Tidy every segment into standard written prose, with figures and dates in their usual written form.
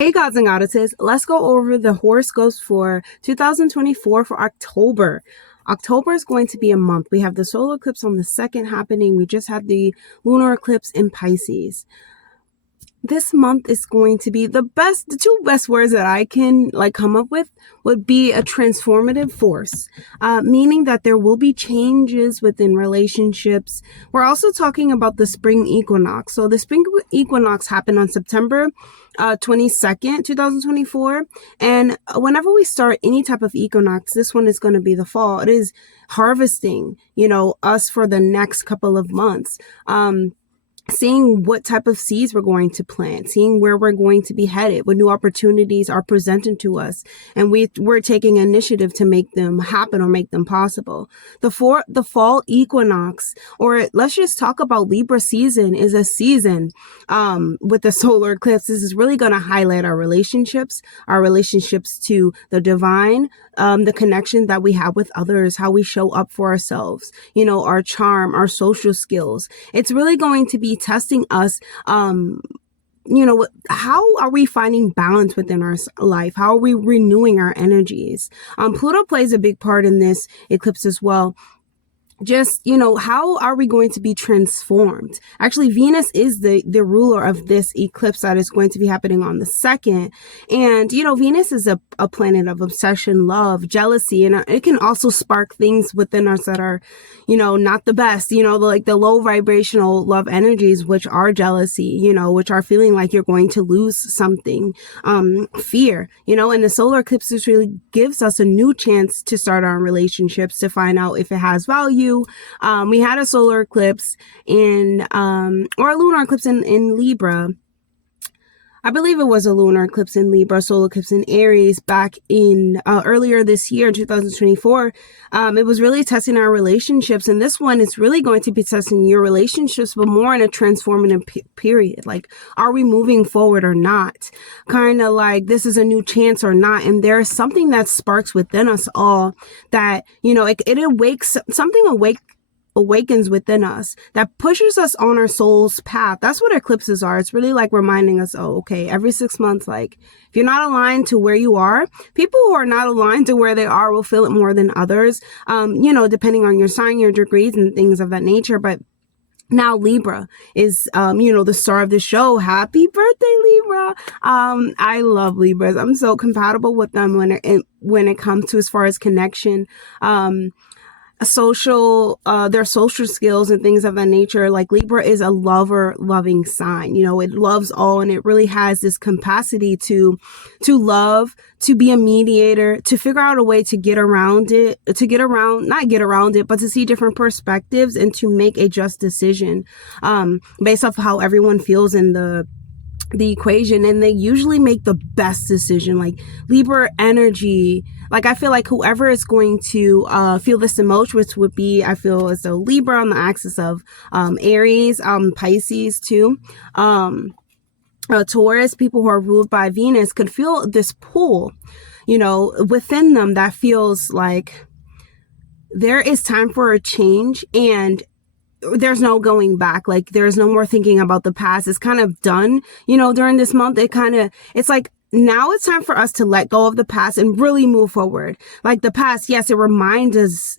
Hey gods and goddesses, let's go over the horoscopes for 2024 for October. October is going to be a month. We have the solar eclipse on the 2nd happening. We just had the lunar eclipse in Pisces. This month is going to be the two best words that I can come up with would be a transformative force, meaning that there will be changes within relationships. We're also talking about the spring equinox. So the spring equinox happened on September 22nd, 2024. And whenever we start any type of equinox, this one is going to be the fall. It is harvesting, us for the next couple of months. Seeing what type of seeds we're going to plant, seeing where we're going to be headed, what new opportunities are presented to us, and we're taking initiative to make them happen or make them possible. The fall equinox, or let's just talk about Libra season, is a season with the solar eclipse. This is really going to highlight our relationships to the divine, the connection that we have with others, how we show up for ourselves, our charm, our social skills. It's really going to be testing us. How are we finding balance within our life? How are we renewing our energies? Pluto plays a big part in this eclipse as well. Just, how are we going to be transformed? Actually, Venus is the ruler of this eclipse that is going to be happening on the 2nd. And, Venus is a planet of obsession, love, jealousy, and it can also spark things within us that are, not the best, like the low vibrational love energies, which are jealousy, which are feeling like you're going to lose something, fear, and the solar eclipse really gives us a new chance to start our relationships, to find out if it has value. We had a solar eclipse or a lunar eclipse in Libra. I believe it was a lunar eclipse in Libra, solar eclipse in Aries back in earlier this year, 2024. It was really testing our relationships, and this one is really going to be testing your relationships, but more in a transformative period. Like, are we moving forward or not? Kind of like this is a new chance or not. And there's something that sparks within us all that, it awakens within us, that pushes us on our soul's path. That's what eclipses are. It's really like reminding us, every 6 months, if you're not aligned to where you are, people who are not aligned to where they are will feel it more than others, depending on your sign, your degrees, and things of that nature. But now Libra is, the star of the show. Happy birthday, Libra. I love Libras. I'm so compatible with them when it comes to as far as connection, their social skills and things of that nature. Like, Libra is a loving sign. It loves all, and it really has this capacity to love, to be a mediator, to figure out a way to not get around it, but to see different perspectives and to make a just decision, based off how everyone feels in the equation. And they usually make the best decision. Like, Libra energy, I feel like whoever is going to feel this the most, which would be, I feel as though Libra on the axis of Aries, Pisces too, Taurus, people who are ruled by Venus, could feel this pull, within them that feels like there is time for a change, and there's no going back. Like, there's no more thinking about the past. It's kind of done, during this month. It's like, now it's time for us to let go of the past and really move forward. Like, the past, yes, it reminds us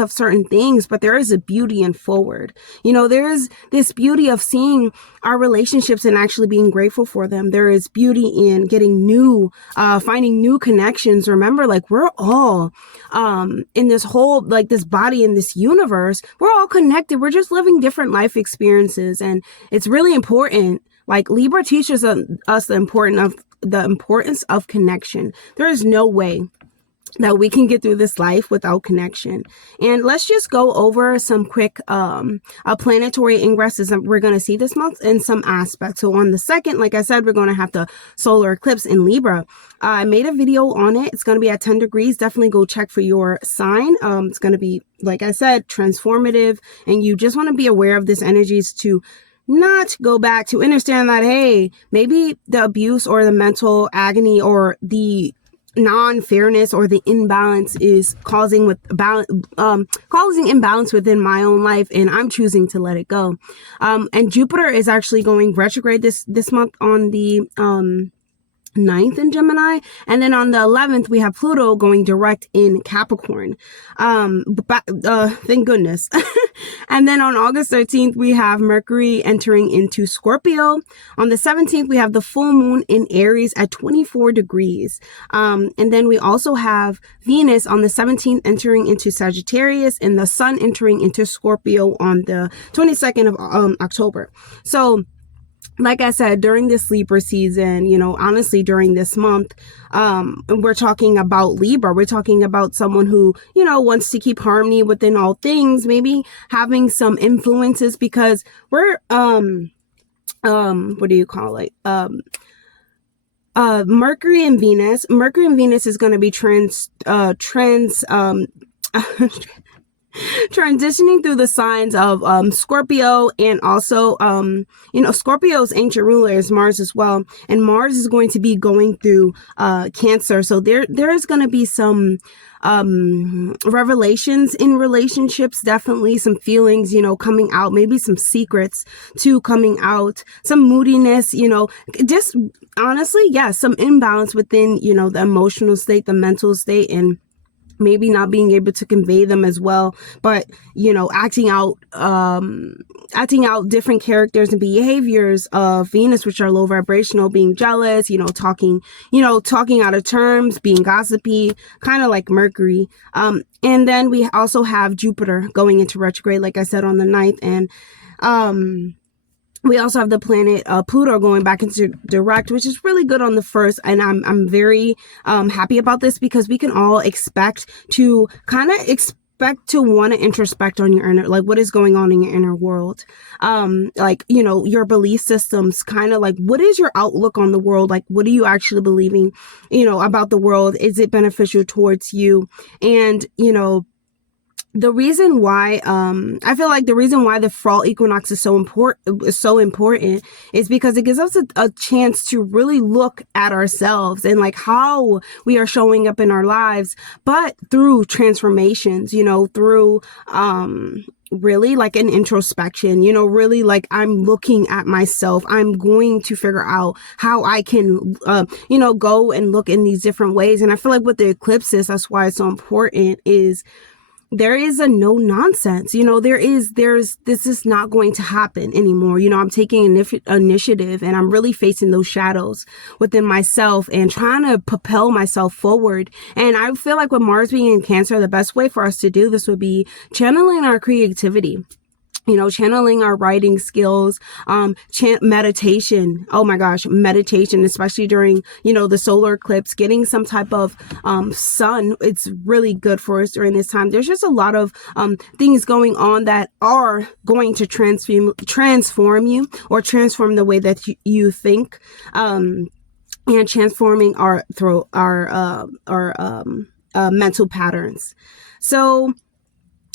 of certain things, but there is a beauty in forward. There is this beauty of seeing our relationships and actually being grateful for them. There is beauty in getting finding new connections. Remember, we're all, in this whole, this body, in this universe, we're all connected. We're just living different life experiences. And it's really important. Libra teaches us the importance of connection. There is no way that we can get through this life without connection. And let's just go over some quick planetary ingresses that we're going to see this month in some aspects. So on the 2nd, like I said, we're going to have the solar eclipse in Libra. I made a video on it. It's going to be at 10 degrees. Definitely go check for your sign. It's going to be, like I said, transformative. And you just want to be aware of this energies to not go back, to understand that, hey, maybe the abuse or the mental agony or the non-fairness or the imbalance is causing imbalance within my own life, and I'm choosing to let it go. And Jupiter is actually going retrograde this month on the 9th in Gemini, and then on the 11th we have Pluto going direct in Capricorn. Thank goodness. And then on August 13th we have Mercury entering into Scorpio. On the 17th we have the full moon in Aries at 24 degrees. And then we also have Venus on the 17th entering into Sagittarius, and the Sun entering into Scorpio on the 22nd of October. So like I said, during this Libra season, you know, honestly, during this month, we're talking about Libra. We're talking about someone who, you know, wants to keep harmony within all things, maybe having some influences, because we're, what do you call it? Mercury and Venus is going to be transitioning through the signs of Scorpio, and also you know, Scorpio's ancient ruler is Mars as well, and Mars is going to be going through Cancer. So there is going to be some revelations in relationships, definitely some feelings, you know, coming out, maybe some secrets too coming out, some moodiness, you know, just honestly, yeah, some imbalance within, you know, the emotional state, the mental state, and maybe not being able to convey them as well, but, you know, acting out different characters and behaviors of Venus, which are low vibrational, being jealous, you know, talking out of terms, being gossipy, kind of like Mercury. And then we also have Jupiter going into retrograde, like I said, on the 9th. And, we also have the planet Pluto going back into direct, which is really good on the 1st. And I'm very happy about this, because we can all expect to want to introspect on your inner, like, what is going on in your inner world. Like, you know, your belief systems, kind of like, what is your outlook on the world? Like, what are you actually believing, you know, about the world? Is it beneficial towards you? And, you know, the reason why I feel like the reason why the fall equinox is so important is because it gives us a chance to really look at ourselves and like how we are showing up in our lives, but through transformations, you know, through really like an introspection, you know, really like I'm looking at myself. I'm going to figure out how I can, you know, go and look in these different ways. And I feel like with the eclipses, that's why it's so important, is there is a no nonsense, you know, this is not going to happen anymore. You know, I'm taking initiative, and I'm really facing those shadows within myself and trying to propel myself forward. And I feel like with Mars being in Cancer, the best way for us to do this would be channeling our creativity. You know, channeling our writing skills, meditation. Oh my gosh, meditation, especially during, you know, the solar eclipse, getting some type of, sun. It's really good for us during this time. There's just a lot of, things going on that are going to transform you, or transform the way that you think, and transforming our mental patterns. So,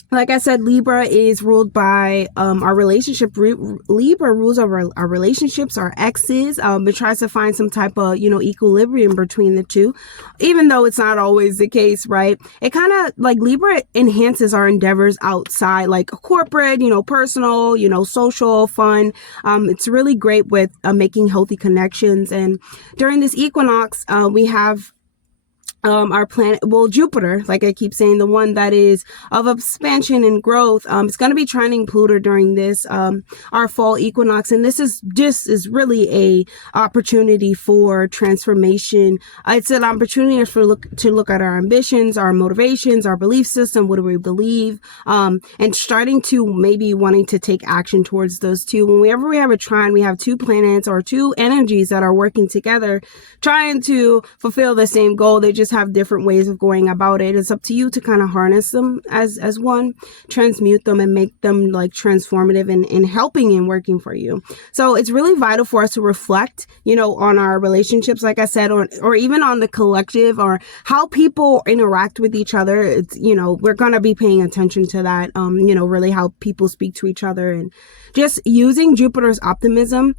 like I said, Libra is ruled by our relationship. Libra rules over our relationships, our exes. It tries to find some type of, you know, equilibrium between the two, even though it's not always the case, right? It kind of like Libra enhances our endeavors outside, like corporate, you know, personal, you know, social, fun. It's really great with making healthy connections. And during this equinox, we have our planet, well, Jupiter, like I keep saying, the one that is of expansion and growth. It's going to be trining Pluto during this, our fall equinox. And this is really a opportunity for transformation. It's an opportunity to look at our ambitions, our motivations, our belief system. What do we believe? And starting to maybe wanting to take action towards those two. Whenever we have a trine, we have two planets or two energies that are working together, trying to fulfill the same goal. They just have different ways of going about it. It's up to you to kind of harness them as one, transmute them, and make them like transformative and helping and working for you. So it's really vital for us to reflect, you know, on our relationships, like I said, or even on the collective, or how people interact with each other. It's, you know, we're going to be paying attention to that, you know, really how people speak to each other, and just using Jupiter's optimism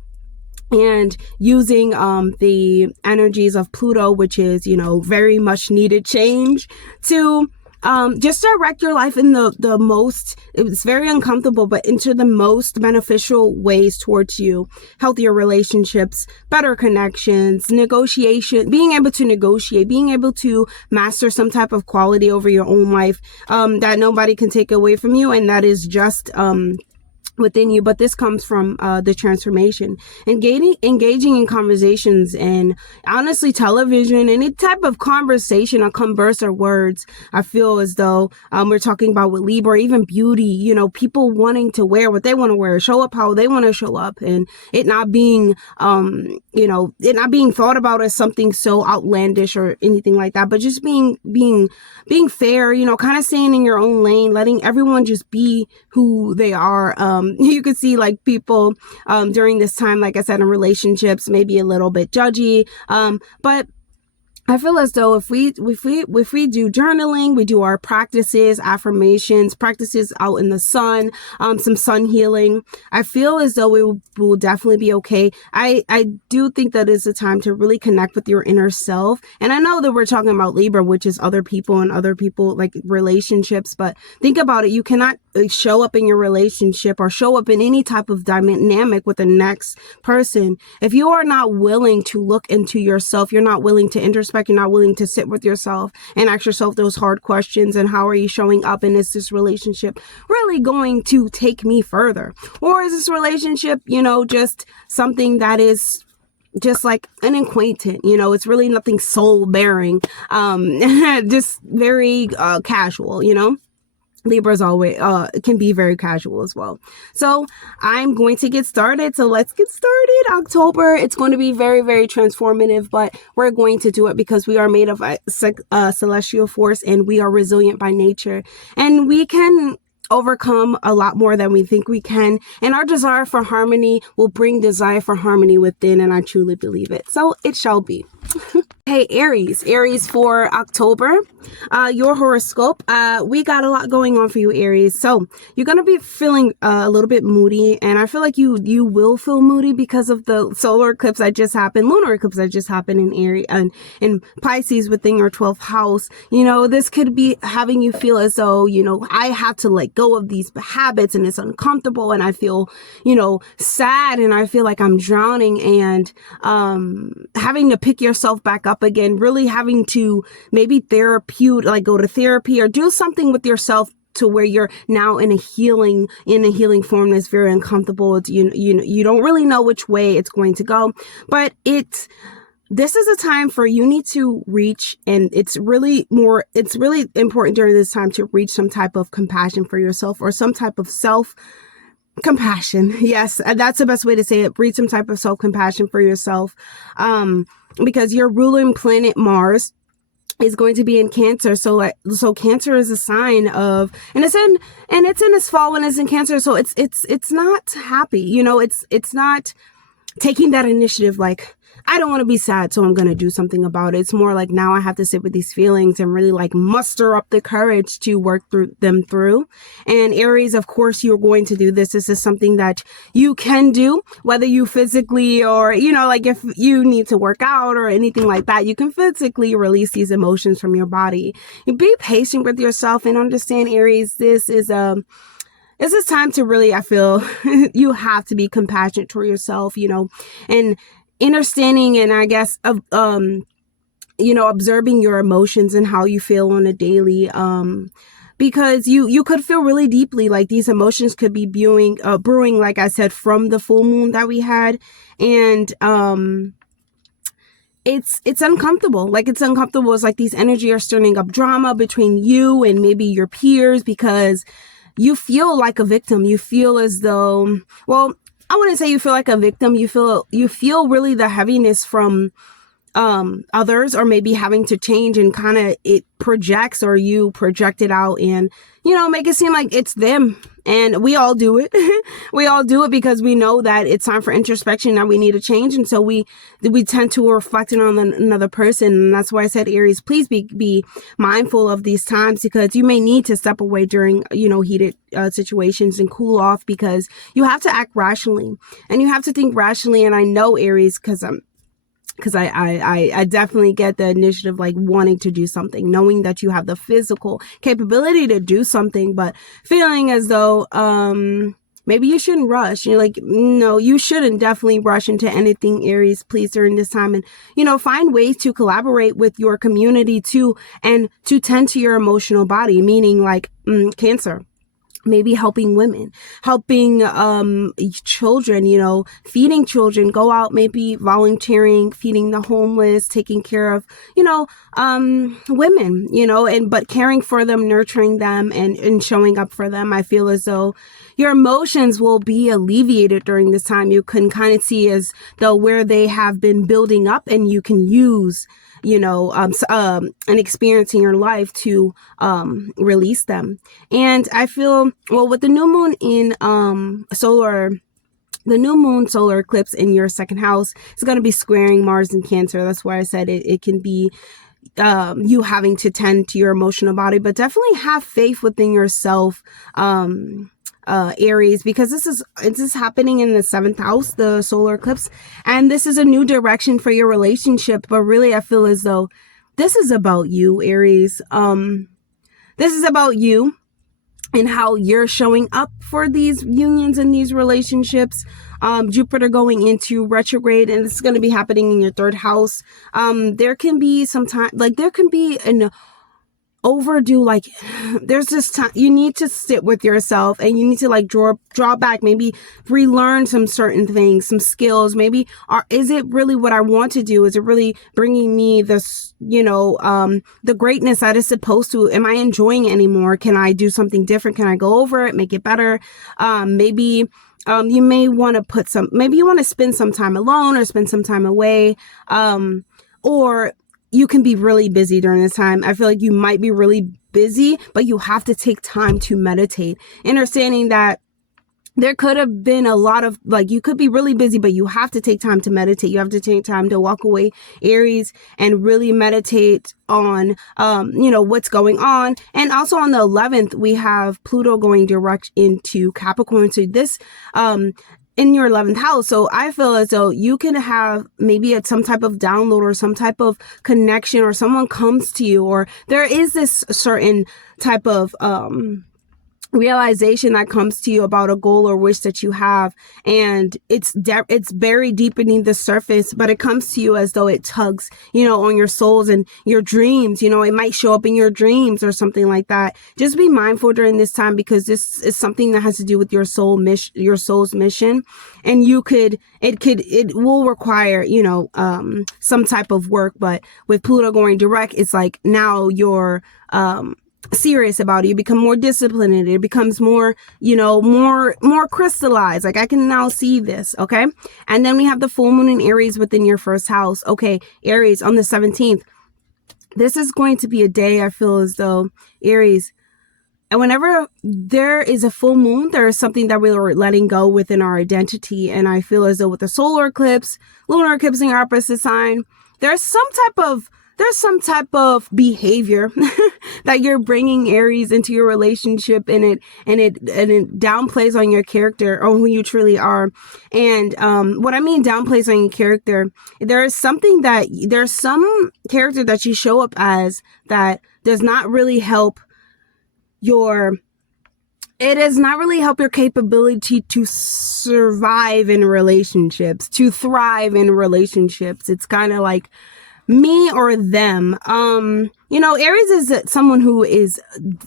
and using the energies of Pluto, which is, you know, very much needed change, to just direct your life in the most, it's very uncomfortable, but into the most beneficial ways towards you. Healthier relationships, better connections, negotiation, being able to negotiate, being able to master some type of quality over your own life, that nobody can take away from you, and that is just, within you. But this comes from the transformation, engaging in conversations, and honestly television, any type of conversation or converse or words. I feel as though we're talking about with Libra, even beauty, you know, people wanting to wear what they want to wear, show up how they want to show up, and it not being you know, it not being thought about as something so outlandish or anything like that, but just being fair, you know, kind of staying in your own lane, letting everyone just be who they are. You could see like people during this time, like I said, in relationships, maybe a little bit judgy, but I feel as though if we do journaling, we do our practices, affirmations, practices out in the sun, some sun healing, I feel as though we will definitely be okay. I do think that it's a time to really connect with your inner self. And I know that we're talking about Libra, which is other people and other people, like relationships, but think about it. You cannot show up in your relationship or show up in any type of dynamic with the next person if you are not willing to look into yourself, you're not willing to introspect, you're not willing to sit with yourself and ask yourself those hard questions. And how are you showing up? And is this relationship really going to take me further? Or is this relationship, you know, just something that is just like an acquaintance, you know, it's really nothing soul bearing, just very casual, you know. Libras always can be very casual as well. So I'm going to get started. So let's get started. October, it's going to be very, very transformative, but we're going to do it because we are made of a celestial force, and we are resilient by nature, and we can overcome a lot more than we think we can. And our desire for harmony will bring desire for harmony within, and I truly believe it. So it shall be. Hey, Aries for October, your horoscope. We got a lot going on for you, Aries. So you're going to be feeling a little bit moody, and I feel like you will feel moody because of the solar eclipse that just happened, lunar eclipse that just happened in Aries and in Pisces within your 12th house. You know, this could be having you feel as though, you know, I have to let go of these habits, and it's uncomfortable, and I feel, you know, sad, and I feel like I'm drowning, and having to pick yourself back up again, really having to maybe like go to therapy or do something with yourself to where you're now in a healing form that's very uncomfortable. It's, you don't really know which way it's going to go, but this is a time for you need to reach, and it's really important during this time to reach some type of compassion for yourself, or some type of compassion. Yes, that's the best way to say it. Reach some type of self-compassion for yourself. Because your ruling planet Mars is going to be in Cancer. So Cancer is a sign of, and it's in its fall when it's in Cancer. So it's not happy. You know, it's not taking that initiative, like, I don't want to be sad, so I'm going to do something about it. It's more like, now I have to sit with these feelings and really like muster up the courage to work through them. And Aries, of course, you're going to do this. This is something that you can do, whether you physically, or, you know, like if you need to work out or anything like that, you can physically release these emotions from your body. You be patient with yourself and understand, Aries, this is time to really, I feel you have to be compassionate toward yourself, you know, and understanding, and I guess of you know, observing your emotions and how you feel on a daily, because you could feel really deeply, like these emotions could be brewing, like I said, from the full moon that we had, and it's uncomfortable. Like, it's uncomfortable. It's like these energy are stirring up drama between you and maybe your peers, because you feel like a victim. You feel as though, well, I wouldn't say you feel like a victim. You feel really the heaviness from others, or maybe having to change, and kind of it projects, or you project it out, and, you know, make it seem like it's them. And we all do it. We all do it because we know that it's time for introspection, that we need to change. And so we tend to reflect it on another person. And that's why I said, Aries, please be mindful of these times, because you may need to step away during, you know, heated situations and cool off, because you have to act rationally and you have to think rationally. And I know, Aries, because because I definitely get the initiative, like wanting to do something, knowing that you have the physical capability to do something, but feeling as though maybe you shouldn't rush. You're like, no, you shouldn't definitely rush into anything, Aries, please, during this time. And, you know, find ways to collaborate with your community too, and to tend to your emotional body, meaning like Cancer. Maybe helping women, helping children, you know, feeding children, go out, maybe volunteering, feeding the homeless, taking care of, you know, women, you know, but caring for them, nurturing them, and showing up for them. I feel as though your emotions will be alleviated during this time. You can kind of see as though where they have been building up, and you can use, you know, an experience in your life to release them. And I feel, well, with the new moon in the new moon solar eclipse in your second house is going to be squaring Mars in Cancer. That's why I said it can be you having to tend to your emotional body, but definitely have faith within yourself, Aries, because this is happening in the 7th house, the solar eclipse, and this is a new direction for your relationship. But really, I feel as though this is about you, Aries. This is about you and how you're showing up for these unions and these relationships. Jupiter going into retrograde, and this is going to be happening in your 3rd house. There can be there can be an overdue, like there's this time you need to sit with yourself, and you need to like draw back, maybe relearn some certain things, some skills. Maybe is it really what I want to do? Is it really bringing me this, you know, the greatness that is supposed to? Am I enjoying it anymore? Can I do something different? Can I go over it, make it better? Maybe you may want to maybe you want to spend some time alone or spend some time away, or you can be really busy during this time. I feel like you might be really busy, but you have to take time to meditate. Understanding that there could have been a lot of, like, you could be really busy, but you have to take time to meditate. You have to take time to walk away, Aries, and really meditate on, you know, what's going on. And also on the 11th, we have Pluto going direct into Capricorn. So this, in your 11th house. So I feel as though you can have maybe some type of download or some type of connection, or someone comes to you, or there is this certain type of realization that comes to you about a goal or wish that you have, and it's buried deep beneath the surface, but it comes to you as though it tugs, you know, on your souls and your dreams. You know, it might show up in your dreams or something like that. Just be mindful during this time, because this is something that has to do with your soul's mission, and it will require, you know, some type of work. But with Pluto going direct, it's like now you're serious about it. You become more disciplined in it. It becomes more, you know, more crystallized. Like, I can now see this. Okay. And then we have the full moon in Aries within your 1st house. Okay. Aries, on the 17th, this is going to be a day, I feel as though, Aries, and whenever there is a full moon, there is something that we're letting go within our identity. And I feel as though with the solar eclipse, lunar eclipse in your opposite sign, there's some type of behavior that you're bringing, Aries, into your relationship, and it downplays on your character or who you truly are. And what I mean downplays on your character, there's some character that you show up as that does not really help it does not really help your capability to survive in relationships, to thrive in relationships. It's kind of like me or them. You know, Aries is someone who is,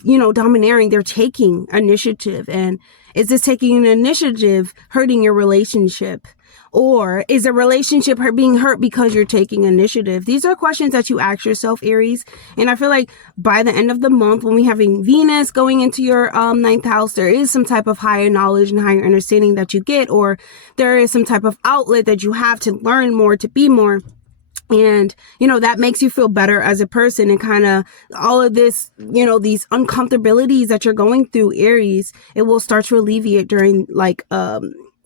you know, domineering. They're taking initiative. And is this taking an initiative hurting your relationship? Or is a relationship being hurt because you're taking initiative? These are questions that you ask yourself, Aries. And I feel like by the end of the month, when we having Venus going into your 9th house, there is some type of higher knowledge and higher understanding that you get, or there is some type of outlet that you have to learn more, to be more. And, you know, that makes you feel better as a person, and kind of all of this, you know, these uncomfortabilities that you're going through, Aries, it will start to alleviate during, like,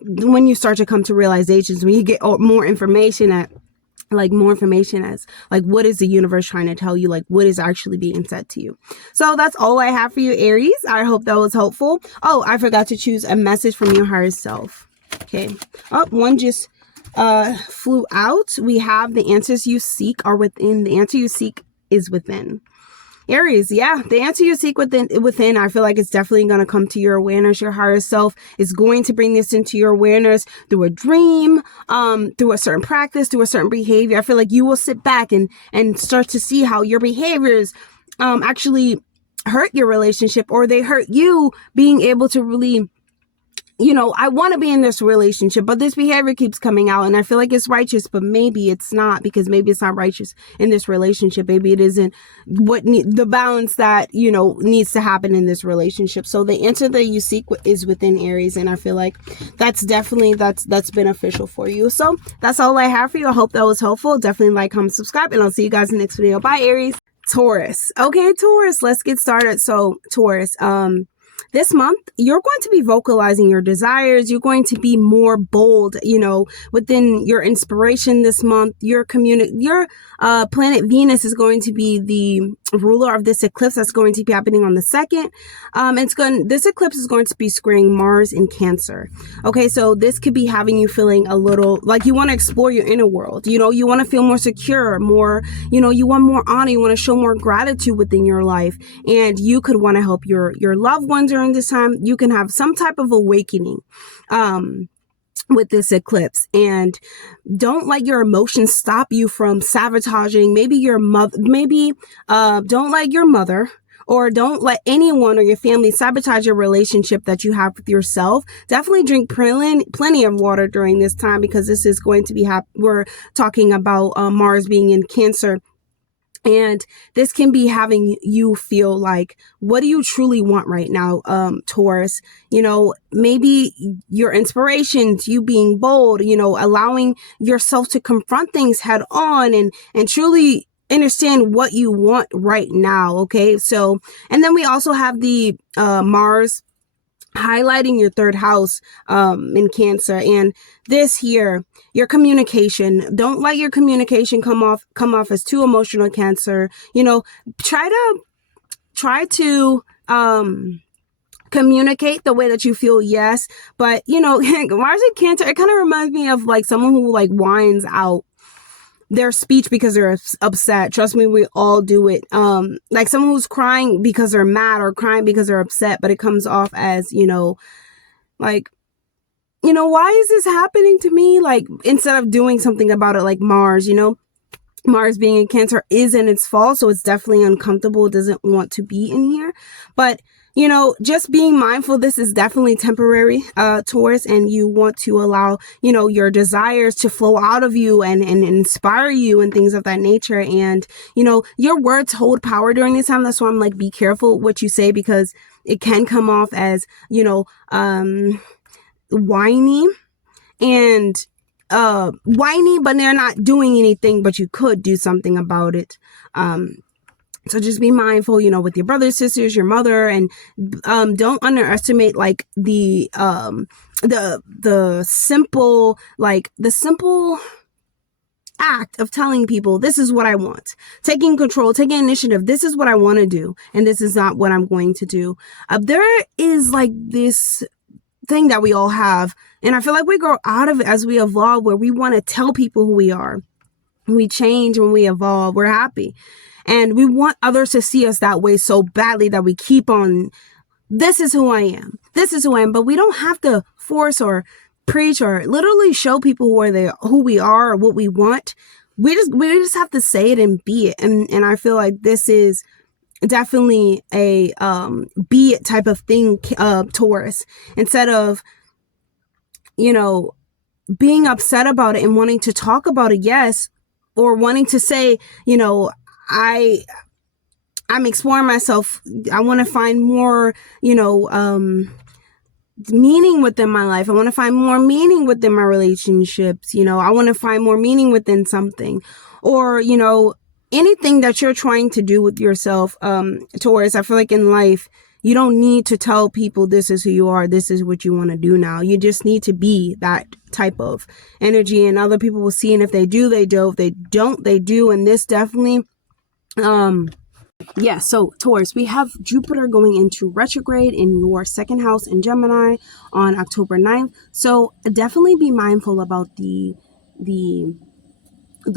when you start to come to realizations, when you get more information as like, what is the universe trying to tell you? Like, what is actually being said to you? So that's all I have for you, Aries. I hope that was helpful. Oh, I forgot to choose a message from your higher self. Okay. Oh, one just flew out, we have the answers you seek are within. The answer you seek is within. Aries, yeah, the answer you seek within, I feel like it's definitely going to come to your awareness. Your higher self is going to bring this into your awareness through a dream, through a certain practice, through a certain behavior. I feel like you will sit back and start to see how your behaviors actually hurt your relationship, or they hurt you being able to really, you know, I want to be in this relationship, but this behavior keeps coming out and I feel like it's righteous, but maybe it's not, because maybe it's not righteous in this relationship. Maybe it isn't the balance that, you know, needs to happen in this relationship. So the answer that you seek is within, Aries. And I feel like that's definitely, that's beneficial for you. So that's all I have for you. I hope that was helpful. Definitely like, comment, subscribe, and I'll see you guys in the next video. Bye, Aries. Taurus. Okay, Taurus, let's get started. So Taurus, this month, you're going to be vocalizing your desires. You're going to be more bold, you know, within your inspiration this month. Your planet Venus is going to be the ruler of this eclipse that's going to be happening on the 2nd. This eclipse is going to be squaring Mars in Cancer. Okay, so this could be having you feeling a little like you want to explore your inner world. You know, you want to feel more secure, more, you know, you want more honor. You want to show more gratitude within your life, and you could want to help your loved ones during this time. You can have some type of awakening with this eclipse, and don't let your emotions stop you from sabotaging maybe your mother. Don't let your mother, or don't let anyone or your family sabotage your relationship that you have with yourself. Definitely drink plenty of water during this time, because this is going to be we're talking about Mars being in Cancer. And this can be having you feel like, what do you truly want right now, Taurus? You know, maybe your inspirations, you being bold, you know, allowing yourself to confront things head on and truly understand what you want right now. Okay. So, and then we also have the Mars highlighting your 3rd house in Cancer, and this here, your communication. Don't let your communication come off as too emotional, Cancer. You know, try to communicate the way that you feel, yes, but you know, Mars in Cancer, it kind of reminds me of like someone who like whines out their speech because they're upset. Trust me, we all do it. Like someone who's crying because they're mad, or crying because they're upset, but it comes off as, you know, like, you know, why is this happening to me? Like, instead of doing something about it, like Mars, you know, Mars being in Cancer isn't its fault, so it's definitely uncomfortable. It doesn't want to be in here, but you know, just being mindful, this is definitely temporary, Taurus, and you want to allow, you know, your desires to flow out of you and inspire you and things of that nature. And, you know, your words hold power during this time. That's why I'm like, be careful what you say, because it can come off as, you know, whiny, but they're not doing anything, but you could do something about it. So just be mindful, you know, with your brothers, sisters, your mother, and don't underestimate like the simple act of telling people, this is what I want, taking control, taking initiative. This is what I want to do, and this is not what I'm going to do. There is like this thing that we all have, and I feel like we grow out of it as we evolve, where we want to tell people who we are. We change when we evolve. We're happy. And we want others to see us that way so badly that we keep on, this is who I am. This is who I am. But we don't have to force or preach or literally show people who we are or what we want. We just have to say it and be it. And I feel like this is definitely a be it type of thing, Taurus. Instead of, you know, being upset about it and wanting to talk about it, yes, or wanting to say, you know, I'm exploring myself. I want to find more, you know, meaning within my life. I want to find more meaning within my relationships. You know, I want to find more meaning within something, or, you know, anything that you're trying to do with yourself, Taurus. I feel like in life, you don't need to tell people this is who you are. This is what you want to do now. You just need to be that type of energy, and other people will see. And if they do, they do. If they don't, they do. And this definitely, yeah, so Taurus, we have Jupiter going into retrograde in your 2nd house in Gemini on October 9th. So definitely be mindful about the the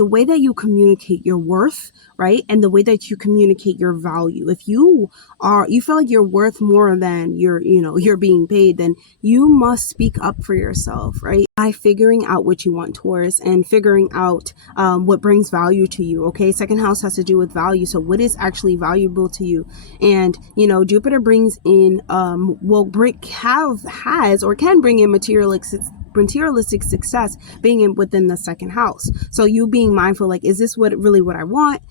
way that you communicate your worth, right? And the way that you communicate your value. If you feel like you're worth more than you're being paid, then you must speak up for yourself, right? By figuring out what you want, Taurus, and figuring out what brings value to you. Okay, second house has to do with value. So what is actually valuable to you? And Jupiter brings in has or can bring in materialistic success being within the second house. So you being mindful, like, is this what I want?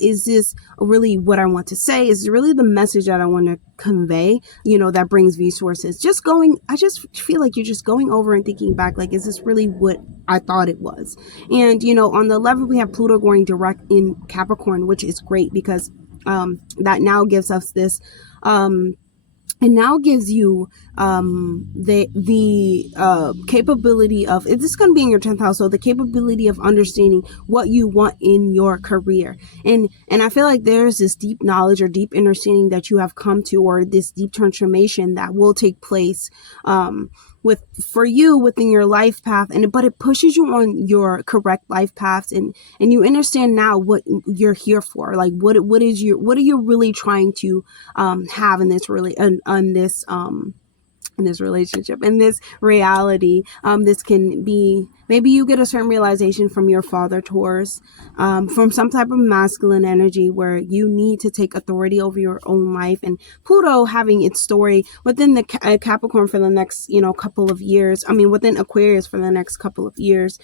Is this really what I want to say? Is it really the message that I want to convey, that brings resources? I just feel like you're just going over and thinking back, like, is this really what I thought it was? And, on the 11th, we have Pluto going direct in Capricorn, which is great because that now gives us this, and now gives you the capability of, this is going to be in your 10th house, so the capability of understanding what you want in your career. And I feel like there's this deep knowledge or deep understanding that you have come to, or this deep transformation that will take place for you within your life path, but it pushes you on your correct life paths, and you understand now what you're here for. Like, what are you really trying to have in this in this relationship, in this reality. This can be, maybe you get a certain realization from your father, Taurus, from some type of masculine energy where you need to take authority over your own life. And Pluto having its story within the Capricorn for the next, couple of years. Within Aquarius for the next couple of years.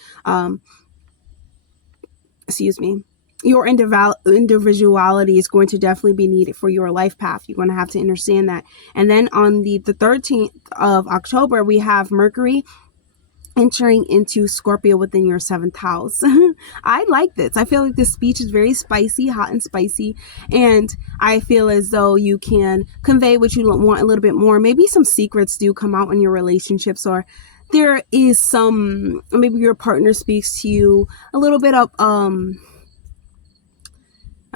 Excuse me. Your individuality is going to definitely be needed for your life path. You're going to have to understand that. And then on the 13th of October, we have Mercury entering into Scorpio within your 7th house. I like this. I feel like this speech is very spicy, hot and spicy. And I feel as though you can convey what you want a little bit more. Maybe some secrets do come out in your relationships, or there is maybe your partner speaks to you a little bit of,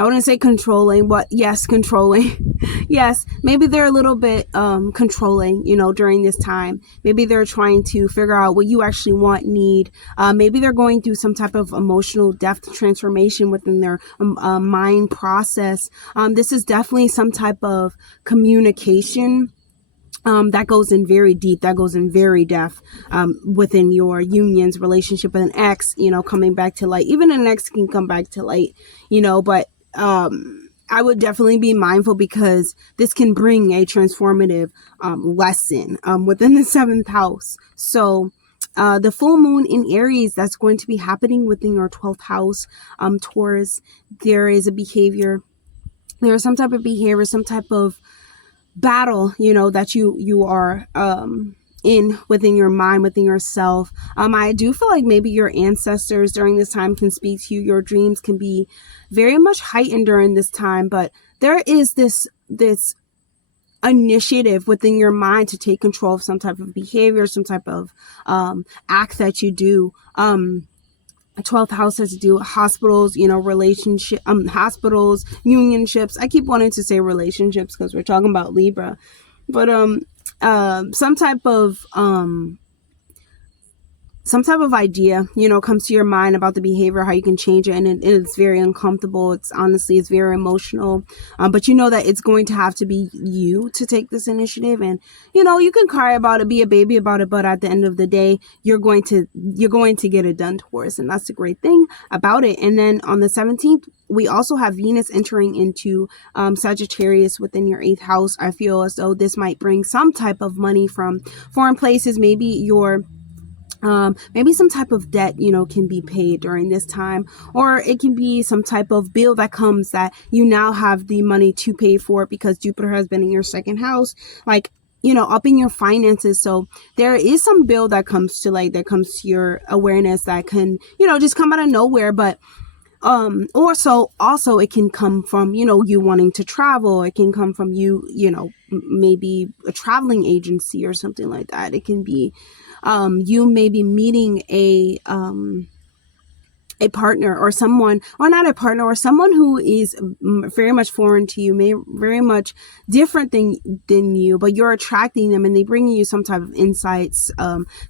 I wouldn't say controlling, but yes, controlling. Yes, maybe they're a little bit controlling, during this time. Maybe they're trying to figure out what you actually want, need. Maybe they're going through some type of emotional depth transformation within their mind process. This is definitely some type of communication that goes in very deep, that goes in very depth within your union's relationship with an ex, coming back to light. Even an ex can come back to light, but I would definitely be mindful, because this can bring a transformative lesson within the 7th house. So the full moon in Aries, that's going to be happening within your 12th house, Taurus. There is some type of behavior, some type of battle, that you are in within your mind, within yourself. I do feel like maybe your ancestors during this time can speak to you. Your dreams can be very much heightened during this time, but there is this initiative within your mind to take control of some type of behavior, some type of act that you do. 12th house has to do with hospitals, relationship, hospitals, unionships. I keep wanting to say relationships because we're talking about Libra, but some type of idea, comes to your mind about the behavior, how you can change it. And it's very uncomfortable. It's very emotional. But you know that it's going to have to be you to take this initiative. And, you can cry about it, be a baby about it. But at the end of the day, you're going to get it done, Taurus. And that's the great thing about it. And then on the 17th, we also have Venus entering into Sagittarius within your 8th house. I feel as though this might bring some type of money from foreign places. Maybe maybe some type of debt, can be paid during this time, or it can be some type of bill that comes that you now have the money to pay for it because Jupiter has been in your 2nd house, like, upping your finances. So there is some bill that comes to your awareness that can, just come out of nowhere. But also it can come from, you wanting to travel. It can come from maybe a traveling agency or something like that. It can be you may be meeting a partner or someone, or not a partner, or someone who is very much foreign to you, may very much different than you, but you're attracting them and they bring you some type of insights,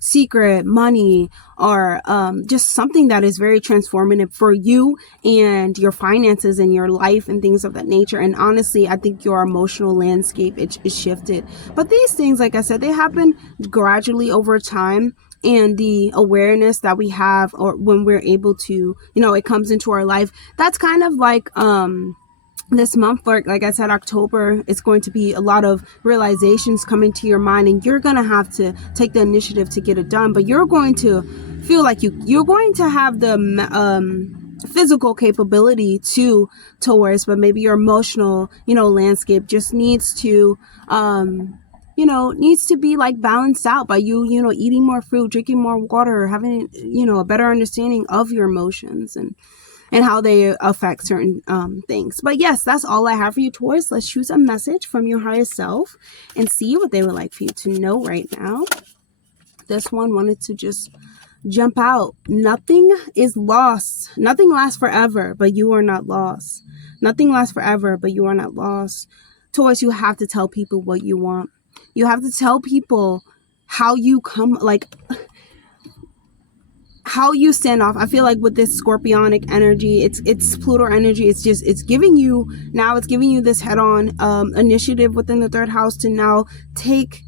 secret, money, or just something that is very transformative for you and your finances and your life and things of that nature. And honestly, I think your emotional landscape is shifted. But these things, like I said, they happen gradually over time. And the awareness that we have, or when we're able to, you know, it comes into our life. That's kind of like this month, like I said, October, it's going to be a lot of realizations coming to your mind, and you're gonna have to take the initiative to get it done. But you're going to feel like you're going to have the physical capability to Taurus, but maybe your emotional, you know, landscape just needs to needs to be like balanced out by you know, eating more fruit, drinking more water, having, you know, a better understanding of your emotions and how they affect certain things. But yes, that's all I have for you, Taurus. Let's choose a message from your higher self and see what they would like for you to know right now. This one wanted to just jump out. Nothing is lost. Nothing lasts forever, but you are not lost. Nothing lasts forever, but you are not lost. Taurus, you have to tell people what you want. You have to tell people how you come, like how you stand off. I feel like with this Scorpionic energy, it's Pluto energy. It's giving you this head-on initiative within the third house to now take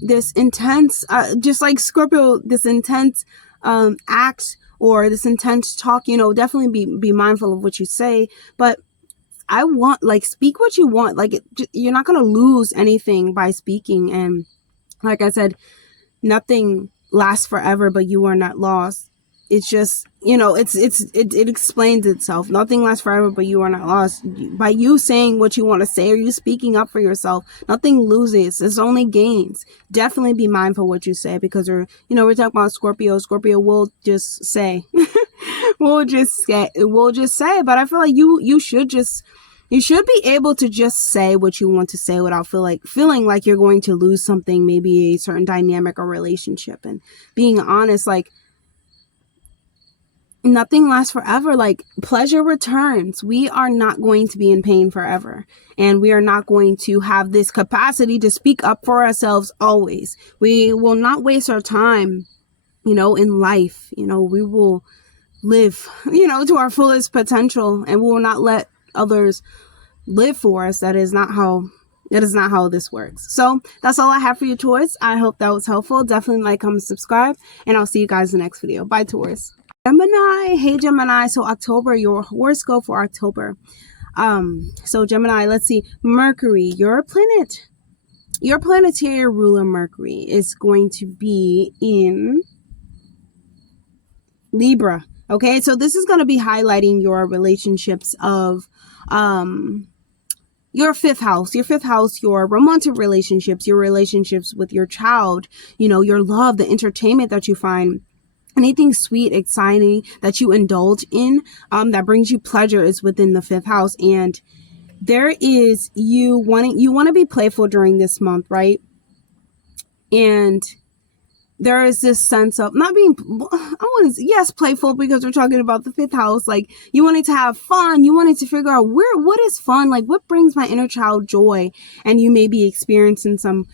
this intense, just like Scorpio, this intense act or this intense talk. You know, definitely be mindful of what you say, but I want, like, speak what you want. Like, you're not going to lose anything by speaking. And like I said, nothing lasts forever, but you are not lost. It's just, you know, it explains itself. Nothing lasts forever, but you are not lost. By you saying what you want to say, or you speaking up for yourself, nothing loses. It's only gains. Definitely be mindful what you say, because we're talking about Scorpio. Scorpio will just say, we'll just say, but I feel like you should be able to just say what you want to say without feeling like you're going to lose something, maybe a certain dynamic or relationship. And being honest, like, nothing lasts forever. Like, pleasure returns. We are not going to be in pain forever. And we are not going to have this capacity to speak up for ourselves always. We will not waste our time, you know, in life. You know, we will live, you know, to our fullest potential, and we will not let others live for us. That is not how this works. So that's all I have for you, Taurus. I hope that was helpful. Definitely like, comment, subscribe, and I'll see you guys in the next video. Bye, Taurus. Gemini. Hey, Gemini. So October, your horoscope for October. So Gemini, let's see. Mercury, your planetary ruler, Mercury, is going to be in Libra. Okay, so this is going to be highlighting your relationships of your fifth house, your romantic relationships, your relationships with your child, you know, your love, the entertainment that you find, anything sweet, exciting that you indulge in, that brings you pleasure, is within the fifth house. And there is you want to be playful during this month, right? And there is this sense of not being, yes, playful, because we're talking about the fifth house. Like, you wanted to have fun. You wanted to figure out what is fun? Like, what brings my inner child joy? And you may be experiencing some,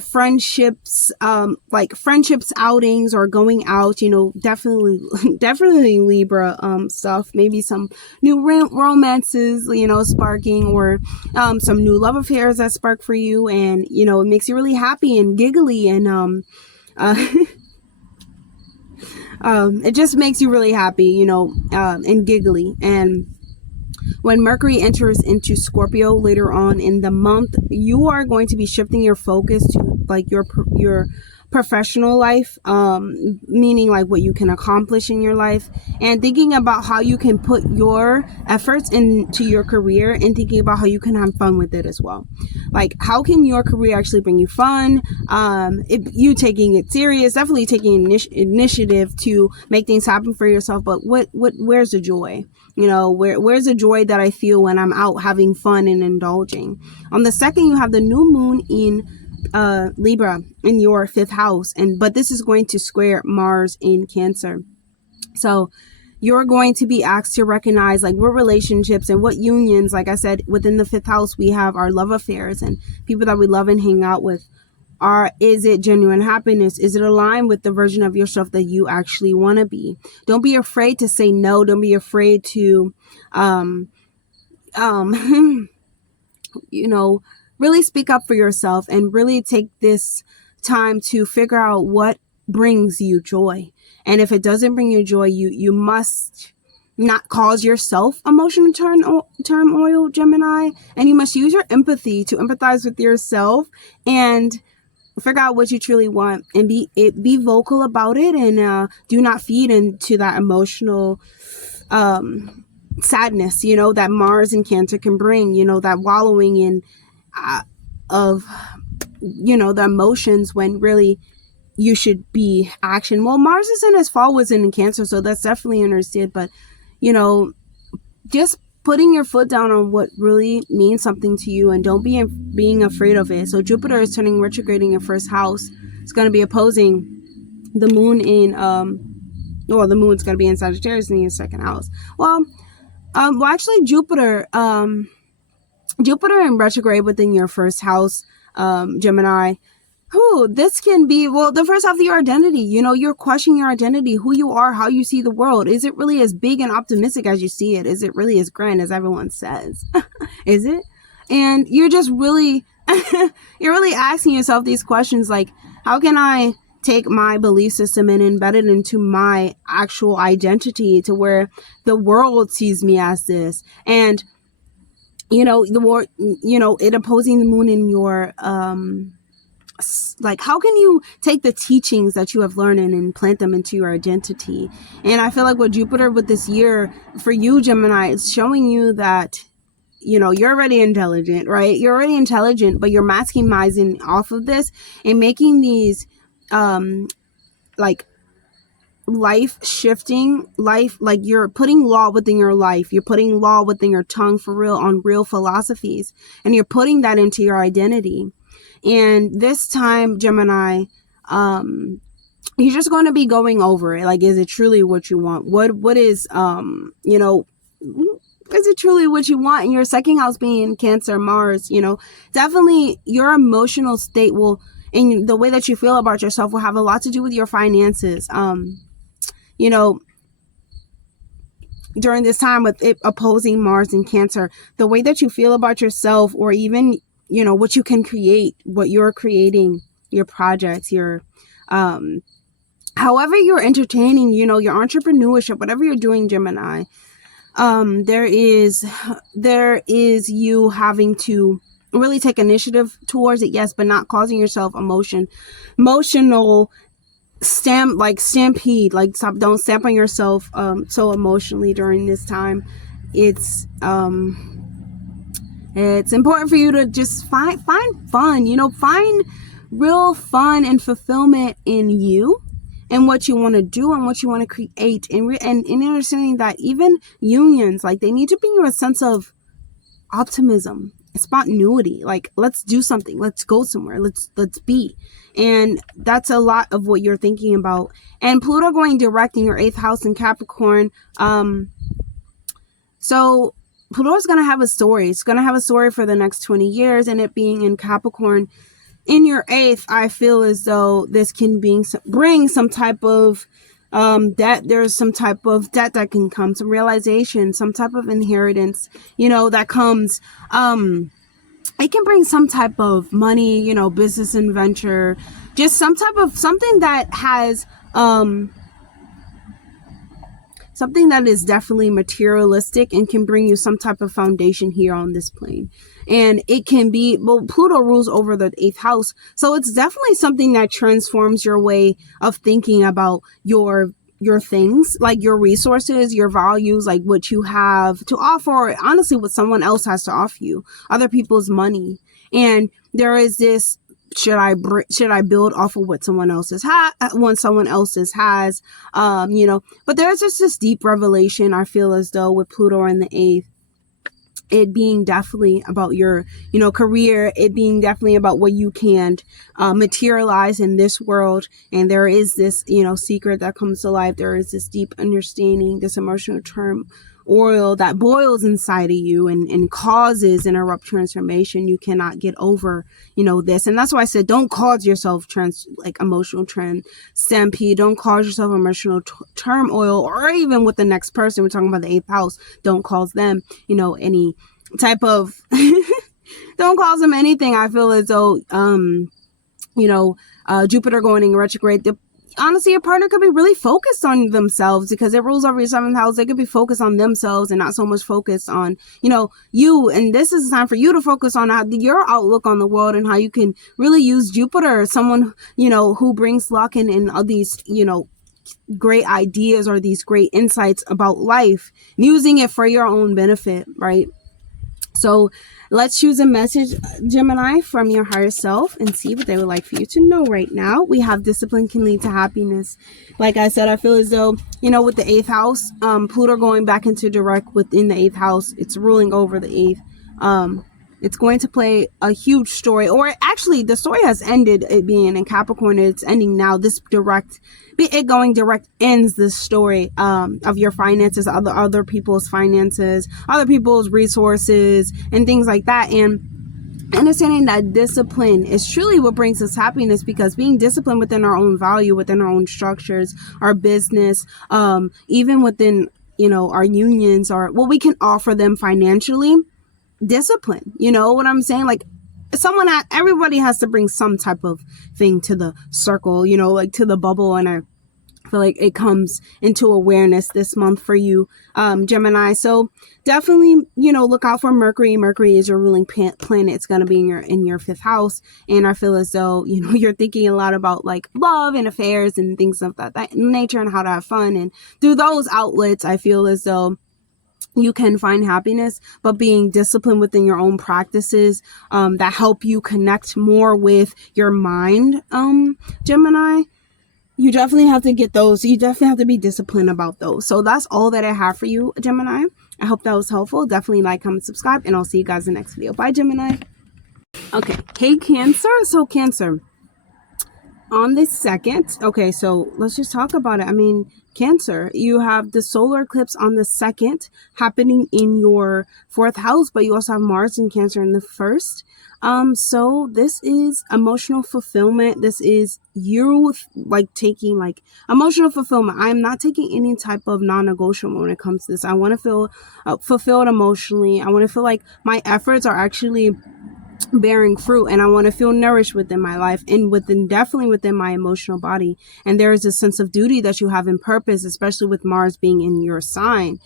friendships, like friendships outings or going out, you know, definitely Libra, stuff, maybe some new romances, you know, sparking, or, some new love affairs that spark for you. And, you know, it makes you really happy and giggly, and, it just makes you really happy, you know, and giggly. And when Mercury enters into Scorpio later on in the month, you are going to be shifting your focus to like your professional life, meaning like what you can accomplish in your life, and thinking about how you can put your efforts into your career, and thinking about how you can have fun with it as well. Like, how can your career actually bring you fun? If you taking it serious, definitely taking initiative to make things happen for yourself. But where's the joy? You know, where's the joy that I feel when I'm out having fun and indulging? On the second, you have the new moon in Libra in your fifth house, but this is going to square Mars in Cancer. So you're going to be asked to recognize like what relationships and what unions, like I said, within the 5th house, we have our love affairs and people that we love and hang out with. Is it genuine happiness? Is it aligned with the version of yourself that you actually want to be? Don't be afraid to say no. Don't be afraid to, you know, really speak up for yourself and really take this time to figure out what brings you joy. And if it doesn't bring you joy, you must not cause yourself emotional turmoil, Gemini. And you must use your empathy to empathize with yourself and figure out what you truly want and be vocal about it, and do not feed into that emotional sadness, you know, that Mars and Cancer can bring, you know, that wallowing in of, you know, the emotions when really you should be action. Well, Mars is in his fall, was in Cancer, so that's definitely understood, but, you know, just putting your foot down on what really means something to you, and don't be being afraid of it. So Jupiter is turning retrograde in your 1st house. It's going to be opposing the moon in, well, the moon's going to be in Sagittarius in your 2nd house. Well, actually Jupiter in retrograde within your 1st house, Gemini. This can be, well, the 1st half of your identity. You know, you're questioning your identity, who you are, how you see the world. Is it really as big and optimistic as you see it? Is it really as grand as everyone says? Is it? And you're just really, you're really asking yourself these questions like, how can I take my belief system and embed it into my actual identity to where the world sees me as this? And, you know, the more, you know, it opposing the moon in your, like, how can you take the teachings that you have learned and plant them into your identity? And I feel like with Jupiter with this year for you, Gemini, it's showing you that, you know, you're already intelligent, right? You're already intelligent, but you're maximizing off of this and making these like life shifting, like you're putting law within your life, you're putting law within your tongue for real, on real philosophies, and you're putting that into your identity. And this time, Gemini, you're just going to be going over it. Like, is it truly what you want? What is, you know, is it truly what you want? And your 2nd house being Cancer, Mars, you know, definitely your emotional state will, and the way that you feel about yourself will have a lot to do with your finances. You know, during this time with it opposing Mars and Cancer, the way that you feel about yourself, or even, you know, what you can create, what you're creating, your projects, your, however you're entertaining, you know, your entrepreneurship, whatever you're doing, Gemini, there is you having to really take initiative towards it, yes, but not causing yourself emotional stampede, like don't stamp on yourself, so emotionally during this time. It's important for you to just find fun, you know, find real fun and fulfillment in you and what you want to do and what you want to create, and understanding that even unions, like, they need to bring you a sense of optimism, spontaneity, like, let's do something, let's go somewhere, let's be. And that's a lot of what you're thinking about. And Pluto going direct in your 8th house in Capricorn, so Pluto's going to have a story. It's going to have a story for the next 20 years, and it being in Capricorn in your 8th, I feel as though this can bring some type of debt. There's some type of debt that can come, some realization, some type of inheritance, you know, that comes. It can bring some type of money, you know, business and venture, just some type of something that has something that is definitely materialistic and can bring you some type of foundation here on this plane. And it can be, well, Pluto rules over the 8th house, so it's definitely something that transforms your way of thinking about your things, like your resources, your values, like what you have to offer, or honestly what someone else has to offer you, other people's money. And there is this, should I build off of what someone else's has, you know, but there's just this deep revelation, I feel as though, with Pluto in the 8th. it being definitely about your, career, it being definitely about what you can materialize in this world. And there is this, secret that comes to life. There is this deep understanding, this emotional turmoil that boils inside of you and causes an abrupt transformation. You cannot get over, this. And that's why I said, don't cause yourself emotional stampede. Don't cause yourself emotional turmoil, or even with the next person. We're talking about the 8th house. Don't cause them, any type of don't cause them anything. I feel as though Jupiter going in retrograde, honestly, your partner could be really focused on themselves because it rules over your 7th house. They could be focused on themselves and not so much focused on, you. And this is time for you to focus on your outlook on the world and how you can really use Jupiter, someone, who brings luck and all these, great ideas or these great insights about life, using it for your own benefit, right? So let's choose a message, Gemini, from your higher self and see what they would like for you to know right now. We have discipline can lead to happiness. Like I said, I feel as though, with the 8th house, Pluto going back into direct within the 8th house, it's ruling over the 8th. It's going to play a huge story, or actually the story has ended, it being in Capricorn. It's ending now. It going direct ends this story of your finances, other people's finances, other people's resources, and things like that. And understanding that discipline is truly what brings us happiness, because being disciplined within our own value, within our own structures, our business, even within, our unions, or what we can offer them financially. Discipline, you know what I'm saying? Like, everybody has to bring some type of thing to the circle, to the bubble. And I feel like it comes into awareness this month for you, Gemini. So definitely, look out for Mercury. Mercury is your ruling planet. It's going to be in your 5th house. And I feel as though, you're thinking a lot about like love and affairs and things of that nature, and how to have fun. And through those outlets, I feel as though you can find happiness, but being disciplined within your own practices that help you connect more with your mind, Gemini. You definitely have to get those. You definitely have to be disciplined about those. So that's all that I have for you, Gemini. I hope that was helpful. Definitely like, comment, subscribe, and I'll see you guys in the next video. Bye, Gemini. Okay. Hey, Cancer. So Cancer, on the 2nd, okay, so let's just talk about it. I mean, Cancer, you have the solar eclipse on the 2nd happening in your 4th house, but you also have Mars in Cancer in the 1st. So this is emotional fulfillment. This is you taking emotional fulfillment. I am not taking any type of non-negotiable when it comes to this. I want to feel fulfilled emotionally. I want to feel like my efforts are actually bearing fruit, and I want to feel nourished within my life and definitely within my emotional body. And there is a sense of duty that you have in purpose, especially with Mars being in your sign,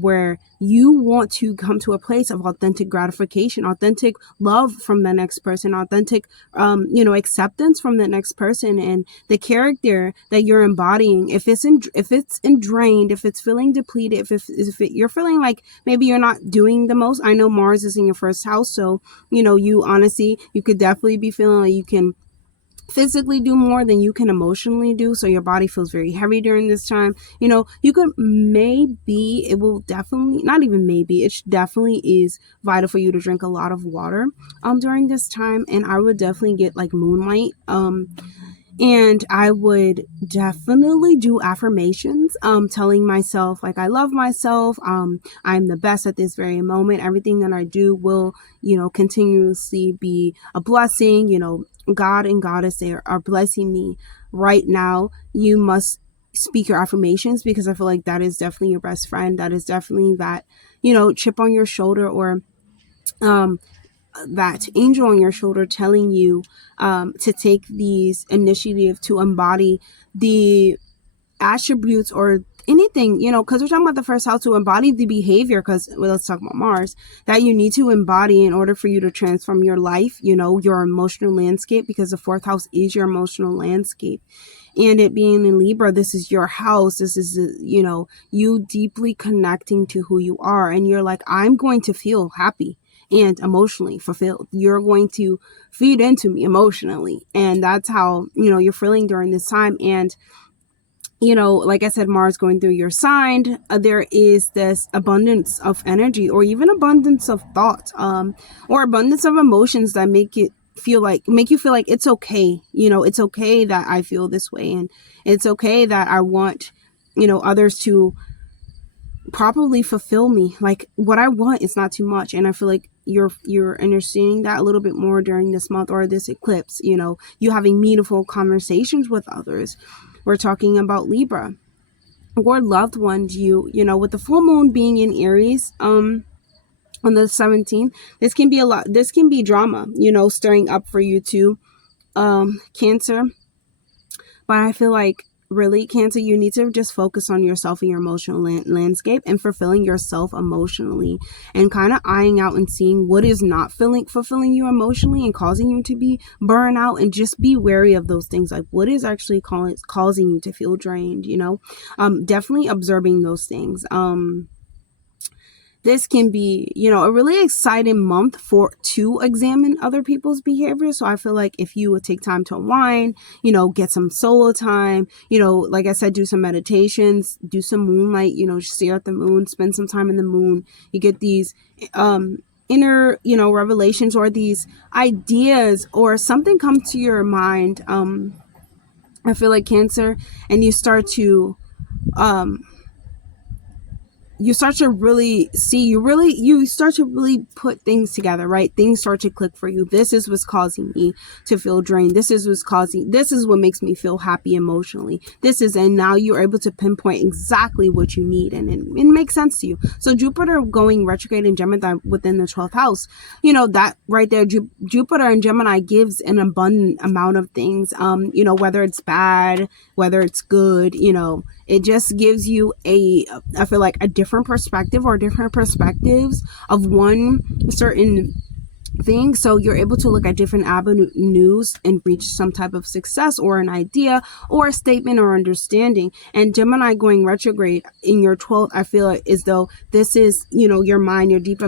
where you want to come to a place of authentic gratification, authentic love from the next person, authentic, acceptance from the next person, and the character that you're embodying. If it's drained, if it's feeling depleted, if you're feeling like maybe you're not doing the most. I know Mars is in your 1st house, so you honestly, you could definitely be feeling like you can physically do more than you can emotionally do. So your body feels very heavy during this time. You could it will definitely, not even maybe, it definitely is vital for you to drink a lot of water during this time. And I would definitely get like moonlight. And I would definitely do affirmations, telling myself like I love myself. I'm the best at this very moment. Everything that I do will, continuously be a blessing. God and Goddess, they are blessing me right now. You must speak your affirmations, because I feel like that is definitely your best friend. That is definitely that, chip on your shoulder, or that angel on your shoulder telling you to take these initiative to embody the attributes or anything, because we're talking about the 1st house, to embody the behavior, because let's talk about Mars, that you need to embody in order for you to transform your life, your emotional landscape, because the 4th house is your emotional landscape. And it being in Libra, this is your house. This is, you deeply connecting to who you are. And you're like, I'm going to feel happy and emotionally fulfilled. You're going to feed into me emotionally. And that's how, you're feeling during this time. And you know, like I said, Mars going through your sign, there is this abundance of energy, or even abundance of thought, or abundance of emotions that make you feel like it's okay. You know, it's okay that I feel this way, and it's okay that I want, you know, others to properly fulfill me. Like, what I want is not too much, and I feel like you're understanding that a little bit more during this month or this eclipse. You know, you having meaningful conversations with others. We're talking about Libra or loved ones. You know, with the full moon being in Aries on the 17th, this can be drama, you know, stirring up for you too, Cancer. But I feel like, really, Cancer, you need to just focus on yourself and your emotional landscape, and fulfilling yourself emotionally, and kind of eyeing out and seeing what is not fulfilling you emotionally and causing you to be burned out, and just be wary of those things. Like, what is actually causing you to feel drained, you know? Definitely observing those things. This can be, you know, a really exciting month to examine other people's behavior. So I feel like if you would take time to unwind, you know, get some solo time, you know, like I said, do some meditations, do some moonlight, you know, just stare at the moon, spend some time in the moon. You get these inner, you know, revelations, or these ideas, or something comes to your mind. I feel like, Cancer, and you start to really see, you start to really put things together, right? Things start to click for you. This is what's causing me to feel drained. This is what makes me feel happy emotionally. And now you're able to pinpoint exactly what you need, and it makes sense to you. So Jupiter going retrograde in Gemini within the 12th house, you know, that right there, Jupiter in Gemini gives an abundant amount of things, you know, whether it's bad, whether it's good, you know, it just gives you I feel like a different perspective, or different perspectives of one certain thing. So you're able to look at different avenues and reach some type of success, or an idea, or a statement, or understanding. And Gemini going retrograde in your 12th, I feel like, as though this is, you know, your mind, your deep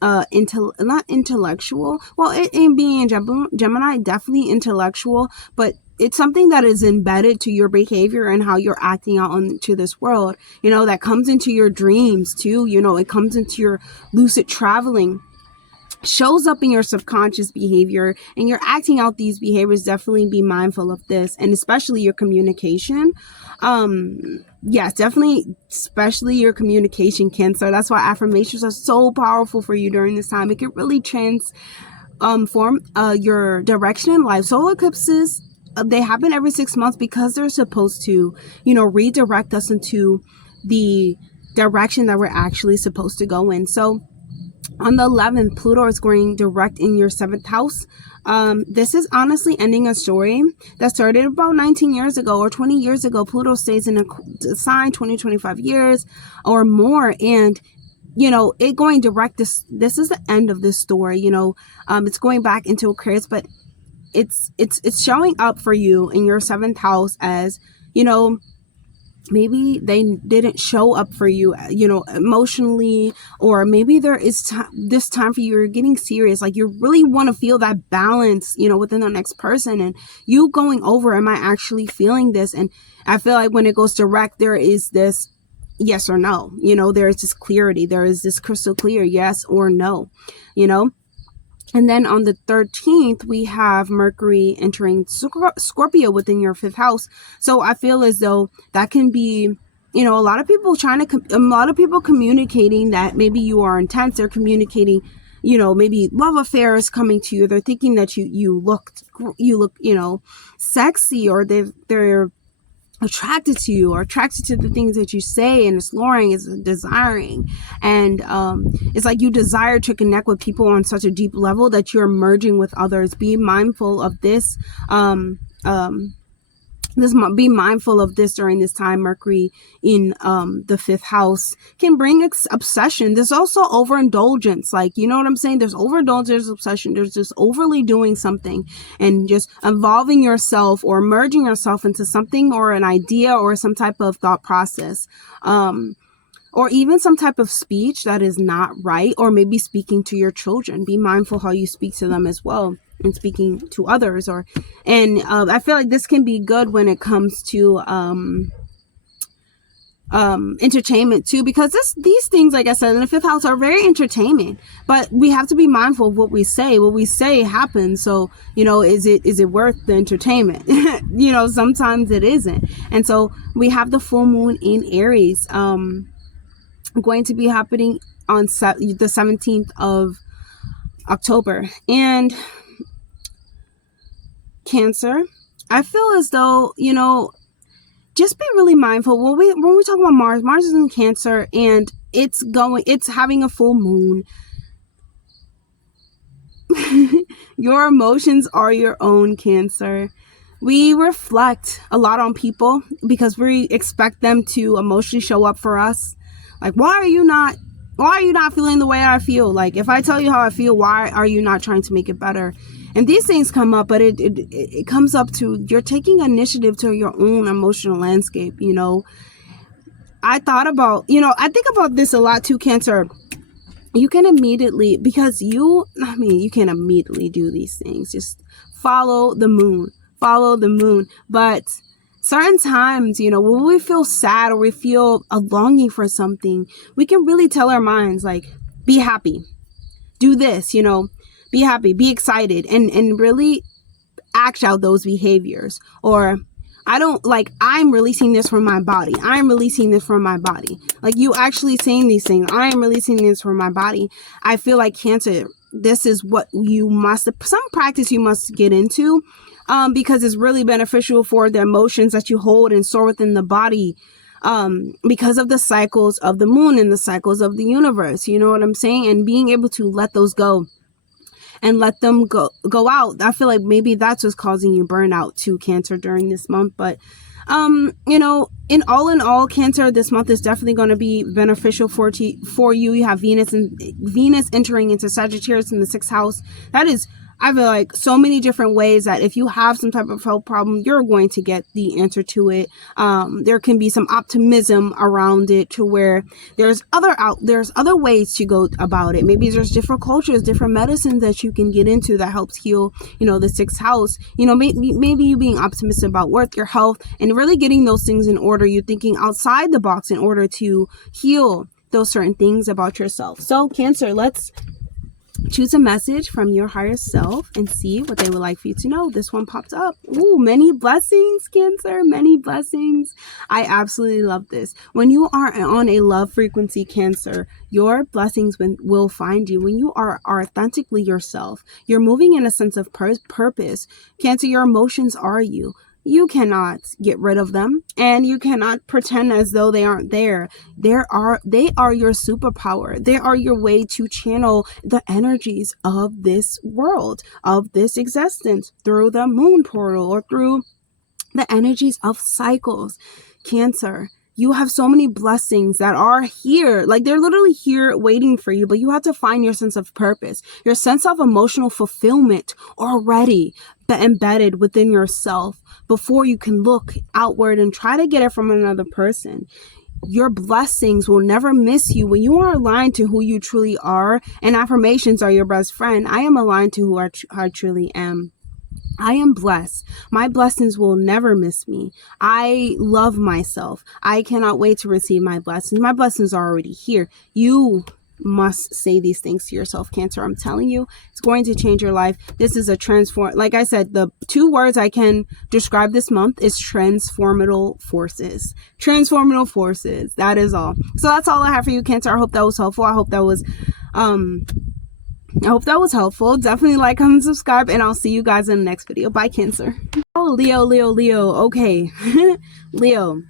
not intellectual. Well, it being in Gemini, definitely intellectual, but it's something that is embedded to your behavior and how you're acting out into this world, you know, that comes into your dreams too. You know, it comes into your lucid traveling, shows up in your subconscious behavior, and you're acting out these behaviors. Definitely be mindful of this, and especially your communication. Yes, definitely, especially your communication, Cancer. That's why affirmations are so powerful for you during this time. It can really form your direction in life. Solar eclipses, they happen every 6 months because they're supposed to, you know, redirect us into the direction that we're actually supposed to go in. So on the 11th, Pluto is going direct in your 7th house. This is honestly ending a story that started about 19 years ago or 20 years ago. Pluto stays in a sign 20-25 years or more, and you know, it going direct, this is the end of this story. You know, it's going back into Aquarius, but it's showing up for you in your 7th house as, you know, maybe they didn't show up for you, you know, emotionally, or maybe there is this time for you, you're getting serious, like you really want to feel that balance, you know, within the next person, and you going over, am I actually feeling this? And I feel like when it goes direct, there is this yes or no, you know, there is this clarity, there is this crystal clear yes or no, you know. And then on the 13th, we have Mercury entering Scorpio within your 5th house. So I feel as though that can be, you know, a lot of people communicating that maybe you are intense. They're communicating, you know, maybe love affairs coming to you. They're thinking that you look, you know, sexy, or they're attracted to you, or attracted to the things that you say, and it's luring, it's desiring, and it's like you desire to connect with people on such a deep level that you're merging with others. Be mindful of this. Be mindful of this during this time. Mercury in the 5th house can bring obsession. There's also overindulgence, like, you know what I'm saying? There's overindulgence, there's obsession, there's just overly doing something and just involving yourself or merging yourself into something, or an idea, or some type of thought process, or even some type of speech that is not right, or maybe speaking to your children. Be mindful how you speak to them as well. and speaking to others, and I feel like this can be good when it comes to entertainment too, because these things, like I said, in the 5th house are very entertainment, but we have to be mindful of what we say happens. So, you know, is it worth the entertainment? You know, sometimes it isn't. And so we have the full moon in Aries going to be happening on the 17th of October. And Cancer, I feel as though, you know, just be really mindful when we talk about Mars is in Cancer, and it's having a full moon. Your emotions are your own, Cancer. We reflect a lot on people because we expect them to emotionally show up for us. Like, why are you not feeling the way I feel? Like, if I tell you how I feel, why are you not trying to make it better? And these things come up, but it comes up to you're taking initiative to your own emotional landscape, you know. I think about this a lot too, Cancer. You can immediately, because you can immediately do these things. Just follow the moon. But certain times, you know, when we feel sad or we feel a longing for something, we can really tell our minds, like, be happy, do this, you know, be happy, be excited, and really act out those behaviors. Or I'm releasing this from my body. Like, you actually saying these things. I am releasing this from my body. I feel like, Cancer, this is what some practice you must get into, because it's really beneficial for the emotions that you hold and store within the body, because of the cycles of the moon and the cycles of the universe. You know what I'm saying? And being able to let those go and let them go out. I feel like maybe that's what's causing you burnout too, Cancer, during this month. But you know, in all, Cancer, this month is definitely going to be beneficial for you. You have Venus entering into Sagittarius in the 6th house. That is, I feel like, so many different ways that if you have some type of health problem, you're going to get the answer to it. There can be some optimism around it, to where there's other ways to go about it. Maybe there's different cultures, different medicines that you can get into that helps heal, you know, the 6th house. You know, maybe you being optimistic about work, your health, and really getting those things in order. You're thinking outside the box in order to heal those certain things about yourself. So, Cancer, let's choose a message from your higher self and see what they would like for you to know. This one popped up. Ooh, many blessings, Cancer, many blessings. I absolutely love this. When you are on a love frequency, Cancer, your blessings will find you. When you are authentically yourself, you're moving in a sense of purpose. Cancer, your emotions are you. You cannot get rid of them, and you cannot pretend as though they aren't there. They are your superpower. They are your way to channel the energies of this world, of this existence, through the moon portal or through the energies of cycles. Cancer, you have so many blessings that are here. Like, they're literally here waiting for you, but you have to find your sense of purpose, your sense of emotional fulfillment already embedded within yourself before you can look outward and try to get it from another person. Your blessings will never miss you when you are aligned to who you truly are, and affirmations are your best friend. I am aligned to who I truly am. I am blessed. My blessings will never miss me. I love myself. I cannot wait to receive my blessings. My blessings are already here. You must say these things to yourself, Cancer. I'm telling you, it's going to change your life. This is a like I said, the 2 words I can describe this month is transformative forces. Transformative forces. That is all. So that's all I have for you, Cancer. I hope that was helpful. I hope that was helpful. Definitely like, comment, subscribe, and I'll see you guys in the next video. Bye, Cancer. Oh, Leo. Okay. Leo,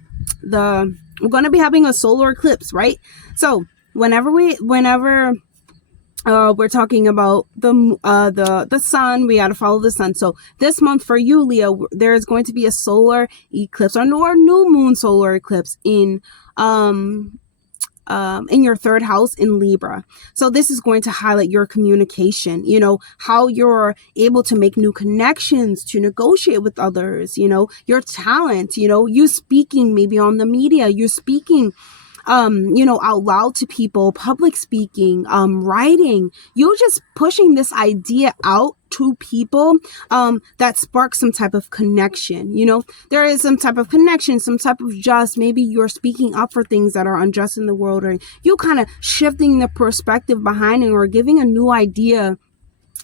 we're going to be having a solar eclipse, right? So whenever we're talking about the sun, we got to follow the sun. So this month for you, Leo, there is going to be a solar eclipse, or new moon solar eclipse in your 3rd house in Libra. So this is going to highlight your communication, you know, how you're able to make new connections, to negotiate with others, you know, your talent, you know, you speaking maybe on the media, you're speaking you know, out loud to people, public speaking, writing, you just pushing this idea out two people that spark some type of connection. You know, there is some type of connection, some type of just, maybe you're speaking up for things that are unjust in the world, or you kind of shifting the perspective behind it, or giving a new idea,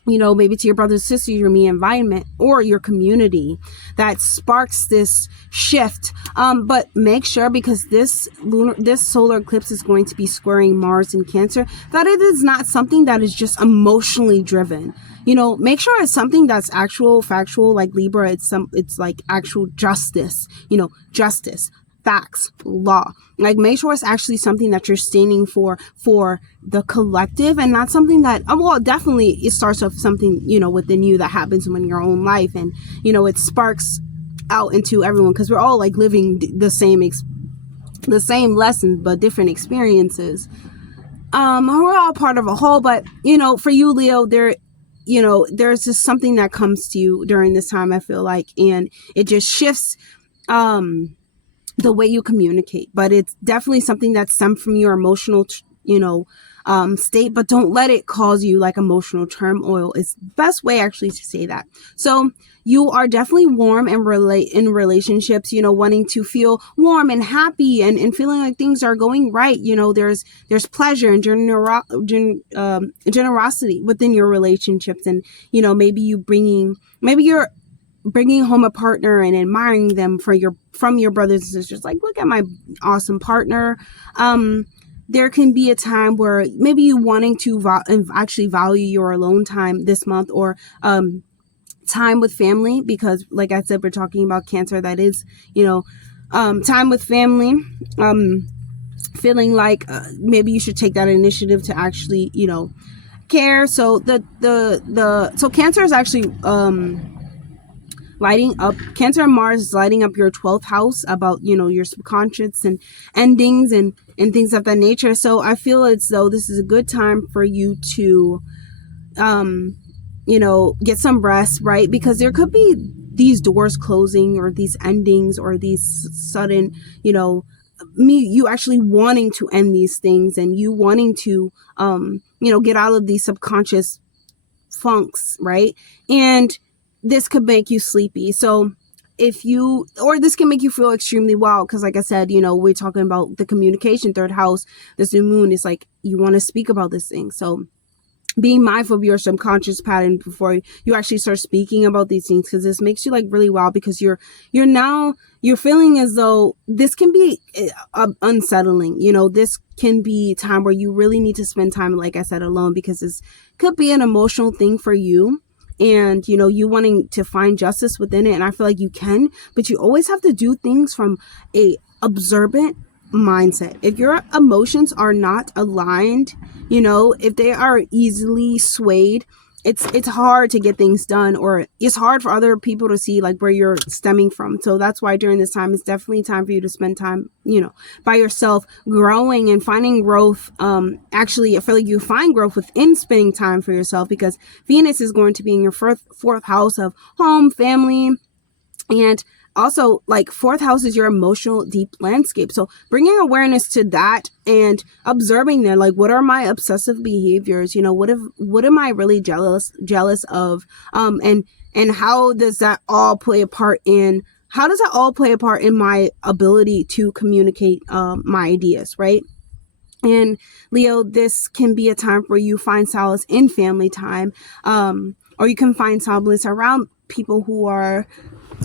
you know, maybe to your brothers, sisters, your me environment, or your community, that sparks this shift. But make sure, because this solar eclipse is going to be squaring Mars in Cancer, that it is not something that is just emotionally driven. You know, make sure it's something that's actual, factual, like Libra. It's like actual justice, you know, justice, facts, law. Like, make sure it's actually something that you're standing for the collective, and not something that, well, definitely it starts off something, you know, within you that happens in your own life, and, you know, it sparks out into everyone, because we're all like living the same lessons, but different experiences. We're all part of a whole, but, you know, for you, Leo, you know, there's just something that comes to you during this time, I feel like, and it just shifts, the way you communicate. But it's definitely something that stems from your emotional, you know, state, but don't let it cause you like emotional turmoil. It's the best way actually to say that. So you are definitely warm and in relationships, you know, wanting to feel warm and happy, and feeling like things are going right. You know, there's pleasure and generosity within your relationships, and, you know, maybe you're bringing home a partner and admiring them from your brothers and sisters. Like, look at my awesome partner. There can be a time where maybe you wanting to actually value your alone time this month, or time with family, because like I said, we're talking about Cancer. That is, you know, time with family. Feeling like maybe you should take that initiative to actually, you know, care. So so Cancer is actually lighting up. Cancer and Mars is lighting up your 12th house, about, you know, your subconscious and endings and things of that nature. So I feel as though this is a good time for you to, you know, get some rest, right? Because there could be these doors closing, or these endings, or these sudden, you know, you actually wanting to end these things, and you wanting to, you know, get out of these subconscious funks, right? And this could make you sleepy. So this can make you feel extremely wild, because like I said, you know, we're talking about the communication, third house, this new moon is like, you want to speak about this thing. So being mindful of your subconscious pattern before you actually start speaking about these things, because this makes you like really wild, because you're feeling as though this can be unsettling. You know, this can be time where you really need to spend time, like I said, alone, because this could be an emotional thing for you. And, you know, you wanting to find justice within it. And I feel like you can, but you always have to do things from a observant mindset. If your emotions are not aligned, you know, if they are easily swayed, it's hard to get things done, or it's hard for other people to see like where you're stemming from. So that's why during this time, it's definitely time for you to spend time, you know, by yourself, growing and finding growth. Actually, I feel like you find growth within spending time for yourself, because Venus is going to be in your fourth house of home, family, and also, like, fourth house is your emotional deep landscape. So bringing awareness to that and observing them, like, what are my obsessive behaviors? You know, what am I really jealous of? And how does that all play a part in my ability to communicate my ideas, right? And Leo, this can be a time where you find solace in family time, or you can find solace around people who are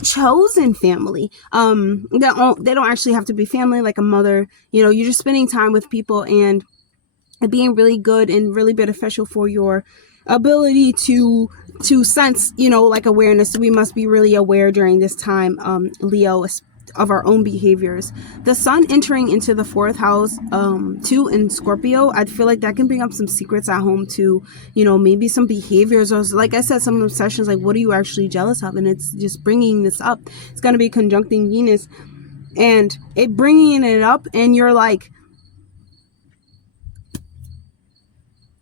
chosen family. They don't actually have to be family, like a mother. You know, you're just spending time with people, and it being really good and really beneficial for your ability to sense, you know, like awareness. We must be really aware during this time, Leo, of our own behaviors. The sun entering into the fourth house, too, in Scorpio, I feel like that can bring up some secrets at home too. You know, maybe some behaviors, or like I said, some obsessions, like what are you actually jealous of? And it's just bringing this up. It's going to be conjuncting Venus, and it bringing it up, and you're like,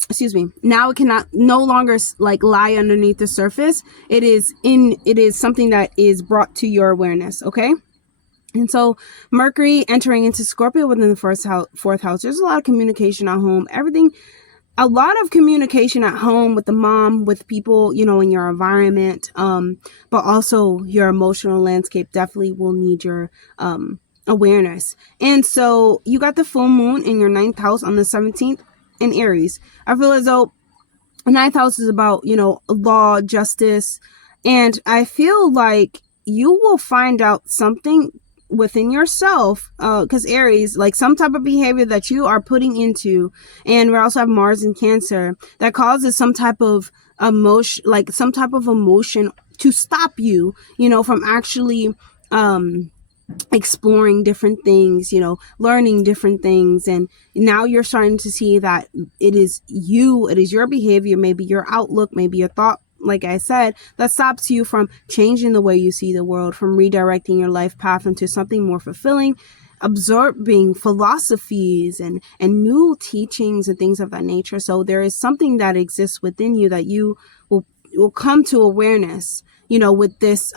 excuse me, now it cannot no longer like lie underneath the surface. It is something that is brought to your awareness. Okay. And so Mercury entering into Scorpio within the fourth house, there's a lot of communication at home. Everything a lot of communication at home with the mom, with people, you know, in your environment, but also your emotional landscape definitely will need your awareness. And so you got the full moon in your 9th house on the 17th in Aries. I feel as though the 9th house is about, you know, law, justice, and I feel like you will find out something within yourself, because Aries, like some type of behavior that you are putting into, and we also have Mars in Cancer, that causes some type of emotion, like some type of emotion to stop you, you know, from actually exploring different things, you know, learning different things. And now you're starting to see that it is your behavior, maybe your outlook, maybe your thought, like I said, that stops you from changing the way you see the world, from redirecting your life path into something more fulfilling, absorbing philosophies and new teachings and things of that nature. So there is something that exists within you that you will come to awareness, you know, with this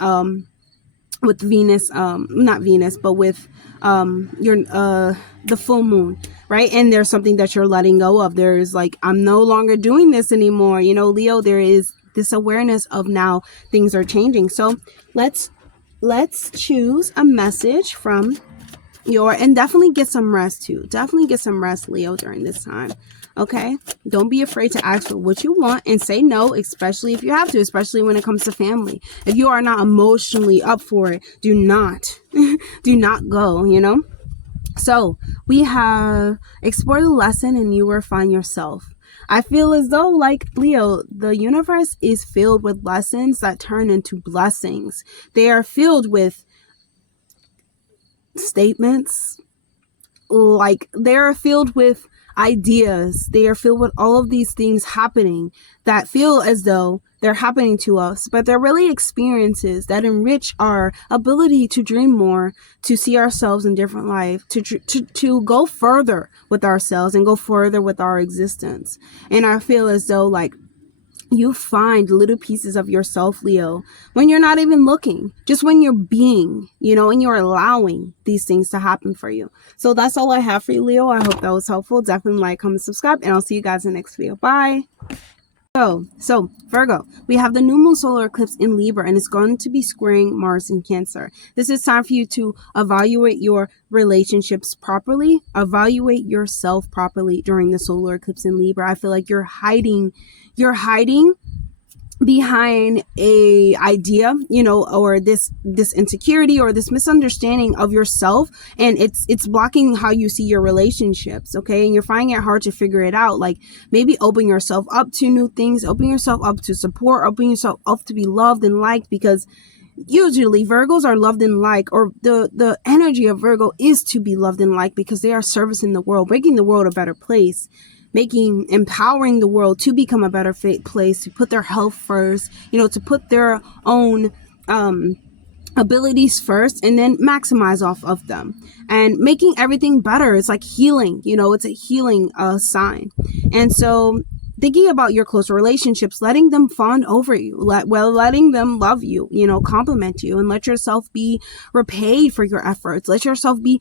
with Venus, not Venus, but with your the full moon, right? And there's something that you're letting go of. There's like, I'm no longer doing this anymore, you know, Leo. There is this awareness of now things are changing. So let's choose a message from your, and definitely get some rest too. Definitely get some rest, Leo, during this time. Okay, don't be afraid to ask for what you want and say no, especially if you have to, especially when it comes to family. If you are not emotionally up for it, do not do not go, you know. So we have explore the lesson and you will find yourself. I feel as though, like, Leo, the universe is filled with lessons that turn into blessings. They are filled with statements, like they are filled with ideas. They are filled with all of these things happening that feel as though they're happening to us, but they're really experiences that enrich our ability to dream more, to see ourselves in different life, to go further with ourselves and go further with our existence. And I feel as though, like, you find little pieces of yourself, Leo, when you're not even looking, just when you're being, you know, and you're allowing these things to happen for you. So that's all I have for you, Leo. I hope that was helpful. Definitely like, comment, subscribe, and I'll see you guys in the next video. Bye. So Virgo, we have the new moon solar eclipse in Libra, and it's going to be squaring Mars in Cancer. This is time for you to evaluate your relationships properly, evaluate yourself properly during the solar eclipse in Libra. I feel like you're hiding behind a idea, you know, or this insecurity or this misunderstanding of yourself, and it's blocking how you see your relationships. Okay, and you're finding it hard to figure it out. Like, maybe open yourself up to new things, open yourself up to support, open yourself up to be loved and liked, because usually Virgos are loved and liked, or the energy of Virgo is to be loved and liked, because they are servicing the world, making the world a better place, empowering the world to become a better place, to put their health first, you know, to put their own abilities first, and then maximize off of them and making everything better. It's like healing, you know, it's a healing sign. And so thinking about your close relationships, letting them fawn over you, letting them love you, you know, compliment you, and let yourself be repaid for your efforts. Let yourself be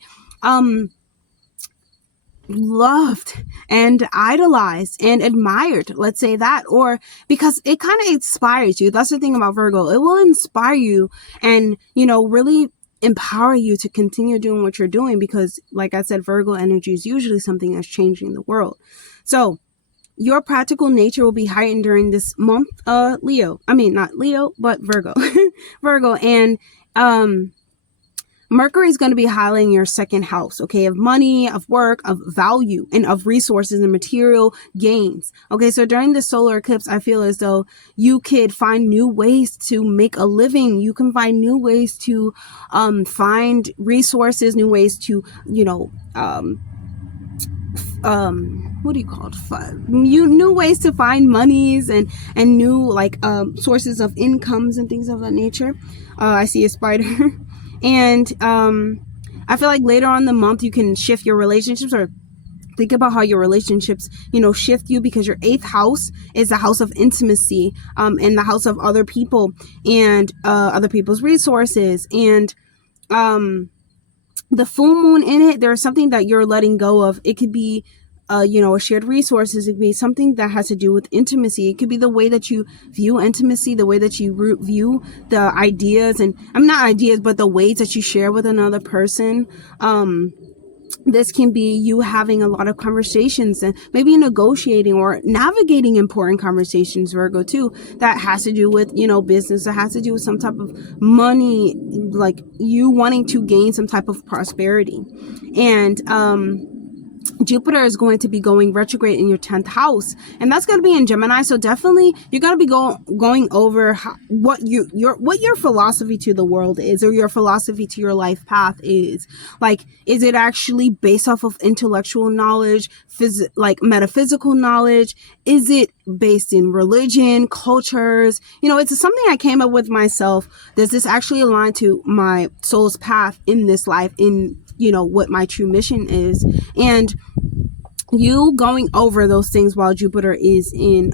loved and idolized and admired, let's say that, or because it kind of inspires you. That's the thing about Virgo. It will inspire you and, you know, really empower you to continue doing what you're doing, because like I said, Virgo energy is usually something that's changing the world. So your practical nature will be heightened during this month, Leo. I mean, not Leo, but Virgo. Virgo. And Mercury is going to be highly in your second house, okay, of money, of work, of value, and of resources and material gains. Okay, so during the solar eclipse, I feel as though you could find new ways to make a living. You can find new ways to find resources, new ways to, you know, what do you call it? New ways to find monies and new, like, sources of incomes and things of that nature. I see a spider. And I feel like later on in the month you can shift your relationships, or think about how your relationships, you know, shift you, because your 8th house is the house of intimacy, and the house of other people and other people's resources. And the full moon in it, there's something that you're letting go of. It could be you know, shared resources. It could be something that has to do with intimacy. It could be the way that you view intimacy, the way that you view the ideas, and I'm not ideas, but the ways that you share with another person. This can be you having a lot of conversations and maybe negotiating or navigating important conversations, Virgo, too, that has to do with, you know, business, that has to do with some type of money, like you wanting to gain some type of prosperity. And Jupiter is going to be going retrograde in your 10th house, and that's going to be in Gemini. So definitely you're going to be going over what your philosophy to the world is, or your philosophy to your life path is. Like, is it actually based off of intellectual knowledge, like metaphysical knowledge? Is it based in religion, cultures? You know, it's something I came up with myself. Does this actually align to my soul's path in this life, in, you know, what my true mission is? And you going over those things while Jupiter is in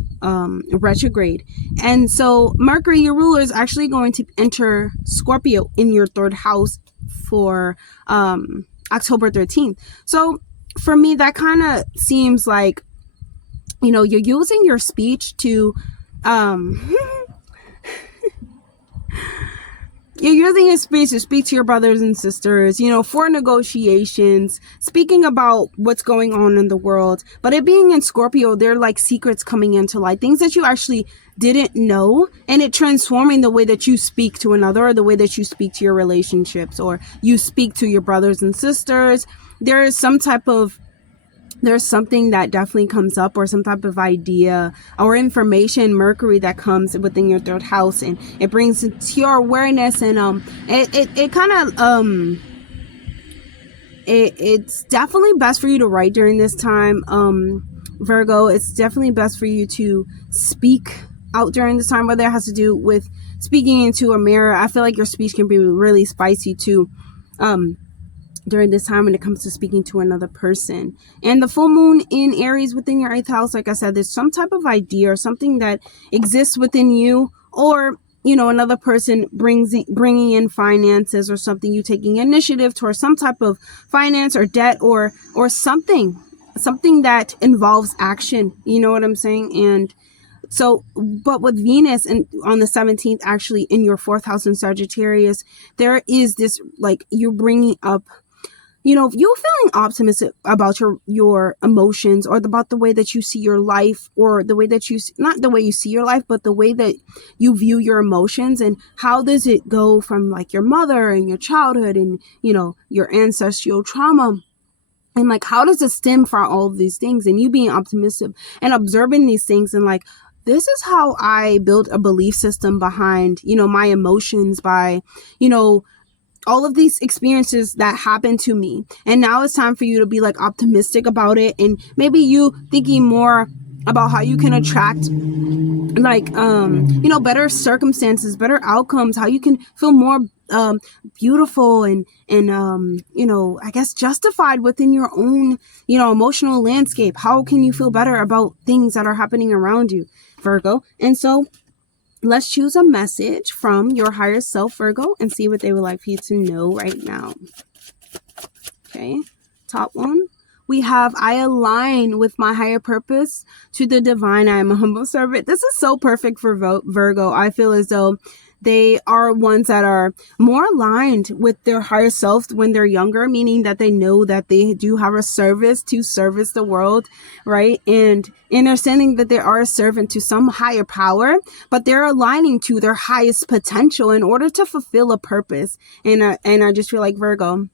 retrograde. And so Mercury, your ruler, is actually going to enter Scorpio in your 3rd house for October 13th. So for me, that kind of seems like, you know, you're using your speech to you're using your speech to speak to your brothers and sisters, you know, for negotiations, speaking about what's going on in the world. But it being in Scorpio, they're like secrets coming into light, things that you actually didn't know, and it transforming the way that you speak to another, or the way that you speak to your relationships, or you speak to your brothers and sisters. There is some type of there's something that definitely comes up, or some type of idea or information, Mercury, that comes within your 3rd house, and it brings it to your awareness. And it kind of it's definitely best for you to write during this time, Virgo. It's definitely best for you to speak out during this time, whether it has to do with speaking into a mirror. I feel like your speech can be really spicy too, during this time when it comes to speaking to another person. And the full moon in Aries within your 8th house, like I said, there's some type of idea or something that exists within you, or, you know, another person bringing in finances, or something, you taking initiative towards some type of finance or debt, or something that involves action. You know what I'm saying? And so, but with Venus and on the 17th, actually in your 4th house in Sagittarius, there is this, like, you're bringing up, you know, you're feeling optimistic about your emotions, or about the way that you see your life, or the way that not the way you see your life, but the way that you view your emotions. And how does it go from, like, your mother and your childhood, and, you know, your ancestral trauma, and, like, how does it stem from all of these things, and you being optimistic and observing these things, and, like, this is how I built a belief system behind, you know, my emotions, by, you know, all of these experiences that happened to me. And now it's time for you to be, like, optimistic about it, and maybe you thinking more about how you can attract, like, you know, better circumstances, better outcomes, how you can feel more beautiful and you know, I guess justified within your own, you know, emotional landscape. How can you feel better about things that are happening around you, Virgo? And so let's choose a message from your higher self, Virgo, and see what they would like for you to know right now. Okay, top one. We have, I align with my higher purpose to the divine. I am a humble servant. This is so perfect for Virgo. I feel as though they are ones that are more aligned with their higher self when they're younger, meaning that they know that they do have a service to service the world, right? And understanding that they are a servant to some higher power, but they're aligning to their highest potential in order to fulfill a purpose. And I just feel like, Virgo,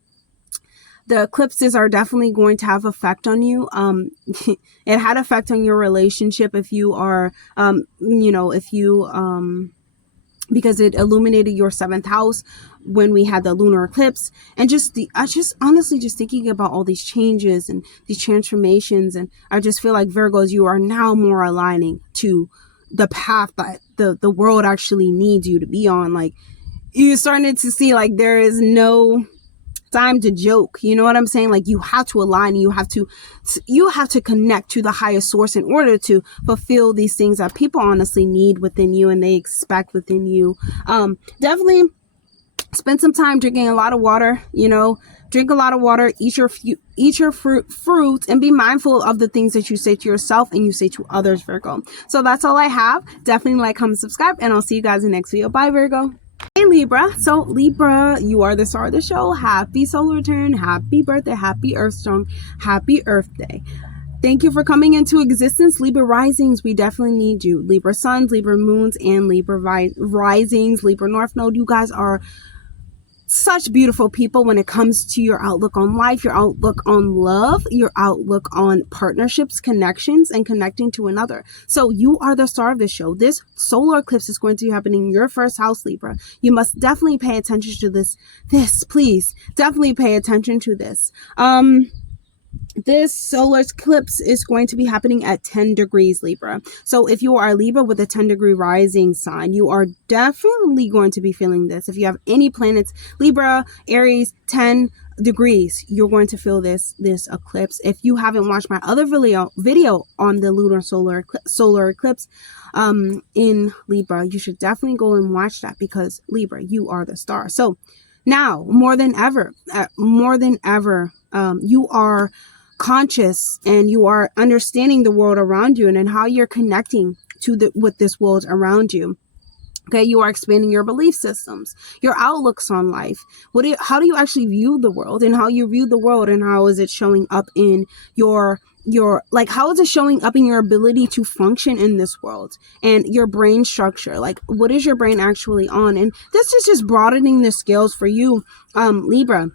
the eclipses are definitely going to have effect on you. It had effect on your relationship if you are, you know, if you, because it illuminated your 7th house when we had the lunar eclipse. And I just honestly just thinking about all these changes and these transformations, and I just feel like, Virgos, you are now more aligning to the path that the world actually needs you to be on. Like, you're starting to see, like, there is no time to joke. You know what I'm saying? Like, you have to align, you have to connect to the highest source in order to fulfill these things that people honestly need within you and they expect within you. Definitely Spend some time drinking a lot of water, you know, drink a lot of water, eat your fruits, and be mindful of the things that you say to yourself and you say to others, Virgo. So that's all I have. Definitely like, comment, subscribe, and I'll see you guys in the next video. Bye, Virgo. Hey, Libra. So Libra, you are the star of the show. Happy solar return, happy birthday, happy Earth Strong, happy Earth Day. Thank you for coming into existence, Libra risings. We definitely need you. Libra suns, Libra moons, and Libra risings, Libra north node. You guys are such beautiful people when it comes to your outlook on life, your outlook on love, your outlook on partnerships, connections, and connecting to another. So you are the star of the show. This solar eclipse is going to be happening in your first house, Libra. You must definitely pay attention to this. Please, definitely pay attention to this. This solar eclipse is going to be happening at 10 degrees, Libra. So if you are a Libra with a 10-degree rising sign, you are definitely going to be feeling this. If you have any planets, Libra, Aries, 10 degrees, you're going to feel this eclipse. If you haven't watched my other video on the lunar solar eclipse in Libra, you should definitely go and watch that, because Libra, you are the star. So now more than ever, you are conscious and you are understanding the world around you and how you're connecting to with this world around you. Okay, you are expanding your belief systems, your outlooks on life. How do you actually view the world, and how you view the world, and how is it showing up in your like, how is it showing up in your ability to function in this world, and your brain structure? Like, what is your brain actually on? And this is just broadening the scales for you, Libra.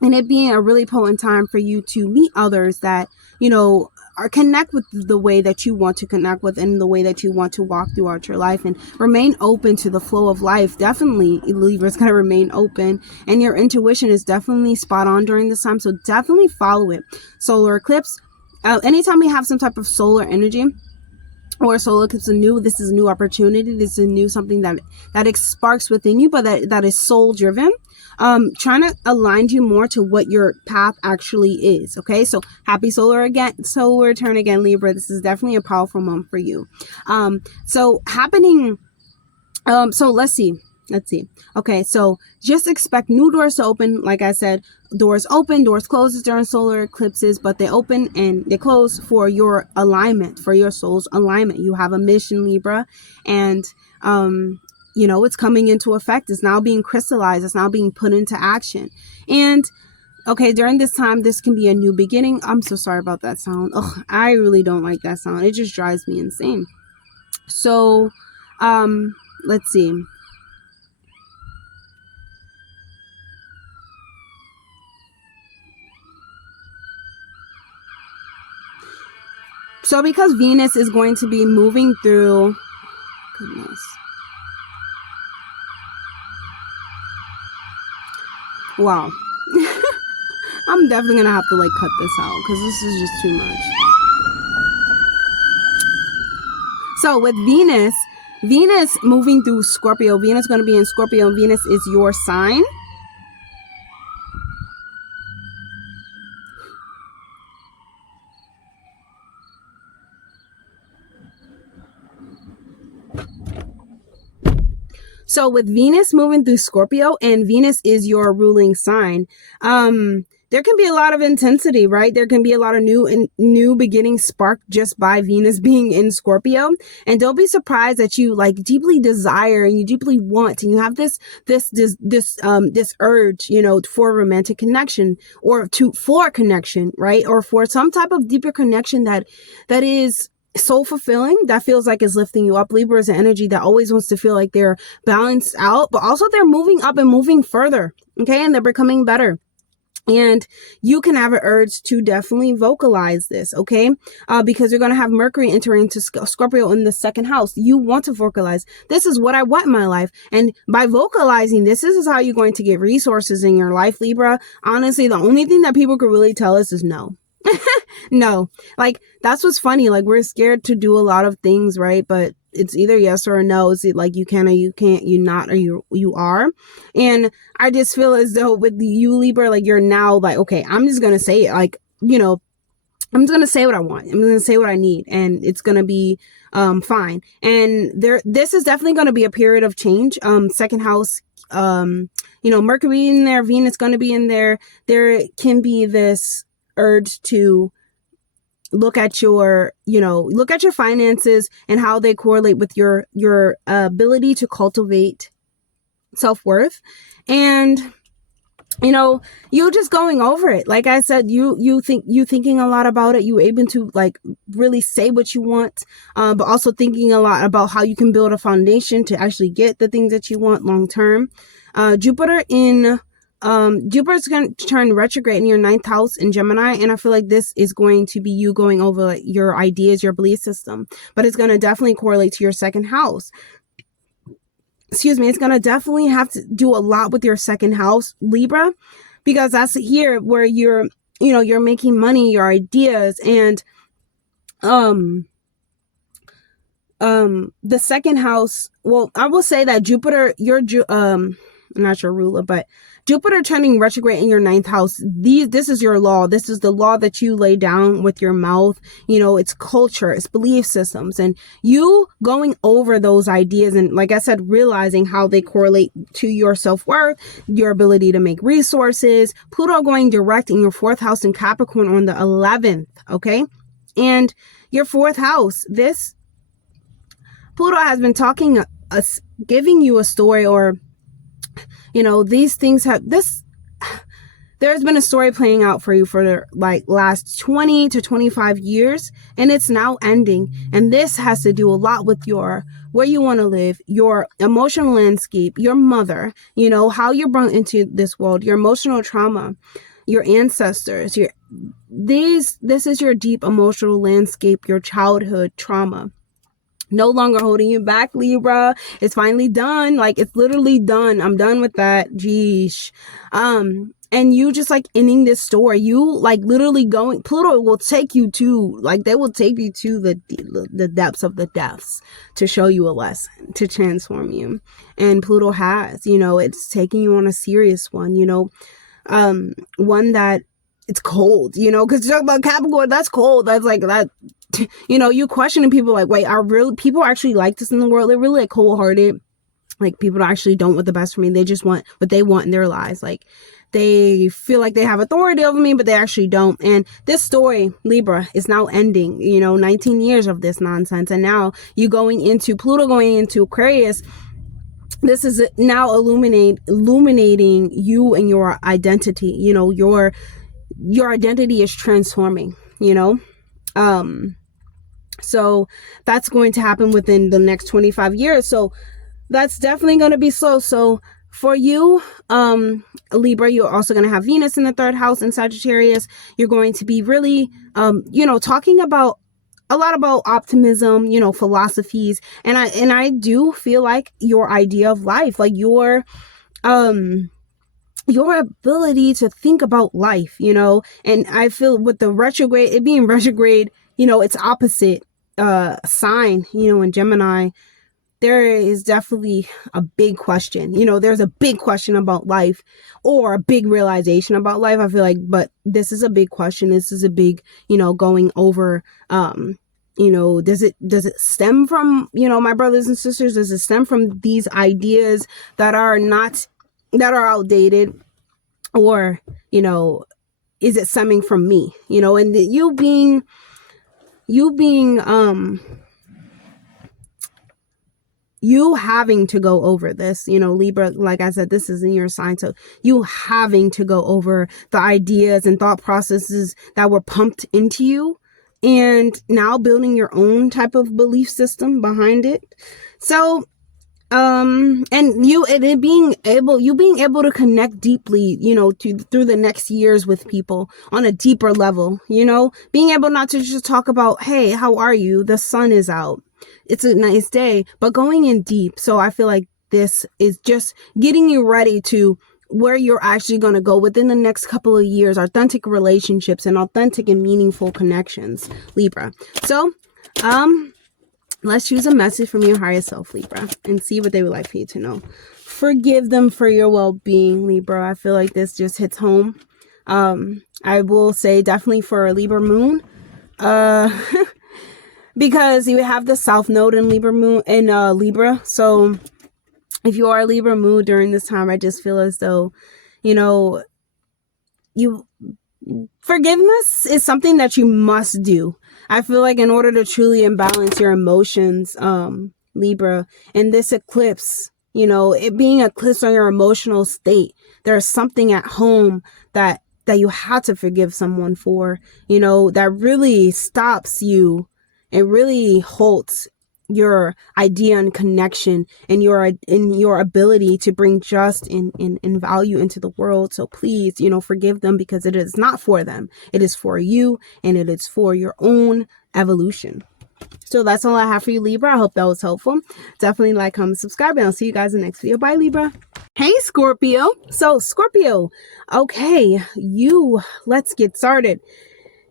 And it being a really potent time for you to meet others that, you know, are connect with the way that you want to connect with, and the way that you want to walk throughout your life, and remain open to the flow of life. Definitely, Libra is going to remain open, and your intuition is definitely spot on during this time. So definitely follow it. Solar eclipse. Anytime we have some type of solar energy, or solar eclipse, this is a new opportunity. This is a new something that sparks within you, but that is soul driven. Trying to align you more to what your path actually is. Okay, so happy solar return again, Libra. This is definitely a powerful month for you. So let's see. Okay, so just expect new doors to open. Like I said, doors open, doors closes during solar eclipses, but they open and they close for your alignment, for your soul's alignment. You have a mission, Libra, and you know, it's coming into effect. It's now being crystallized. It's now being put into action. And okay, during this time, this can be a new beginning. I'm so sorry about that sound. Oh, I really don't like that sound. It just drives me insane. So, let's see. So because Venus is going to be moving through, goodness. Wow. I'm definitely going to have to like cut this out, because this is just too much. So with Venus moving through Scorpio, Venus is going to be in Scorpio, and Venus is your sign. So with Venus moving through Scorpio, and Venus is your ruling sign, there can be a lot of intensity, right? There can be a lot of new beginnings sparked just by Venus being in Scorpio. And don't be surprised that you like deeply desire and you deeply want, and you have this urge, you know, for romantic connection, or for connection, right? Or for some type of deeper connection that is soul fulfilling, that feels like it's lifting you up. Libra is an energy that always wants to feel like they're balanced out, but also they're moving up and moving further. Okay. And they're becoming better. And you can have an urge to definitely vocalize this, okay? Because you're going to have Mercury entering into Scorpio in the second house. You want to vocalize, this is what I want in my life. And by vocalizing this is how you're going to get resources in your life, Libra. Honestly, the only thing that people could really tell us is no. No, like that's what's funny. Like we're scared to do a lot of things, right? But it's either yes or a no. It's like you can or you can't, you not or you are. And I just feel as though with you, Libra, like you're now like, okay, I'm just gonna say it. Like, you know, I'm just gonna say what I want. I'm gonna say what I need, and it's gonna be fine. And this is definitely gonna be a period of change. Second house you know, Mercury in there, Venus going to be in there. There can be this urge to look at your, you know, look at your finances and how they correlate with your ability to cultivate self-worth. And you know, you just going over it. Like I said, you thinking a lot about it. You able to like really say what you want, but also thinking a lot about how you can build a foundation to actually get the things that you want long term. Jupiter's going to turn retrograde in your 9th house in Gemini, and I feel like this is going to be you going over like, your ideas, your belief system, but it's going to definitely correlate to your 2nd house. Excuse me, it's going to definitely have to do a lot with your 2nd house, Libra, because that's here where you're, you know, you're making money, your ideas, and the 2nd house, well, I will say that Jupiter, not your ruler, but Jupiter turning retrograde in your 9th house. This is your law. This is the law that you lay down with your mouth. You know, it's culture, it's belief systems, and you going over those ideas. And like I said, realizing how they correlate to your self-worth, your ability to make resources. Pluto going direct in your 4th house in Capricorn on the 11th. Okay. And your 4th house, this Pluto has been talking, giving you a story, or you know, these things there's been a story playing out for you for the like last 20 to 25 years, and it's now ending. And this has to do a lot with where you want to live, your emotional landscape, your mother, you know, how you're brought into this world, your emotional trauma, your ancestors, this is your deep emotional landscape, your childhood trauma. No longer holding you back, Libra. It's finally done. Like, it's literally done. I'm done with that. Geesh. And you just like ending this story. You like literally going, Pluto will take you to, like, they will take you to the depths of the depths to show you a lesson, to transform you. And Pluto has, you know, it's taking you on a serious one, you know, one that it's cold, you know, because you talk about Capricorn, that's cold. That's like that. You know, you questioning people like, wait, are real people actually like this in the world? They're really like cold-hearted. Like, people actually don't want the best for me. They just want what they want in their lives. Like, they feel like they have authority over me, but they actually don't. And this story, Libra, is now ending. You know, 19 years of this nonsense. And now you going into Pluto, going into Aquarius. This is now illuminating you and your identity. You know, your identity is transforming, you know. So that's going to happen within the next 25 years. So that's definitely going to be slow. So for you, Libra, you're also going to have Venus in the 3rd house in Sagittarius. You're going to be really, you know, talking about a lot about optimism, you know, philosophies. And I do feel like your idea of life, like your ability to think about life, you know. And I feel with the retrograde, it being retrograde, you know, it's opposite sign, you know, in Gemini, there is definitely a big question. You know, there's a big question about life, or a big realization about life, I feel like. But this is a big question. This is a big, you know, going over, you know, does it stem from, you know, my brothers and sisters, does it stem from these ideas that are outdated, or, you know, is it stemming from me, you know? And you being you having to go over this, you know, Libra, like I said, this is in your sign. So you having to go over the ideas and thought processes that were pumped into you, and now building your own type of belief system behind it. So and you being able to connect deeply, you know, through the next years with people on a deeper level, you know, being able not to just talk about, hey, how are you? The sun is out. It's a nice day, but going in deep. So I feel like this is just getting you ready to where you're actually going to go within the next couple of years, authentic relationships and authentic and meaningful connections, Libra. So, let's choose a message from your higher self, Libra, and see what they would like for you to know. Forgive them for your well-being, Libra. I feel like this just hits home. I will say definitely for Libra moon, because you have the South Node in Libra moon in Libra. So if you are a Libra moon during this time, I just feel as though, you know, forgiveness is something that you must do. I feel like in order to truly imbalance your emotions, Libra, in this eclipse, you know, it being eclipsed on your emotional state, there's something at home that you have to forgive someone for, you know, that really stops you and really halts your idea and connection and your ability to bring just and value into the world. So please, you know, forgive them, because it is not for them. It is for you, and it is for your own evolution. So that's all I have for you, Libra. I hope that was helpful. Definitely like, comment, subscribe, and I'll see you guys in the next video. Bye, Libra. Hey, Scorpio. So Scorpio, okay, let's get started.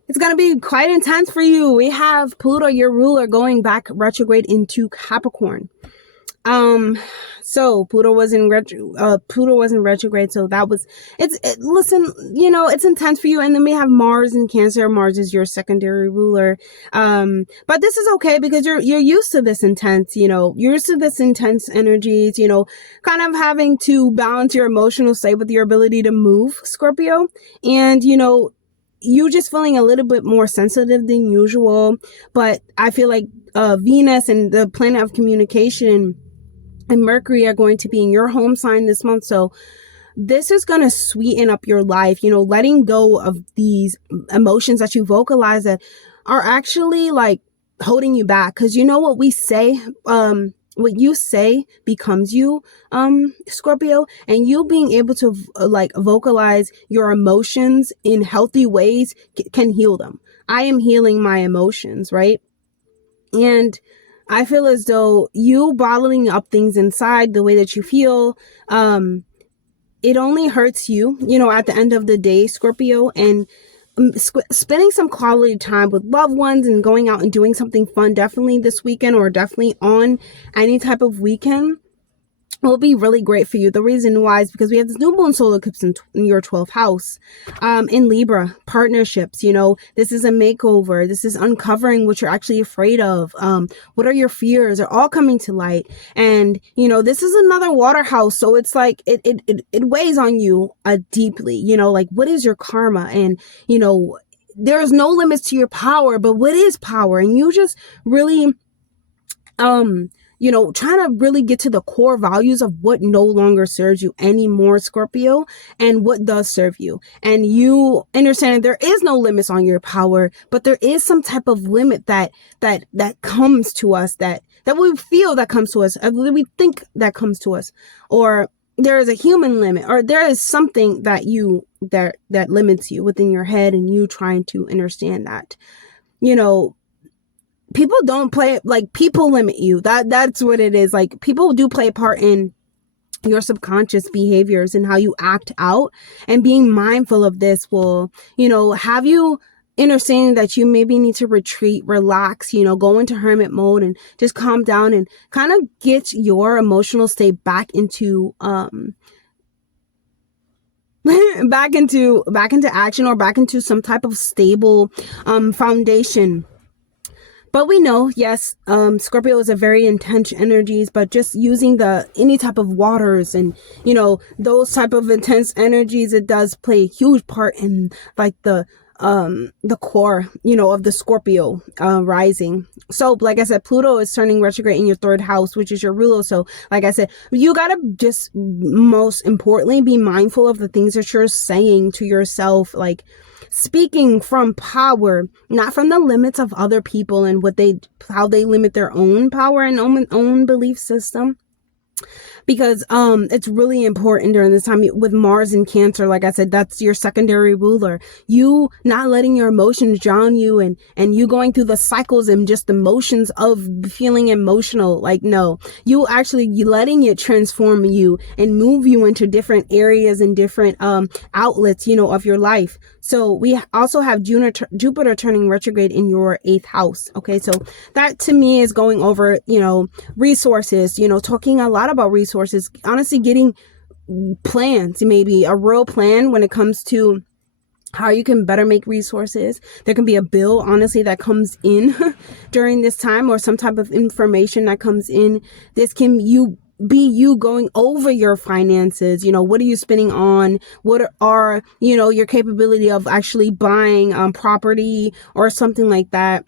It's going to be quite intense for you. We have Pluto, your ruler, going back retrograde into Capricorn. So Pluto was in retrograde. So that was, listen, you know, it's intense for you. And then we have Mars in Cancer. Mars is your secondary ruler. But this is okay, because you're used to this intense, you know, you're used to this intense energies, you know, kind of having to balance your emotional state with your ability to move, Scorpio. And, you know, you just feeling a little bit more sensitive than usual. But I feel like Venus and the planet of communication and Mercury are going to be in your home sign this month. So this is going to sweeten up your life, you know, letting go of these emotions that you vocalize that are actually like holding you back. Because you know what we say, what you say becomes you, Scorpio, and you being able to like vocalize your emotions in healthy ways can heal them. I am healing my emotions, right? And I feel as though you bottling up things inside, the way that you feel, it only hurts you, you know, at the end of the day, Scorpio. And spending some quality time with loved ones and going out and doing something fun, definitely this weekend, or definitely on any type of weekend, will be really great for you. The reason why is because we have this new moon solar eclipse in your 12th house, in Libra. Partnerships, you know, this is a makeover. This is uncovering what you're actually afraid of. What are your fears are all coming to light. And, you know, this is another water house. So it's like, it weighs on you deeply, you know, like, what is your karma? And, you know, there's no limits to your power, but what is power? And you just really, you know, trying to really get to the core values of what no longer serves you anymore, Scorpio, and what does serve you. And you understanding there is no limits on your power, but there is some type of limit that comes to us, that we feel that comes to us, that we think that comes to us, or there is a human limit, or there is something that limits you within your head, and you trying to understand that, you know. People don't play, like, people limit you. That's what it is. Like, people do play a part in your subconscious behaviors and how you act out, and being mindful of this will, you know, have you understanding that you maybe need to retreat, relax, you know, go into hermit mode and just calm down and kind of get your emotional state back into, back into action, or back into some type of stable, foundation. But we know, yes, Scorpio is a very intense energies, but just using any type of waters and, you know, those type of intense energies, it does play a huge part in like the core, you know, of the Scorpio rising. So like I said, Pluto is turning retrograde in your 3rd house, which is your ruler. So like I said, you gotta just most importantly be mindful of the things that you're saying to yourself, like speaking from power, not from the limits of other people and how they limit their own power and own belief system. Because it's really important during this time with Mars in Cancer. Like I said, that's your secondary ruler. You not letting your emotions drown you, and you going through the cycles and just the motions of feeling emotional. Like, no, you letting it transform you and move you into different areas and different outlets, you know, of your life. So we also have Jupiter turning retrograde in your 8th house. Okay, so that to me is going over, you know, resources, you know, talking a lot about resources, honestly getting plans, maybe a real plan when it comes to how you can better make resources. There can be a bill, honestly, that comes in during this time, or some type of information that comes in. This can, you be you going over your finances. You know, what are you spending on? What are, you know, your capability of actually buying property or something like that,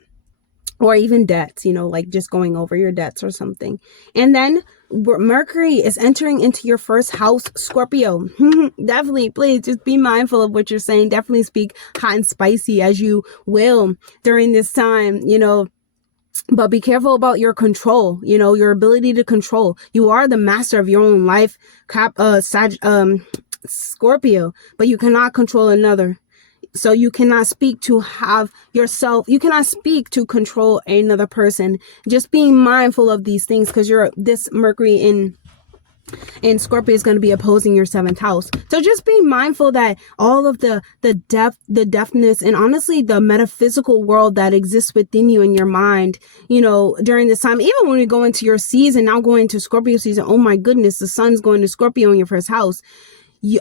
or even debts, you know, like just going over your debts or something. And then Mercury is entering into your first house, Scorpio. Definitely, please just be mindful of what you're saying. Definitely speak hot and spicy as you will during this time, you know. But be careful about your control, you know, your ability to control. You are the master of your own life, Scorpio, but you cannot control another. So you cannot speak to have yourself, you cannot speak to control another person. Just being mindful of these things, because this Mercury in Scorpio is going to be opposing your 7th house. So just be mindful that all of the depthness, and honestly the metaphysical world that exists within you in your mind, you know, during this time, even when we go into your season, now going to Scorpio season, oh my goodness, the sun's going to Scorpio in your first house.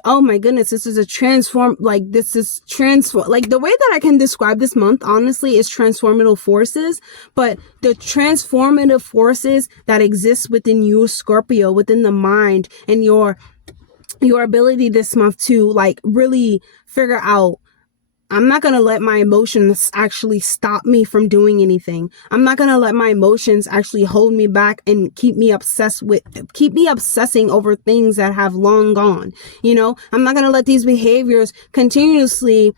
Oh my goodness, this is like the way that I can describe this month, honestly, is transformative forces. But the transformative forces that exist within you, Scorpio, within the mind, and your ability this month to like really figure out, I'm not going to let my emotions actually stop me from doing anything. I'm not going to let my emotions actually hold me back and keep me obsessing over things that have long gone. You know, I'm not going to let these behaviors continuously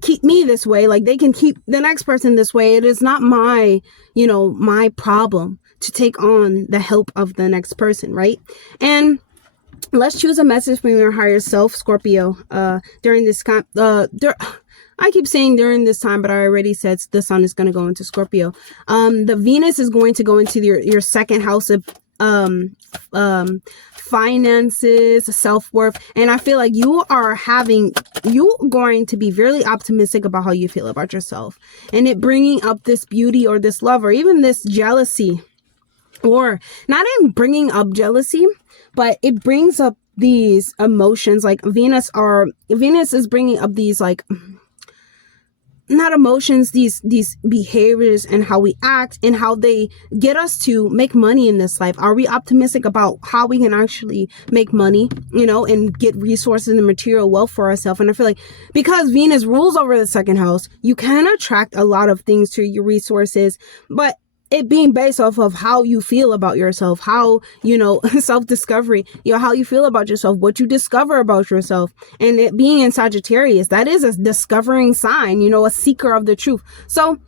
keep me this way. Like they can keep the next person this way. It is not my, you know, my problem to take on the help of the next person, right? And let's choose a message from your higher self, Scorpio, during this time. I keep saying during this time, but I already said the sun is going to go into Scorpio. The Venus is going to go into your second house of finances, self-worth. And I feel like you're going to be really optimistic about how you feel about yourself. And it bringing up this beauty or this love or even this jealousy. Or not even bringing up jealousy, but it brings up these emotions. Like Venus is bringing up these, like, not emotions, these behaviors and how we act and how they get us to make money in this life. Are we optimistic about how we can actually make money, you know, and get resources and material wealth for ourselves? And I feel like because Venus rules over the second house, you can attract a lot of things to your resources, but it being based off of how you feel about yourself, how, you know, self-discovery, you know, how you feel about yourself, what you discover about yourself. And it being in Sagittarius, that is a discovering sign, you know, a seeker of the truth. So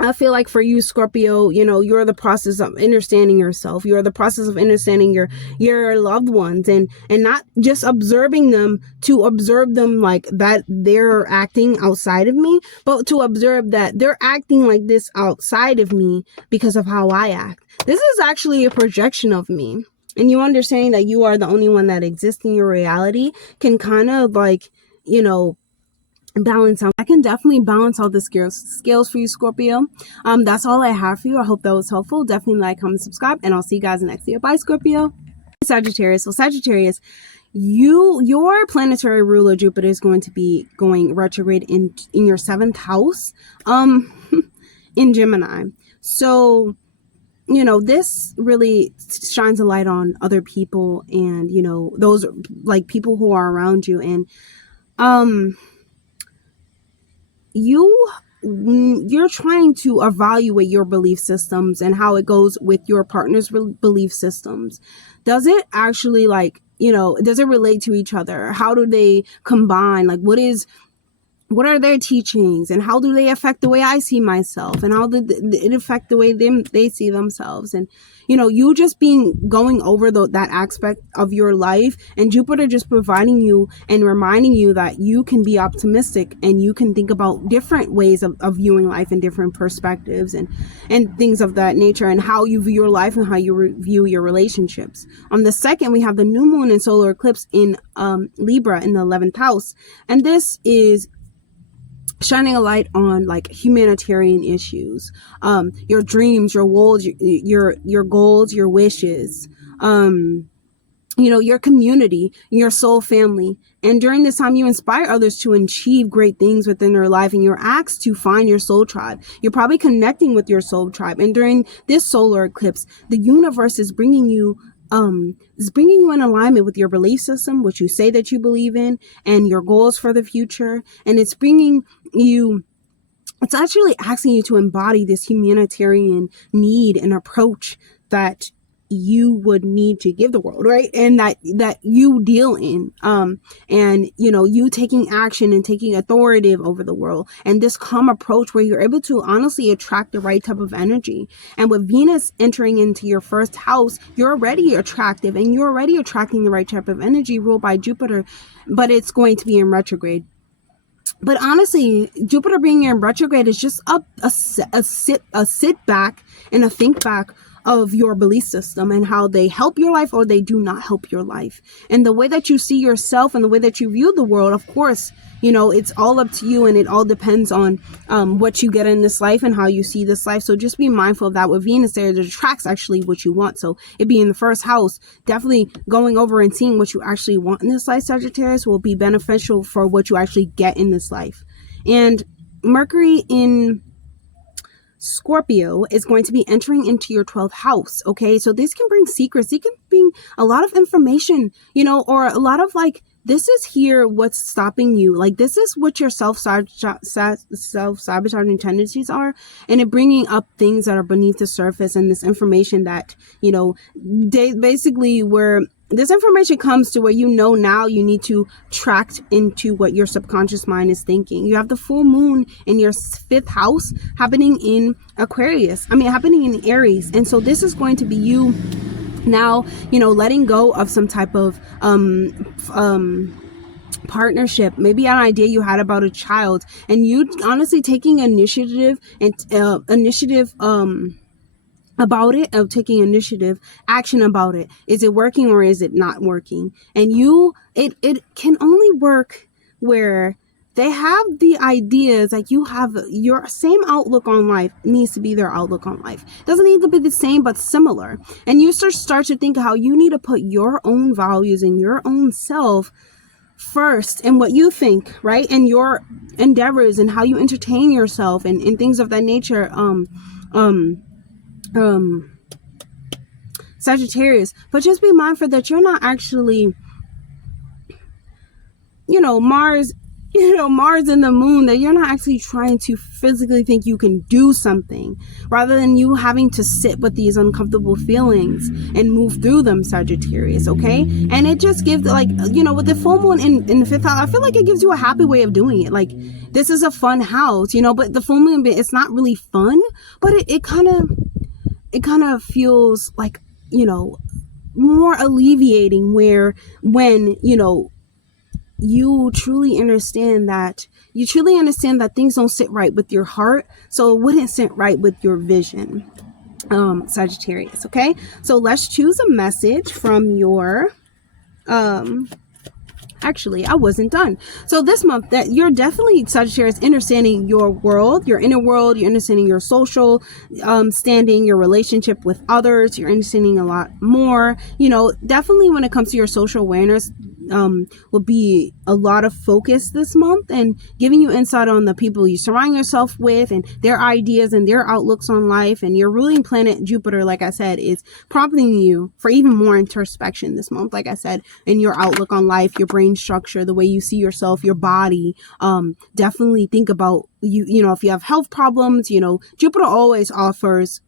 I feel like for you, Scorpio, you know, you're the process of understanding yourself. You're the process of understanding your loved ones and not just observing them to observe them like that they're acting outside of me, but to observe that they're acting like this outside of me because of how I act. This is actually a projection of me. And you understanding that you are the only one that exists in your reality can kind of like, you know, balance out. I can definitely balance all the scales for you, Scorpio. That's all I have for you. I hope that was helpful. Definitely like, comment, subscribe, and I'll see you guys in the next video. Bye, Scorpio. Sagittarius. So Sagittarius, your planetary ruler Jupiter is going to be going retrograde in your 7th house, in Gemini. So, you know, this really shines a light on other people and, you know, those like people who are around you. And, you're trying to evaluate your belief systems and how it goes with your partner's belief systems. Does it actually, like, you know, does it relate to each other? How do they combine? Like, what are their teachings and how do they affect the way I see myself and how did it affect the way they see themselves? And, you know, you just going over that aspect of your life, and Jupiter just providing you and reminding you that you can be optimistic and you can think about different ways of viewing life and different perspectives and things of that nature, and how you view your life and how you view your relationships. On the 2nd, we have the new moon and solar eclipse in Libra in the 11th house. And this is shining a light on like humanitarian issues, your dreams, your goals, your goals, your wishes, you know, your community, your soul family. And during this time, you inspire others to achieve great things within their life, and you're asked to find your soul tribe. You're probably connecting with your soul tribe. And during this solar eclipse, the universe is bringing you it's bringing you in alignment with your belief system, what you say that you believe in, and your goals for the future. And it's actually asking you to embody this humanitarian need and approach that you would need to give the world, right? And that you deal in, and you taking action and taking authoritative over the world, and this calm approach where you're able to honestly attract the right type of energy. And with Venus entering into your first house, you're already attractive and you're already attracting the right type of energy ruled by Jupiter, but it's going to be in retrograde. But honestly, Jupiter being in retrograde is just a sit back and a think back of your belief system and how they help your life or they do not help your life. And the way that you see yourself and the way that you view the world, of course, it's all up to you, and it all depends on what you get in this life and how you see this life. So just be mindful of that. With Venus there, it attracts actually what you want. So it being the first house, definitely going over and seeing what you actually want in this life, Sagittarius, will be beneficial for what you actually get in this life. And Mercury in Scorpio is going to be entering into your 12th house. Okay, so this can bring secrets. It can bring a lot of information, or a lot of like, this is here what's stopping you. Like, this is what your self-sabotaging tendencies are, and it bringing up things that are beneath the surface, and this information that, they basically where this information comes to where now you need to track into what your subconscious mind is thinking. You have the full moon in your 5th house happening in happening in Aries. And so this is going to be you now, letting go of some type of partnership, maybe an idea you had about a child, and you honestly taking initiative about it, of taking initiative, action about it. Is it working or is it not working? And it can only work where they have the ideas, like you have your same outlook on life needs to be their outlook on life. Doesn't need to be the same, but similar. And you start to think how you need to put your own values and your own self first, and what you think, right? And your endeavors and how you entertain yourself and things of that nature. Sagittarius, but just be mindful that you're not actually, Mars and the moon, that you're not actually trying to physically think you can do something, rather than you having to sit with these uncomfortable feelings and move through them, Sagittarius, okay? And it just gives, like, with the full moon in the 5th house, I feel like it gives you a happy way of doing it. Like, this is a fun house, but the full moon, it's not really fun, but it kind of feels like, more alleviating, when you truly understand that things don't sit right with your heart, so it wouldn't sit right with your vision, Sagittarius. Okay, so let's choose a message from your actually, I wasn't done. So this month, that you're definitely, Sagittarius, understanding your world, your inner world. You're understanding your social standing, your relationship with others. You're understanding a lot more. Definitely when it comes to your social awareness, will be a lot of focus this month, and giving you insight on the people you surround yourself with and their ideas and their outlooks on life. And your ruling planet Jupiter, like I said, is prompting you for even more introspection this month, like I said, in your outlook on life, your brain structure, the way you see yourself, your body. Definitely think about if you have health problems. Jupiter always offers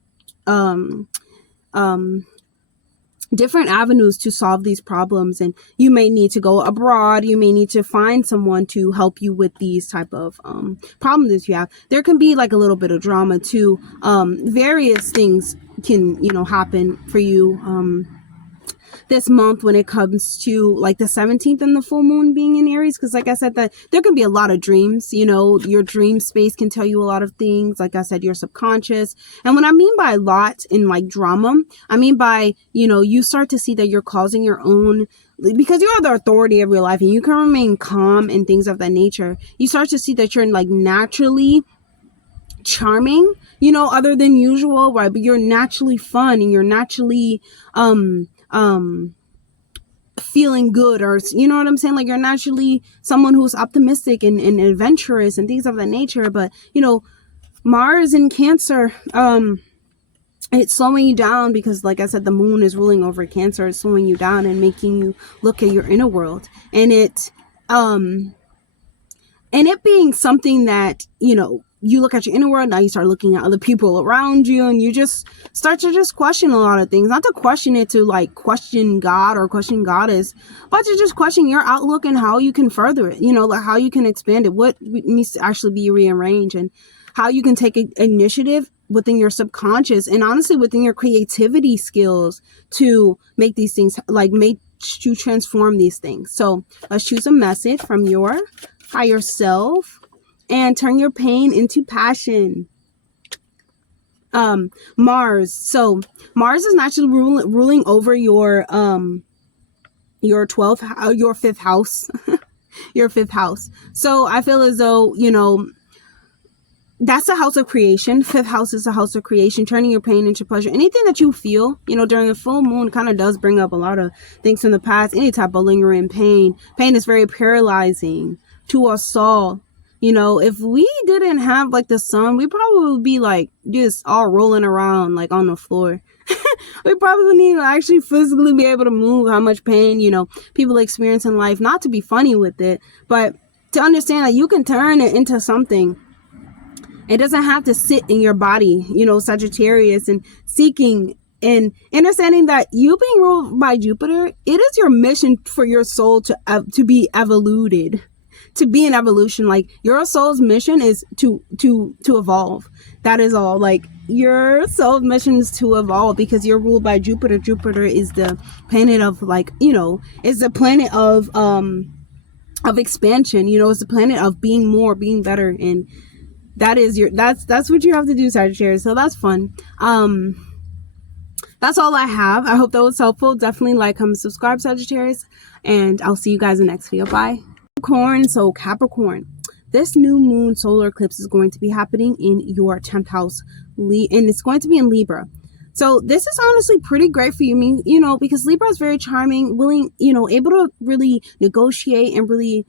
different avenues to solve these problems, and you may need to go abroad. You may need to find someone to help you with these type of problems that you have. There can be like a little bit of drama too. Various things can happen for you this month when it comes to like the 17th and the full moon being in Aries, because like I said, that there can be a lot of dreams. Your dream space can tell you a lot of things, like I said, your subconscious. And what I mean by a lot in like drama, I mean by you start to see that you're causing your own, because you are the authority of your life and you can remain calm and things of that nature. You start to see that you're like naturally charming, other than usual, right? But you're naturally fun, and you're naturally feeling good, or what I'm saying, like you're naturally someone who's optimistic and adventurous and things of that nature. But Mars in Cancer, it's slowing you down because, like I said, the moon is ruling over Cancer. It's slowing you down and making you look at your inner world. And it being something that, you look at your inner world, now you start looking at other people around you, and you just start to just question a lot of things. Not to question it to like question God or question Goddess, but to just question your outlook and how you can further it, like how you can expand it, what needs to actually be rearranged, and how you can take initiative within your subconscious and honestly within your creativity skills to make these things, to transform these things. So let's choose a message from your higher self and turn your pain into passion. Mars. So Mars is naturally ruling over your 12th, your 5th house, your 5th house. So I feel as though, that's a house of creation. 5th house is a house of creation, turning your pain into pleasure. Anything that you feel, during the full moon kind of does bring up a lot of things from the past. Any type of lingering pain. Pain is very paralyzing to us all. If we didn't have like the sun, we probably would be like just all rolling around like on the floor. We probably need to actually physically be able to move how much pain, people experience in life. Not to be funny with it, but to understand that you can turn it into something. It doesn't have to sit in your body, Sagittarius, and seeking and understanding that you being ruled by Jupiter, it is your mission for your soul to be evoluted, to be an evolution. Like your soul's mission is to evolve. That is all. Like your soul's mission is to evolve because you're ruled by Jupiter. Jupiter is the planet of is the planet of expansion. It's the planet of being more, being better, and that is that's what you have to do, Sagittarius. So that's fun. That's all I have. I hope that was helpful. Definitely like, comment, subscribe, Sagittarius, and I'll see you guys in the next video. Bye. Capricorn. So Capricorn, this new moon solar eclipse is going to be happening in your 10th house, and it's going to be in Libra. So this is honestly pretty great for you, because Libra is very charming, willing, able to really negotiate and really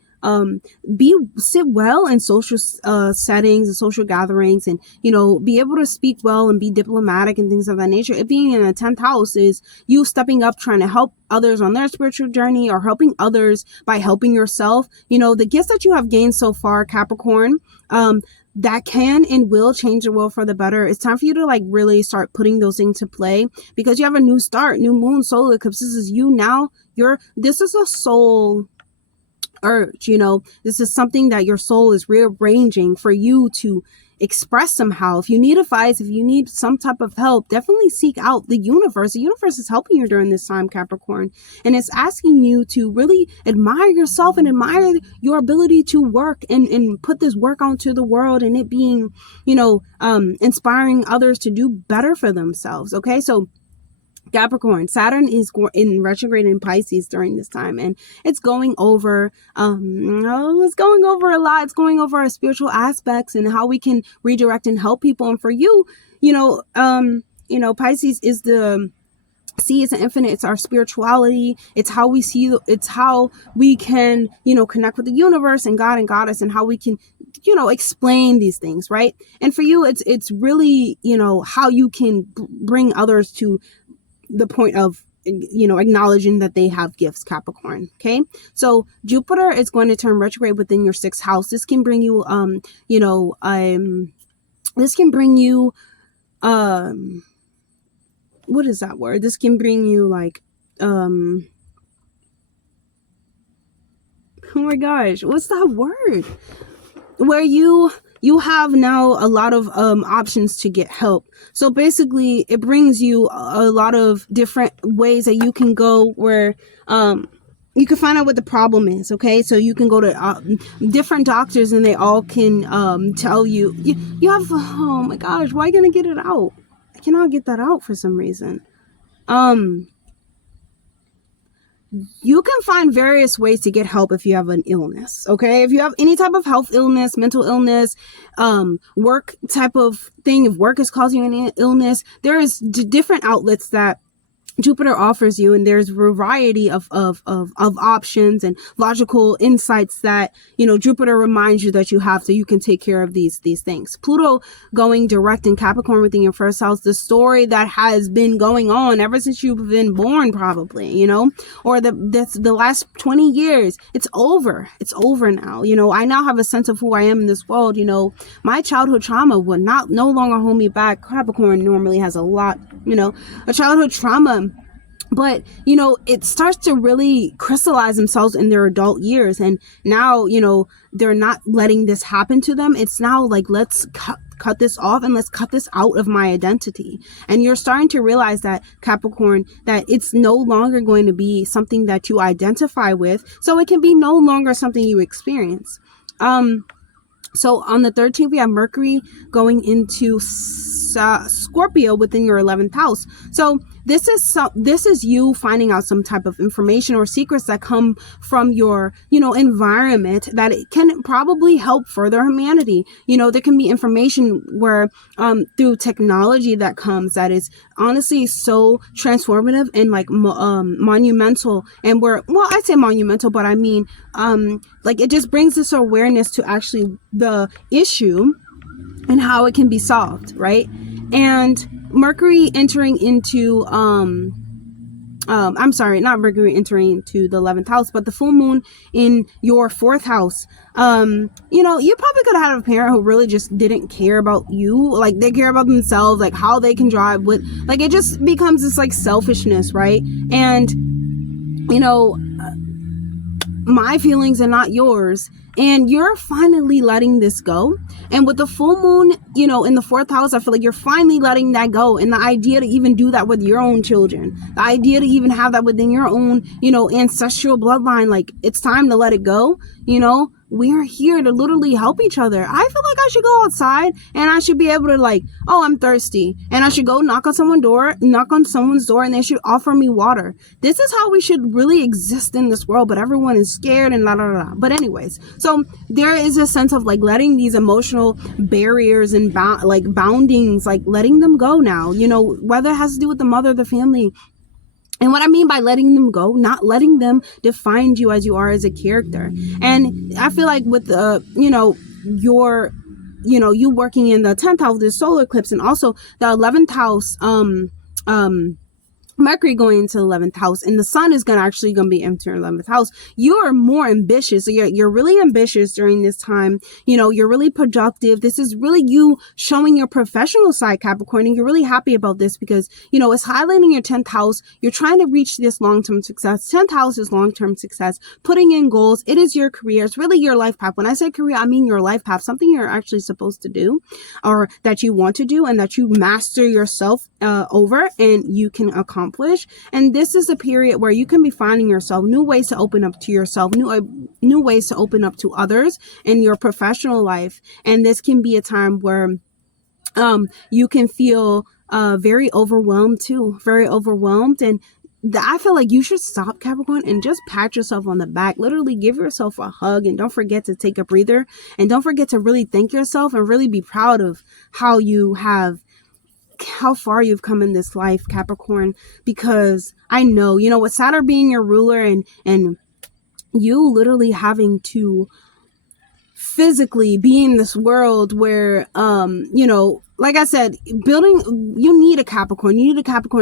sit well in social settings and social gatherings, and be able to speak well and be diplomatic and things of that nature. It being in a 10th house is you stepping up, trying to help others on their spiritual journey, or helping others by helping yourself. The gifts that you have gained so far, Capricorn, that can and will change the world for the better. It's time for you to really start putting those things to play, because you have a new start, new moon solar eclipse. This is you now. This is a soul urge. This is something that your soul is rearranging for you to express somehow. If you need advice, if you need some type of help, definitely seek out the universe. The universe is helping you during this time, Capricorn, and it's asking you to really admire yourself and admire your ability to work and put this work onto the world, and it being inspiring others to do better for themselves. Okay, so Capricorn, Saturn is in retrograde in Pisces during this time, and it's going over a lot. It's going over our spiritual aspects and how we can redirect and help people. And for you, Pisces is the sea is an infinite. It's our spirituality. It's how we see. It's how we can connect with the universe and God and Goddess, and how we can explain these things, right? And for you, it's really how you can bring others to the point of acknowledging that they have gifts, Capricorn. Okay, so Jupiter is going to turn retrograde within your 6th house. This can bring you this can bring you what is that word? This can bring you oh my gosh, what's that word? Where you have now a lot of options to get help. So basically it brings you a lot of different ways that you can go where you can find out what the problem is. Okay, so you can go to different doctors, and they all can tell you have, oh my gosh, why can't I get it out? I cannot get that out for some reason. You can find various ways to get help if you have an illness. Okay, if you have any type of health illness, mental illness, work type of thing, if work is causing you any illness, there is different outlets that Jupiter offers you, and there's a variety of options and logical insights that, you know, Jupiter reminds you that you have, so you can take care of these things. Pluto going direct in Capricorn within your first house, the story that has been going on ever since you've been born, probably, you know, or the last 20 years, it's over. It's over now. You know, I now have a sense of who I am in this world. You know, my childhood trauma would no longer hold me back. Capricorn normally has a lot, you know, a childhood trauma. But, you know, it starts to really crystallize themselves in their adult years. And now, you know, they're not letting this happen to them. It's now like, let's cut this off and let's cut this out of my identity. And you're starting to realize that, Capricorn, that it's no longer going to be something that you identify with. So it can be no longer something you experience. So on the 13th, we have Mercury going into Scorpio within your 11th house. So this is you finding out some type of information or secrets that come from your, you know, environment that it can probably help further humanity. You know, there can be information where through technology that comes that is honestly so transformative and like monumental, and well, I say monumental, but I mean like it just brings this awareness to actually the issue and how it can be solved, right? And Mercury entering into I'm sorry, not Mercury entering into the 11th house, but the full moon in your 4th house. You know, you probably could have had a parent who really just didn't care about you. Like, they care about themselves, like how they can drive with, like, it just becomes this like selfishness, right? And, you know, my feelings are not yours. And you're finally letting this go. And with the full moon, you know, in the 4th house, I feel like you're finally letting that go. And the idea to even do that with your own children, the idea to even have that within your own, you know, ancestral bloodline, like, it's time to let it go. You know, we are here to literally help each other. I feel like I should go outside and I should be able to, like, oh, I'm thirsty, and I should go knock on someone's door and they should offer me water. This is how we should really exist in this world, but everyone is scared and la la la. But anyways, so there is a sense of like letting these emotional barriers and boundings, like letting them go now, you know, whether it has to do with the mother, the family. And what I mean by letting them go, not letting them define you as you are as a character. And I feel like with you know, you working in the 10th house, the solar eclipse, and also the 11th house, Mercury going into the 11th house, and the sun is going to be entering 11th house. You are more ambitious. So you're really ambitious during this time. You know, you're really productive. This is really you showing your professional side, Capricorn, and you're really happy about this because, you know, it's highlighting your 10th house. You're trying to reach this long-term success. 10th house is long-term success, putting in goals. It is your career. It's really your life path. When I say career, I mean your life path, something you're actually supposed to do or that you want to do and that you master yourself over and you can accomplish. And this is a period where you can be finding yourself new ways to open up to yourself, new ways to open up to others in your professional life. And this can be a time where you can feel very overwhelmed too, very overwhelmed. And I feel like you should stop, Capricorn, and just pat yourself on the back. Literally give yourself a hug, and don't forget to take a breather, and don't forget to really thank yourself and really be proud of how far you've come in this life, Capricorn, because I know, you know, with Saturn being your ruler and you literally having to physically be in this world where, you know, like I said, you need a Capricorn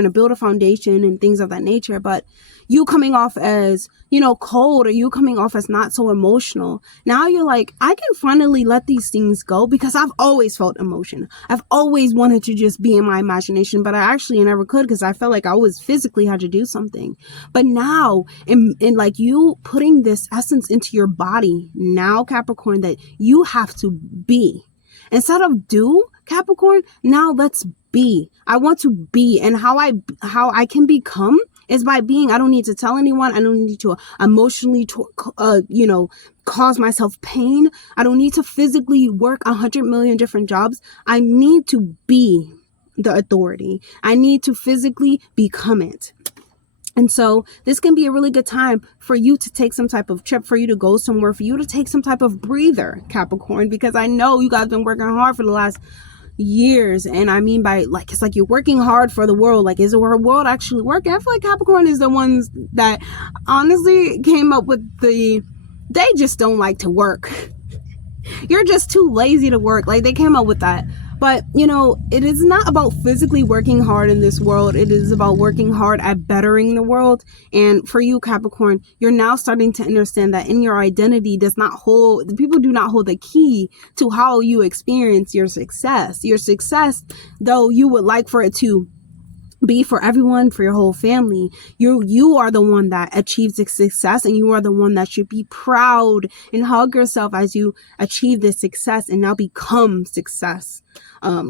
to build a foundation and things of that nature. But you coming off as, you know, cold, or you coming off as not so emotional. Now you're like, I can finally let these things go because I've always felt emotion. I've always wanted to just be in my imagination, but I actually never could because I felt like I always physically had to do something. But now, in like you putting this essence into your body now, Capricorn, that you have to be. Instead of do, Capricorn, now let's be. I want to be, and how I can become is by being. I don't need to tell anyone. I don't need to emotionally, you know, cause myself pain. I don't need to physically work 100 million different jobs. I need to be the authority. I need to physically become it. And so this can be a really good time for you to take some type of trip, for you to go somewhere, for you to take some type of breather, Capricorn, because I know you guys have been working hard for the last years. And I mean by like, it's like you're working hard for the world. Like, is the world actually working? I feel like Capricorn is the ones that honestly came up with they just don't like to work. You're just too lazy to work. Like, they came up with that. But, you know, it is not about physically working hard in this world. It is about working hard at bettering the world. And for you, Capricorn, you're now starting to understand that in your identity people do not hold the key to how you experience your success. Your success, though you would like for it to be for everyone, for your whole family, you are the one that achieves the success, and you are the one that should be proud and hug yourself as you achieve this success and now become success,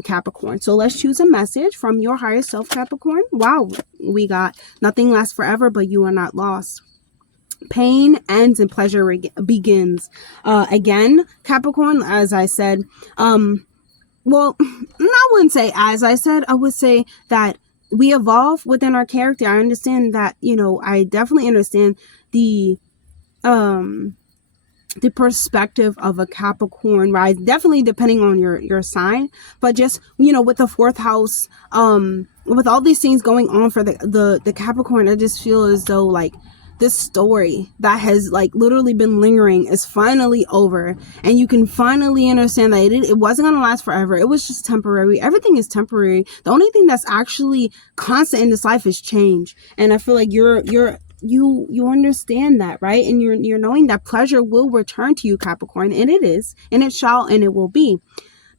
Capricorn. So let's choose a message from your higher self, Capricorn. Wow, we got nothing lasts forever, but you are not lost. Pain ends and pleasure begins. Again, Capricorn, as I said, well, I wouldn't say as I said, I would say that we evolve within our character. I understand that, you know, I definitely understand the perspective of a Capricorn, right? Definitely depending on your sign, but just, you know, with the fourth house, with all these things going on for the Capricorn, I just feel as though like this story that has like literally been lingering is finally over, and you can finally understand that it wasn't going to last forever. It was just temporary. Everything is temporary. The only thing that's actually constant in this life is change. And I feel like you understand that, right? And you're knowing that pleasure will return to you, Capricorn, and it is, and it shall, and it will be.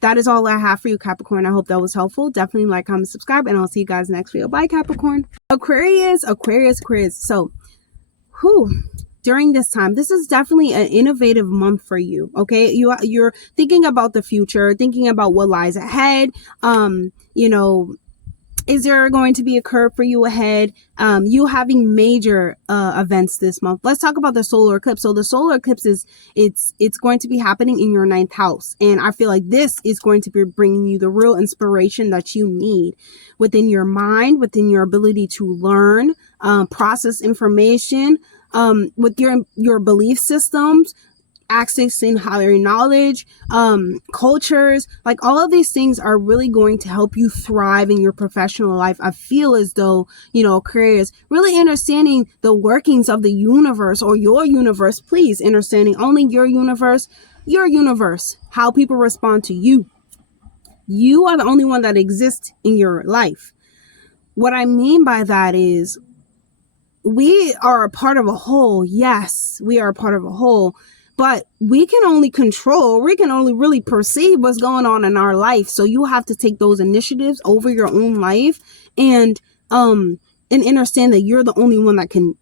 That is all I have for you, Capricorn. I hope that was helpful. Definitely like, comment, subscribe, and I'll see you guys next video. Bye, Capricorn. Aquarius. So during this time, this is definitely an innovative month for you. Okay, you're thinking about the future, thinking about what lies ahead. You know, is there going to be a curve for you ahead? You having major events this month. Let's talk about the solar eclipse. So the solar eclipse it's going to be happening in your 9th house, and I feel like this is going to be bringing you the real inspiration that you need within your mind, within your ability to learn, process information, with your belief systems, accessing higher knowledge, cultures, like all of these things are really going to help you thrive in your professional life. I feel as though, you know, Aquarius, really understanding the workings of the universe, or your universe, please, understanding only your universe, how people respond to you. You are the only one that exists in your life. What I mean by that is, we are a part of a whole. Yes, we are a part of a whole, but we can only really perceive what's going on in our life. So you have to take those initiatives over your own life, and understand that you're the only one that can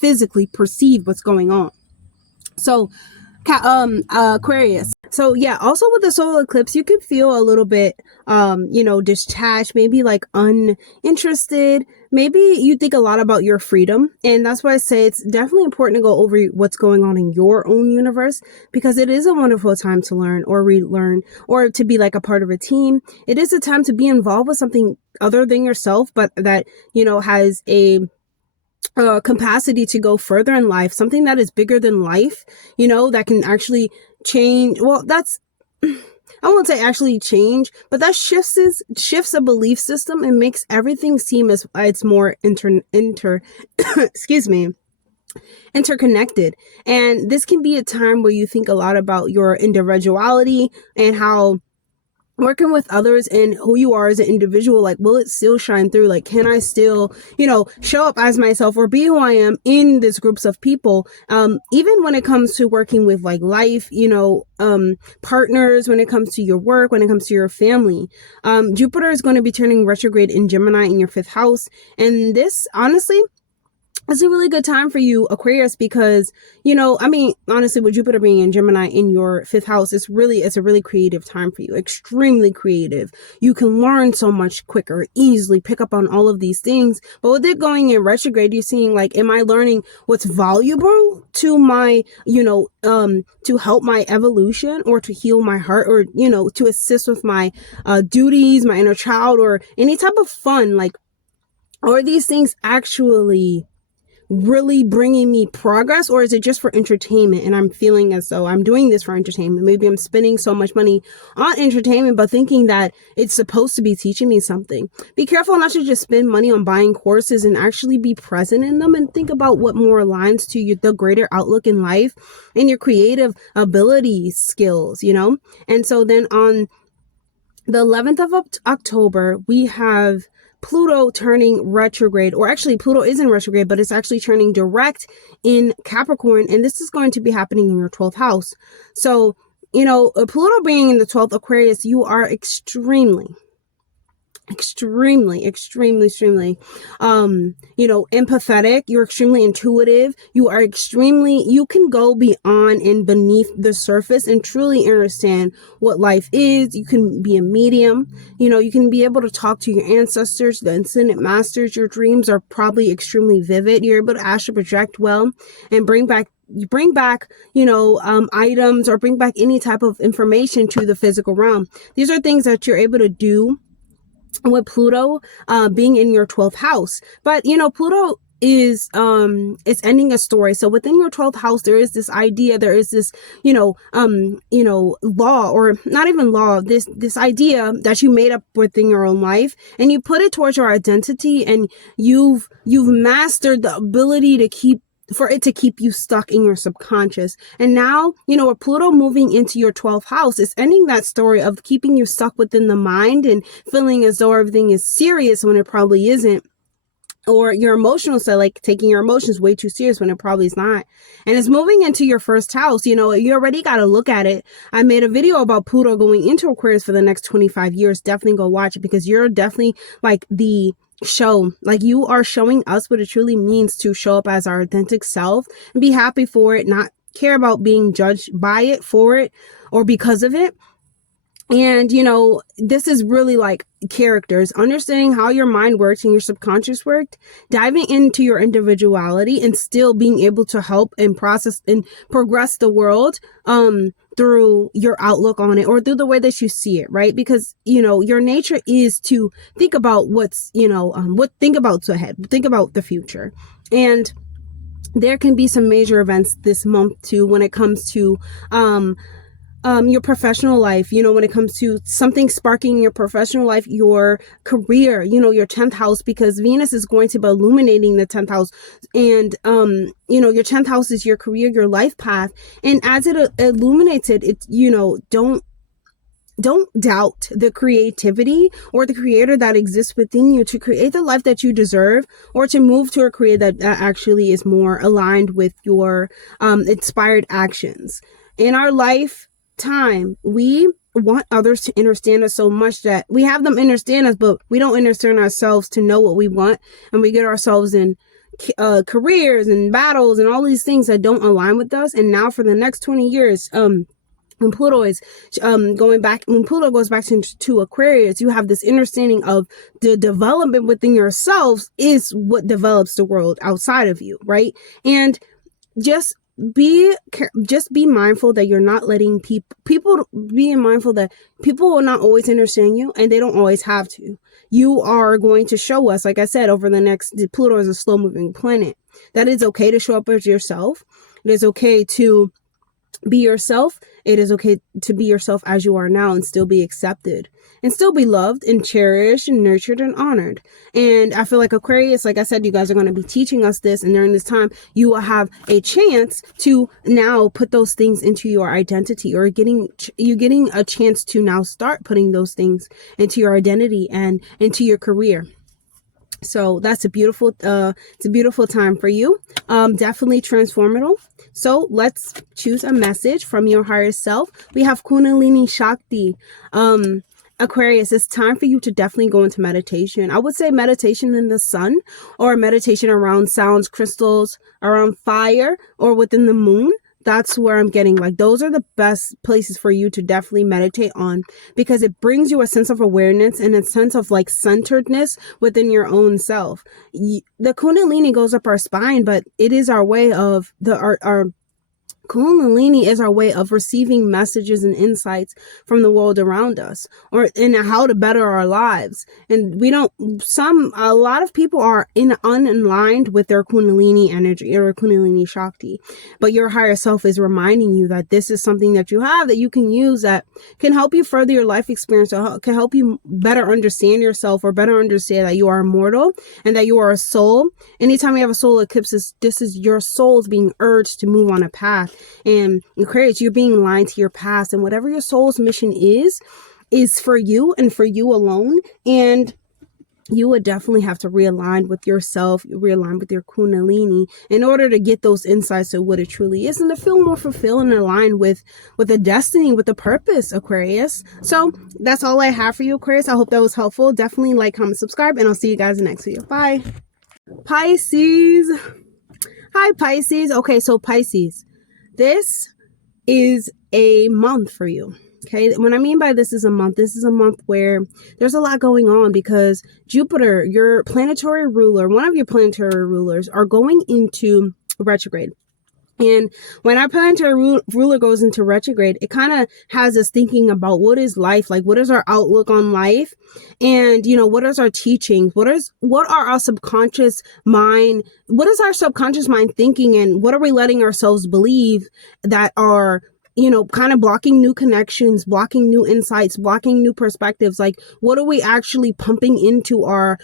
physically perceive what's going on. So Aquarius. So yeah, also with the solar eclipse, you could feel a little bit, you know, detached, maybe like uninterested. Maybe you think a lot about your freedom. And that's why I say it's definitely important to go over what's going on in your own universe, because it is a wonderful time to learn or relearn, or to be like a part of a team. It is a time to be involved with something other than yourself, but that, you know, has a capacity to go further in life, something that is bigger than life, you know, that can actually change. Well, that's, I won't say actually change, but that shifts a belief system and makes everything seem as it's more excuse me, interconnected. And this can be a time where you think a lot about your individuality and how working with others and who you are as an individual, like, will it still shine through? Like, can I still, you know, show up as myself or be who I am in these groups of people? Even when it comes to working with like life, you know, partners, when it comes to your work, when it comes to your family. Jupiter is going to be turning retrograde in Gemini in your 5th house. And this, honestly, it's a really good time for you, Aquarius, because, you know, I mean, honestly, with Jupiter being in Gemini in your 5th house, it's a really creative time for you. Extremely creative. You can learn so much quicker, easily pick up on all of these things. But with it going in retrograde, you're seeing like, am I learning what's valuable to my, you know, to help my evolution, or to heal my heart, or, you know, to assist with my duties, my inner child, or any type of fun, like, are these things actually really bringing me progress, or is it just for entertainment and I'm feeling as though I'm doing this for entertainment? Maybe I'm spending so much money on entertainment but thinking that it's supposed to be teaching me something. Be careful not to just spend money on buying courses and actually be present in them, and think about what more aligns to the greater outlook in life and your creative abilities, skills, And so then on the 11th of October, we have Pluto turning retrograde, or actually Pluto isn't retrograde, but it's actually turning direct in Capricorn. And this is going to be happening in your 12th house. So, Pluto being in the 12th Aquarius, you are extremely, empathetic. You're extremely intuitive. You can go beyond and beneath the surface and truly understand what life is. You can be a medium. You can be able to talk to your ancestors, the ascended masters. Your dreams are probably extremely vivid. You're able to astral project well and bring back items, or bring back any type of information to the physical realm. These are things that you're able to do with Pluto being in your 12th house. But Pluto is it's ending a story. So within your 12th house, there is this idea, there is this law, or not even law, this idea that you made up within your own life, and you put it towards your identity, and you've mastered the ability to keep you stuck in your subconscious. And now, with Pluto moving into your 12th house, it's ending that story of keeping you stuck within the mind and feeling as though everything is serious when it probably isn't. Or your emotional side, like taking your emotions way too serious when it probably is not. And it's moving into your first house. You already got to look at it. I made a video about Pluto going into Aquarius for the next 25 years. Definitely go watch it, because you're definitely like the show. Like, you are showing us what it truly means to show up as our authentic self and be happy for it, not care about being judged by it, for it, or because of it. And, this is really like characters, understanding how your mind works and your subconscious worked, diving into your individuality, and still being able to help and process and progress the world through your outlook on it, or through the way that you see it, right? Because, your nature is to think about think about ahead, think about the future. And there can be some major events this month too, when it comes to your professional life, when it comes to something sparking your professional life, your career, your 10th house, because Venus is going to be illuminating the 10th house. And, your 10th house is your career, your life path. And as it illuminates it, don't doubt the creativity or the creator that exists within you to create the life that you deserve, or to move to a career that actually is more aligned with your inspired actions. In our lifetime, we want others to understand us so much that we have them understand us, but we don't understand ourselves to know what we want, and we get ourselves in careers and battles and all these things that don't align with us. And now for the next 20 years, when Pluto is when Pluto goes back to Aquarius, you have this understanding of the development within yourselves is what develops the world outside of you, right? And just be mindful that you're not letting people being mindful that people will not always understand you, and they don't always have to. You are going to show us, like I said, over the next, Pluto is a slow moving planet, that it's okay to show up as yourself. It is okay to be yourself. It is okay to be yourself as you are now and still be accepted and still be loved and cherished and nurtured and honored. And I feel like Aquarius, like I said, you guys are going to be teaching us this, and during this time you will have a chance to now put those things into your identity, or getting a chance to now start putting those things into your identity and into your career. So that's a beautiful time for you. Definitely transformative. So let's choose a message from your higher self. We have Kundalini Shakti. Aquarius, it's time for you to definitely go into meditation. I would say meditation in the sun, or meditation around sounds, crystals, around fire, or within the moon. That's where I'm getting, like, those are the best places for you to definitely meditate on, because it brings you a sense of awareness and a sense of like centeredness within your own self. The Kundalini goes up our spine, but it is our way of our Kundalini is our way of receiving messages and insights from the world around us, or in how to better our lives. And a lot of people are unaligned with their Kundalini energy or Kundalini Shakti, but your higher self is reminding you that this is something that you have, that you can use, that can help you further your life experience, or can help you better understand yourself, or better understand that you are immortal and that you are a soul. Anytime you have a solar eclipse, this is your soul's being urged to move on a path. And Aquarius, you're being aligned to your past, and whatever your soul's mission is for you and for you alone. And you would definitely have to realign with yourself, realign with your Kundalini in order to get those insights of what it truly is, and to feel more fulfilled and aligned with the destiny, with the purpose, Aquarius. So that's all I have for you, Aquarius. I hope that was helpful. Definitely like, comment, subscribe, and I'll see you guys in the next video. Bye. Pisces. Hi, Pisces. Okay, so Pisces, this is a month for you. Okay, what I mean by this is a month where there's a lot going on, because Jupiter, your planetary ruler, one of your planetary rulers, are going into retrograde. And when our planetary ruler goes into retrograde, it kind of has us thinking about what is life like, what is our outlook on life, and what is our teachings, what are our subconscious mind, what is our subconscious mind thinking, and what are we letting ourselves believe that are kind of blocking new connections, blocking new insights, blocking new perspectives. Like, what are we actually pumping into our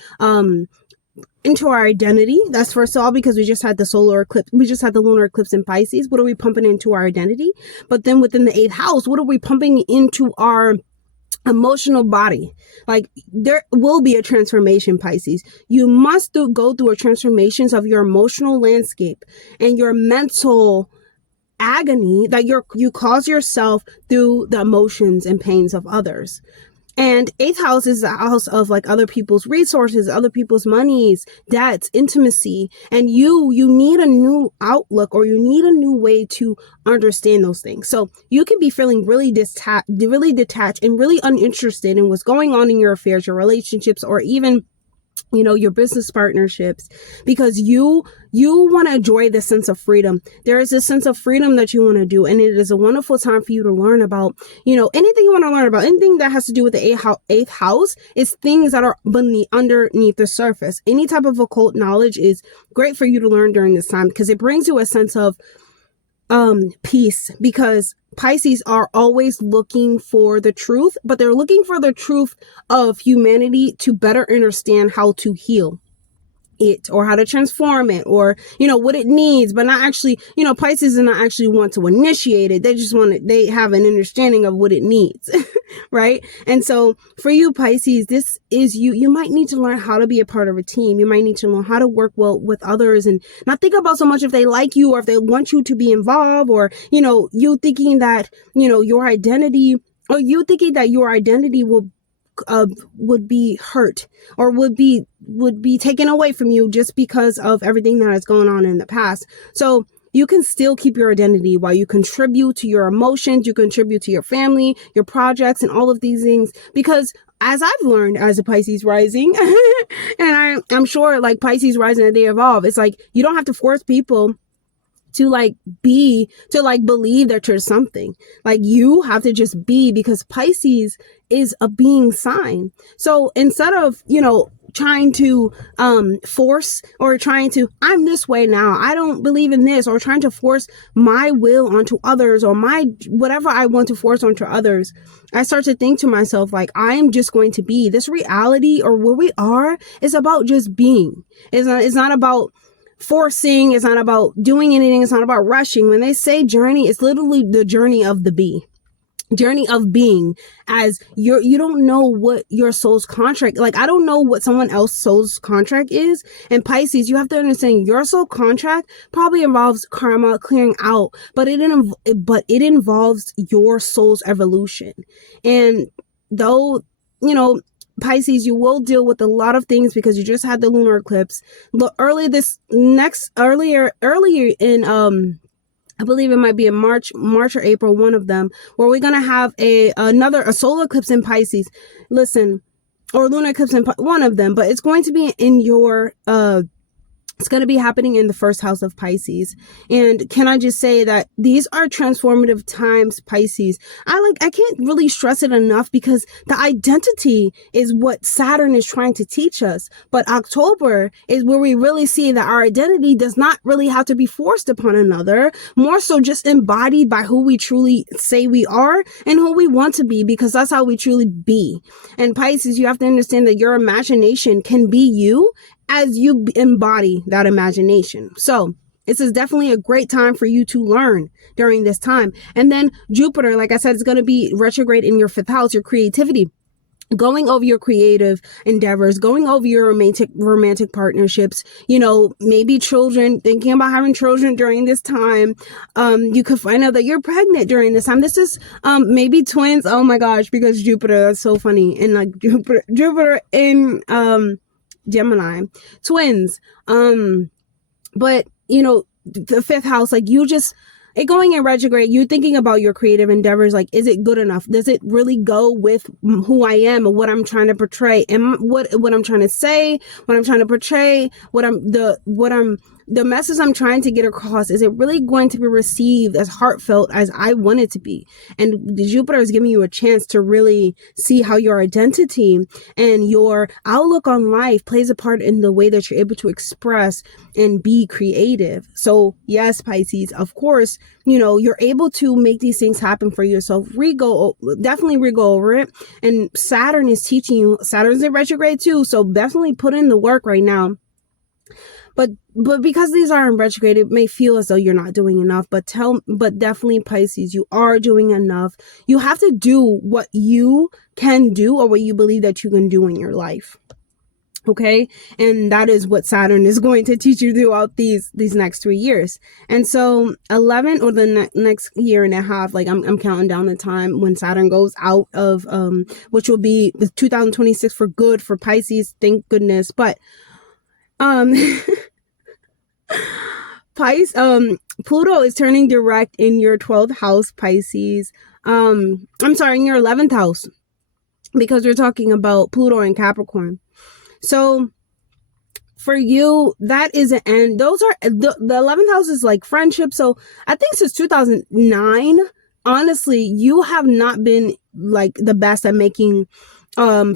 identity? That's first of all, because we just had the solar eclipse, we just had the lunar eclipse in Pisces. What are we pumping into our identity? But then within the 8th house, what are we pumping into our emotional body? Like, there will be a transformation, Pisces. You must go through a transformation of your emotional landscape and your mental agony that you cause yourself through the emotions and pains of others. And 8th house is the house of like other people's resources, other people's monies, debts, intimacy. And you need a new outlook, or you need a new way to understand those things. So you can be feeling really detached and really uninterested in what's going on in your affairs, your relationships, or even your business partnerships, because you want to enjoy this sense of freedom. There is this sense of freedom that you want to do, and it is a wonderful time for you to learn about, anything you want to learn about, anything that has to do with the 8th house. Is things that are underneath the surface. Any type of occult knowledge is great for you to learn during this time, because it brings you a sense of peace, because Pisces are always looking for the truth, but they're looking for the truth of humanity to better understand how to heal it, or how to transform it, or what it needs, but not actually, Pisces do not actually want to initiate it. They just they have an understanding of what it needs. Right? And so for you, Pisces, this is you might need to learn how to be a part of a team. You might need to learn how to work well with others, and not think about so much if they like you, or if they want you to be involved, or you thinking that your identity, or you thinking that your identity would be hurt, or would be taken away from you just because of everything that has gone on in the past. So you can still keep your identity while you contribute to your emotions, you contribute to your family, your projects, and all of these things. Because as I've learned as a Pisces rising, and I'm sure like Pisces rising as they evolve, it's like you don't have to force people to believe that you're something. Like, you have to just be, because Pisces is a being sign. So instead of trying to force, or trying to, I'm this way now, I don't believe in this, or trying to force my will onto others, or my whatever I want to force onto others, I start to think to myself, like, I'm just going to be. This reality, or where we are, is about just being. It's not about forcing, it's not about doing anything, it's not about rushing. When they say journey, it's literally the journey of the bee. Journey of being, as you don't know what your soul's contract, like, I don't know what someone else's soul's contract is. And Pisces, you have to understand your soul contract probably involves karma clearing out, but it involves your soul's evolution. And though Pisces, you will deal with a lot of things, because you just had the lunar eclipse earlier in I believe it might be in March or April, one of them, where we're going to have a solar eclipse in Pisces. Listen, or lunar eclipse in one of them, but it's going to be in your It's going to be happening in the first house of Pisces. And can I just say that these are transformative times, Pisces. I can't really stress it enough, because the identity is what Saturn is trying to teach us. But October is where we really see that our identity does not really have to be forced upon another, more so just embodied by who we truly say we are and who we want to be, because that's how we truly be. And Pisces, you have to understand that your imagination can be you as you embody that imagination. So this is definitely a great time for you to learn during this time. And then Jupiter, like I said, is going to be retrograde in your 5th house, your creativity, going over your creative endeavors, going over your romantic partnerships, you know, maybe children, thinking about having children during this time. You could find out that you're pregnant during this time. This is maybe twins. Oh my gosh, because Jupiter, that's so funny. And like Jupiter in Gemini, twins. But you know, the 5th house, like it going in retrograde, you thinking about your creative endeavors, like, is it good enough? Does it really go with who I am and what I'm trying to portray, and what I'm trying to say, what I'm trying to portray, the message I'm trying to get across, is it really going to be received as heartfelt as I want it to be? And Jupiter is giving you a chance to really see how your identity and your outlook on life plays a part in the way that you're able to express and be creative. So yes, Pisces, of course, you know, you're able to make these things happen for yourself. Definitely re-go over it. And Saturn is teaching you. Saturn's in retrograde too, so definitely put in the work right now. But because these are in retrograde, it may feel as though you're not doing enough, but definitely, Pisces, you are doing enough. You have to do what you can do, or what you believe that you can do in your life. Okay. And that is what Saturn is going to teach you throughout these next 3 years. And so 11, or the next year and a half, like I'm counting down the time when Saturn goes out of, which will be 2026 for good for Pisces. Thank goodness. But, Pluto is turning direct in your 12th house, Pisces. I'm sorry, in your 11th house, because we're talking about Pluto and Capricorn. So for you, that is an end. Those are the 11th house is like friendship. So I think since 2009, honestly, you have not been like the best at making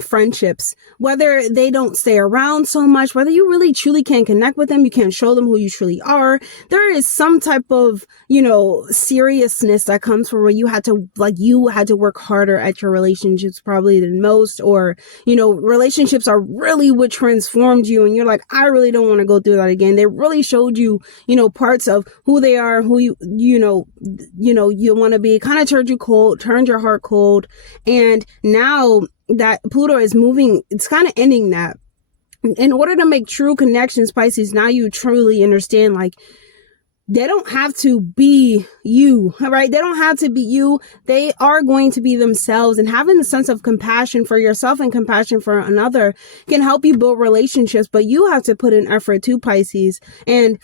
friendships, whether they don't stay around so much, whether you really truly can't connect with them, you can't show them who you truly are. There is some type of, you know, seriousness that comes from where you had to work harder at your relationships probably than most, or, you know, relationships are really what transformed you, and you're like, I really don't want to go through that again. They really showed you, you know, parts of who they are, who you want to be, kind of turned your heart cold. And now that Pluto is moving, it's kind of ending that. In order to make true connections, Pisces, now you truly understand, like, they don't have to be you, right? They don't have to be you. They are going to be themselves, and having a sense of compassion for yourself and compassion for another can help you build relationships. But you have to put in effort too, Pisces, and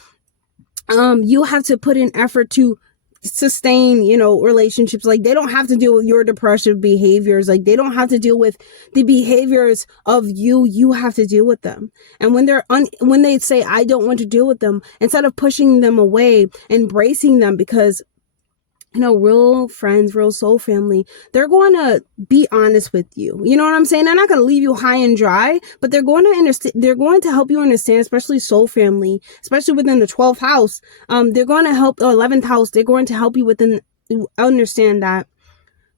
you have to put in effort to sustain, you know, relationships. Like, they don't have to deal with your depressive behaviors. Like, they don't have to deal with the behaviors of you have to deal with them. And when they say, I don't want to deal with them, instead of pushing them away, embracing them, because, you know, real friends, real soul family, they're going to be honest with you. You know what I'm saying? They're not going to leave you high and dry, but they're going to understand. They're going to help you understand, especially soul family, especially within the 12th house. They're going to help, 11th house. They're going to help you understand that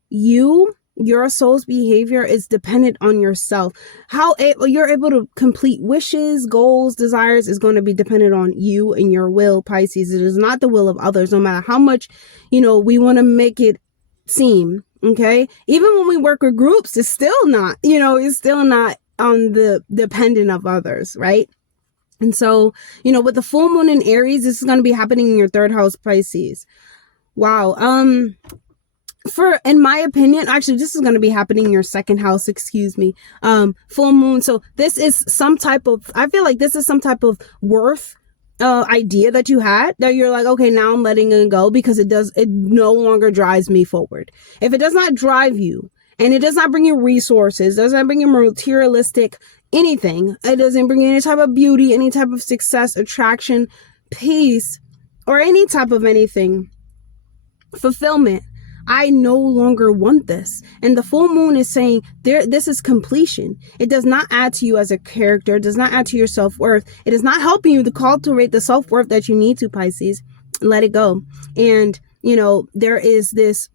your soul's behavior is dependent on yourself. How you're able to complete wishes, goals, desires is going to be dependent on you and your will, Pisces. It is not the will of others, no matter how much, you know, we want to make it seem. Okay. Even when we work with groups, it's still not, you know, it's still not on the dependent of others. Right. And so, you know, with the full moon in Aries, this is going to be happening in your 3rd house, Pisces. Wow. In my opinion, actually, this is going to be happening in your 2nd house, full moon. So this is I feel like this is some type of worth idea that you had, that you're like, okay, now I'm letting it go, because it no longer drives me forward. If it does not drive you, and it does not bring you resources, does not bring you materialistic, anything. It doesn't bring you any type of beauty, any type of success, attraction, peace, or any type of anything. Fulfillment. I no longer want this. And the full moon is saying this is completion. It does not add to you as a character. It does not add to your self-worth. It is not helping you to cultivate the self-worth that you need to, Pisces. Let it go. And, you know, there is this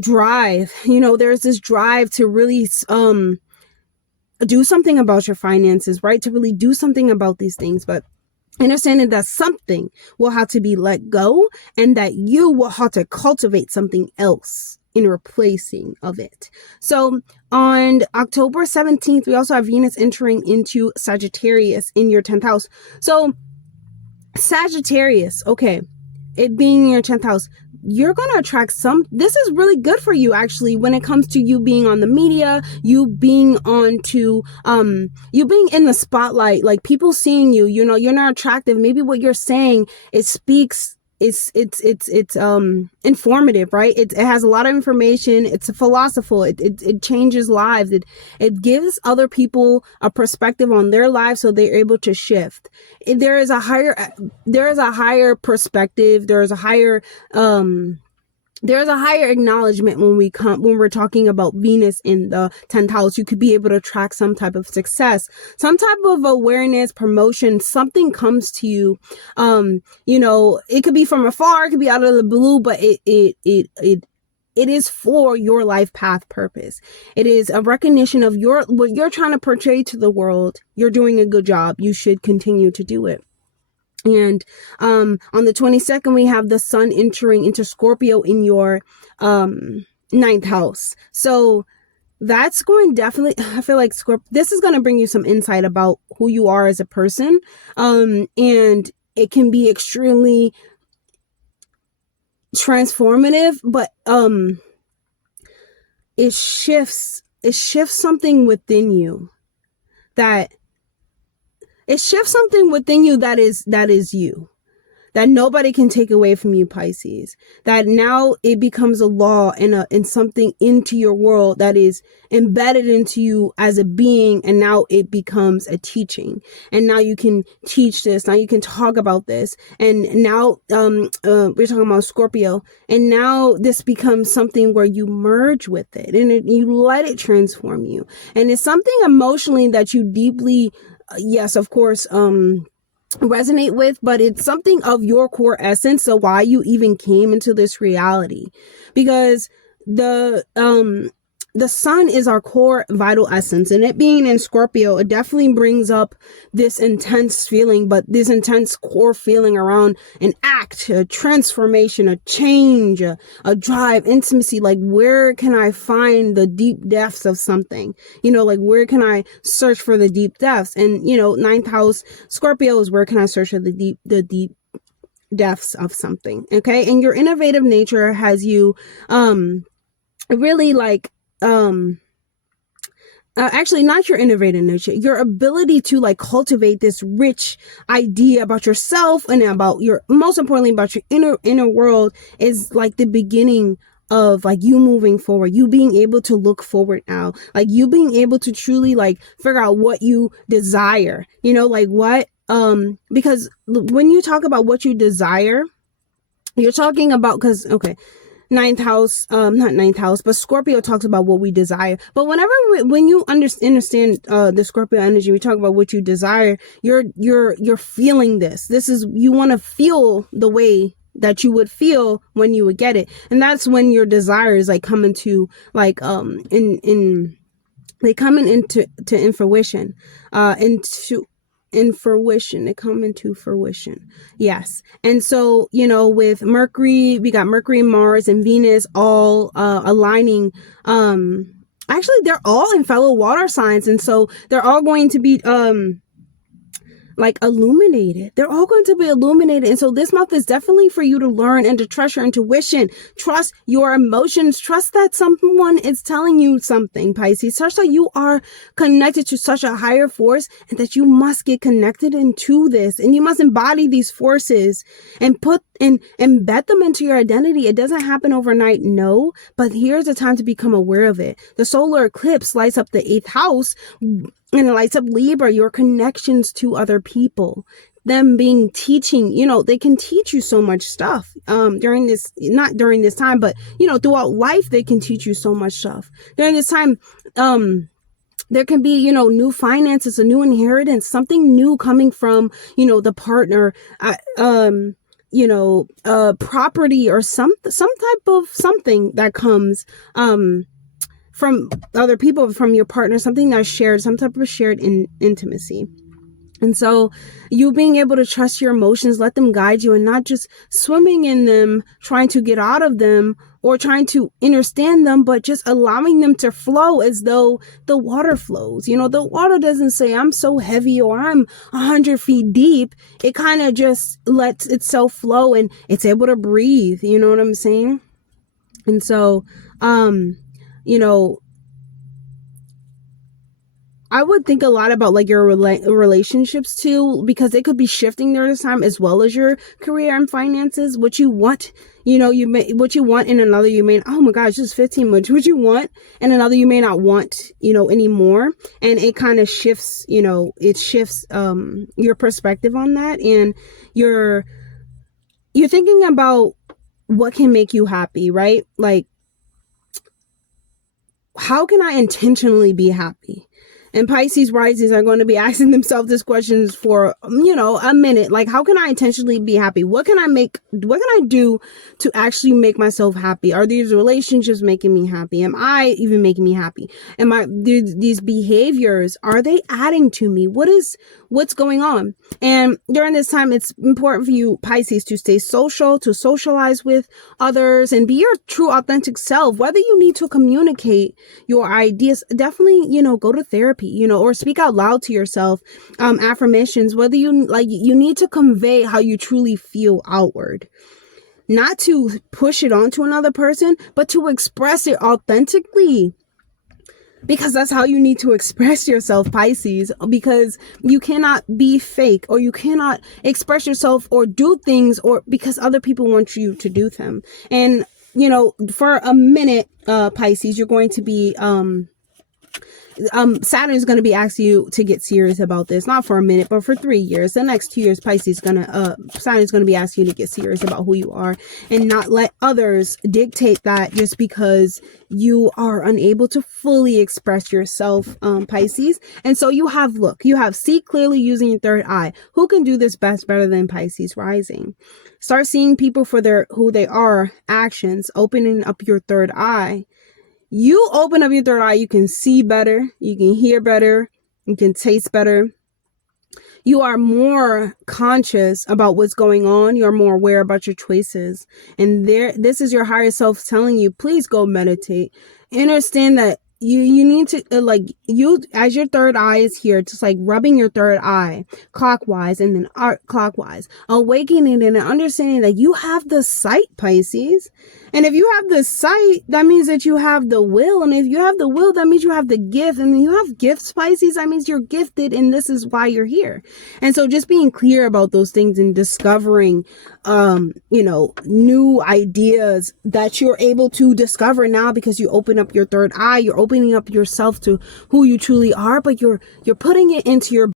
drive, you know, there's this drive to really, do something about your finances, right? To really do something about these things. But understanding that something will have to be let go and that you will have to cultivate something else in replacing of it. So on October 17th, we also have Venus entering into Sagittarius in your 10th house. So Sagittarius, okay, it being in your 10th house, you're going to attract this is really good for you, actually, when it comes to you being on the media, you being you being in the spotlight, like people seeing you, you know, you're not attractive. Maybe what you're saying, it speaks, it's informative, right? It has a lot of information. It's philosophical. It changes lives. It gives other people a perspective on their lives, so they're able to shift. There is a higher perspective. There's a higher acknowledgement when we're talking about Venus in the 10th house. You could be able to track some type of success, some type of awareness, promotion, something comes to you. You know, it could be from afar, it could be out of the blue, but it is for your life path purpose. It is a recognition of what you're trying to portray to the world. You're doing a good job. You should continue to do it. And on the 22nd, we have the sun entering into Scorpio in your 9th house. So that's going definitely, I feel like this is going to bring you some insight about who you are as a person. And it can be extremely transformative, but it shifts something within you that is you, that nobody can take away from you, Pisces. That now it becomes a law and something into your world that is embedded into you as a being, and now it becomes a teaching. And now you can teach this. Now you can talk about this. And now we're talking about Scorpio. And now this becomes something where you merge with it and you let it transform you. And it's something emotionally that you deeply, yes, of course, resonate with, but it's something of your core essence. So why you even came into this reality, because the sun is our core vital essence, and it being in Scorpio, it definitely brings up this intense feeling, but this intense core feeling around an act, a transformation, a change, a drive, intimacy. Like, where can I find the deep depths of something? You know, like, where can I search for the deep depths? And, you know, 9th house Scorpio is where can I search for the deep depths of something. Okay. And your innovative nature has you, really like, actually not your innovative nature, your ability to like cultivate this rich idea about yourself and about most importantly about your inner world is like the beginning of like you moving forward, you being able to look forward now, like you being able to truly like figure out what you desire, you know, like what, because when you talk about what you desire, you're talking about, because, okay, 9th house, not 9th house, but Scorpio talks about what we desire. But when you understand the Scorpio energy, we talk about what you desire. You're feeling this. This is, you want to feel the way that you would feel when you would get it, and that's when your desires like come into like they come into fruition, they come into fruition. Yes. And so, you know, with Mercury, we got Mercury, Mars, and Venus all aligning. Actually, they're all in fellow water signs, and so they're all going to be like illuminated. They're all going to be illuminated. And so this month is definitely for you to learn and to trust your intuition, trust your emotions, trust that someone is telling you something, Pisces, such that you are connected to such a higher force, and that you must get connected into this, and you must embody these forces and and embed them into your identity. It doesn't happen overnight, no, but here's the time to become aware of it. The solar eclipse lights up the 8th house, and it lights up Libra, your connections to other people. Them being teaching, they can teach you so much stuff during this, not during this time, but, throughout life, they can teach you so much stuff. During this time, there can be, new finances, a new inheritance, something new coming from, the partner, property or some type of something that comes, from other people, from your partner, something that's shared, some type of shared intimacy. And so you being able to trust your emotions, let them guide you, and not just swimming in them, trying to get out of them or trying to understand them, but just allowing them to flow as though the water flows. The water doesn't say I'm so heavy or I'm 100 feet deep. It kind of just lets itself flow and it's able to breathe. You know what I'm saying? And so, I would think a lot about like your relationships too, because they could be shifting during this time, as well as your career and finances. What you want, what you want in another, you may, oh my gosh, this is 15 much. What you want in another, you may not want, anymore. And it kind of shifts, it shifts your perspective on that. And you're thinking about what can make you happy, right? Like, how can I intentionally be happy? And Pisces risings are going to be asking themselves these questions for, a minute. Like, how can I intentionally be happy? What can I do to actually make myself happy? Are these relationships making me happy? Am I even making me happy? These behaviors, are they adding to me? What's going on? And during this time, it's important for you, Pisces, to stay social, to socialize with others and be your true authentic self. Whether you need to communicate your ideas, definitely, go to therapy, or speak out loud to yourself, affirmations, whether you need to convey how you truly feel outward, not to push it onto another person, but to express it authentically. Because that's how you need to express yourself, Pisces, because you cannot be fake, or you cannot express yourself or do things or because other people want you to do them. And, for a minute, Pisces, you're going to be, Saturn is going to be asking you to get serious about this, not for a minute, but for 3 years. The next 2 years, Pisces Saturn is going to be asking you to get serious about who you are and not let others dictate that just because you are unable to fully express yourself, Pisces. And so you have see clearly using your third eye. Who can do this better than Pisces rising? Start seeing people for who they are, actions, opening up your third eye. You open up your third eye, you can see better, you can hear better, you can taste better. You are more conscious about what's going on. You're more aware about your choices. And this is your higher self telling you, please go meditate. Understand that you need to, as your third eye is here, just like rubbing your third eye clockwise and then clockwise, awakening and understanding that you have the sight, Pisces. And if you have the sight, that means that you have the will. And if you have the will, that means you have the gift. And when you have gifts, Pisces, that means you're gifted. And this is why you're here. And so just being clear about those things and discovering, new ideas that you're able to discover now because you open up your third eye. You're opening up yourself to who you truly are, but you're putting it into your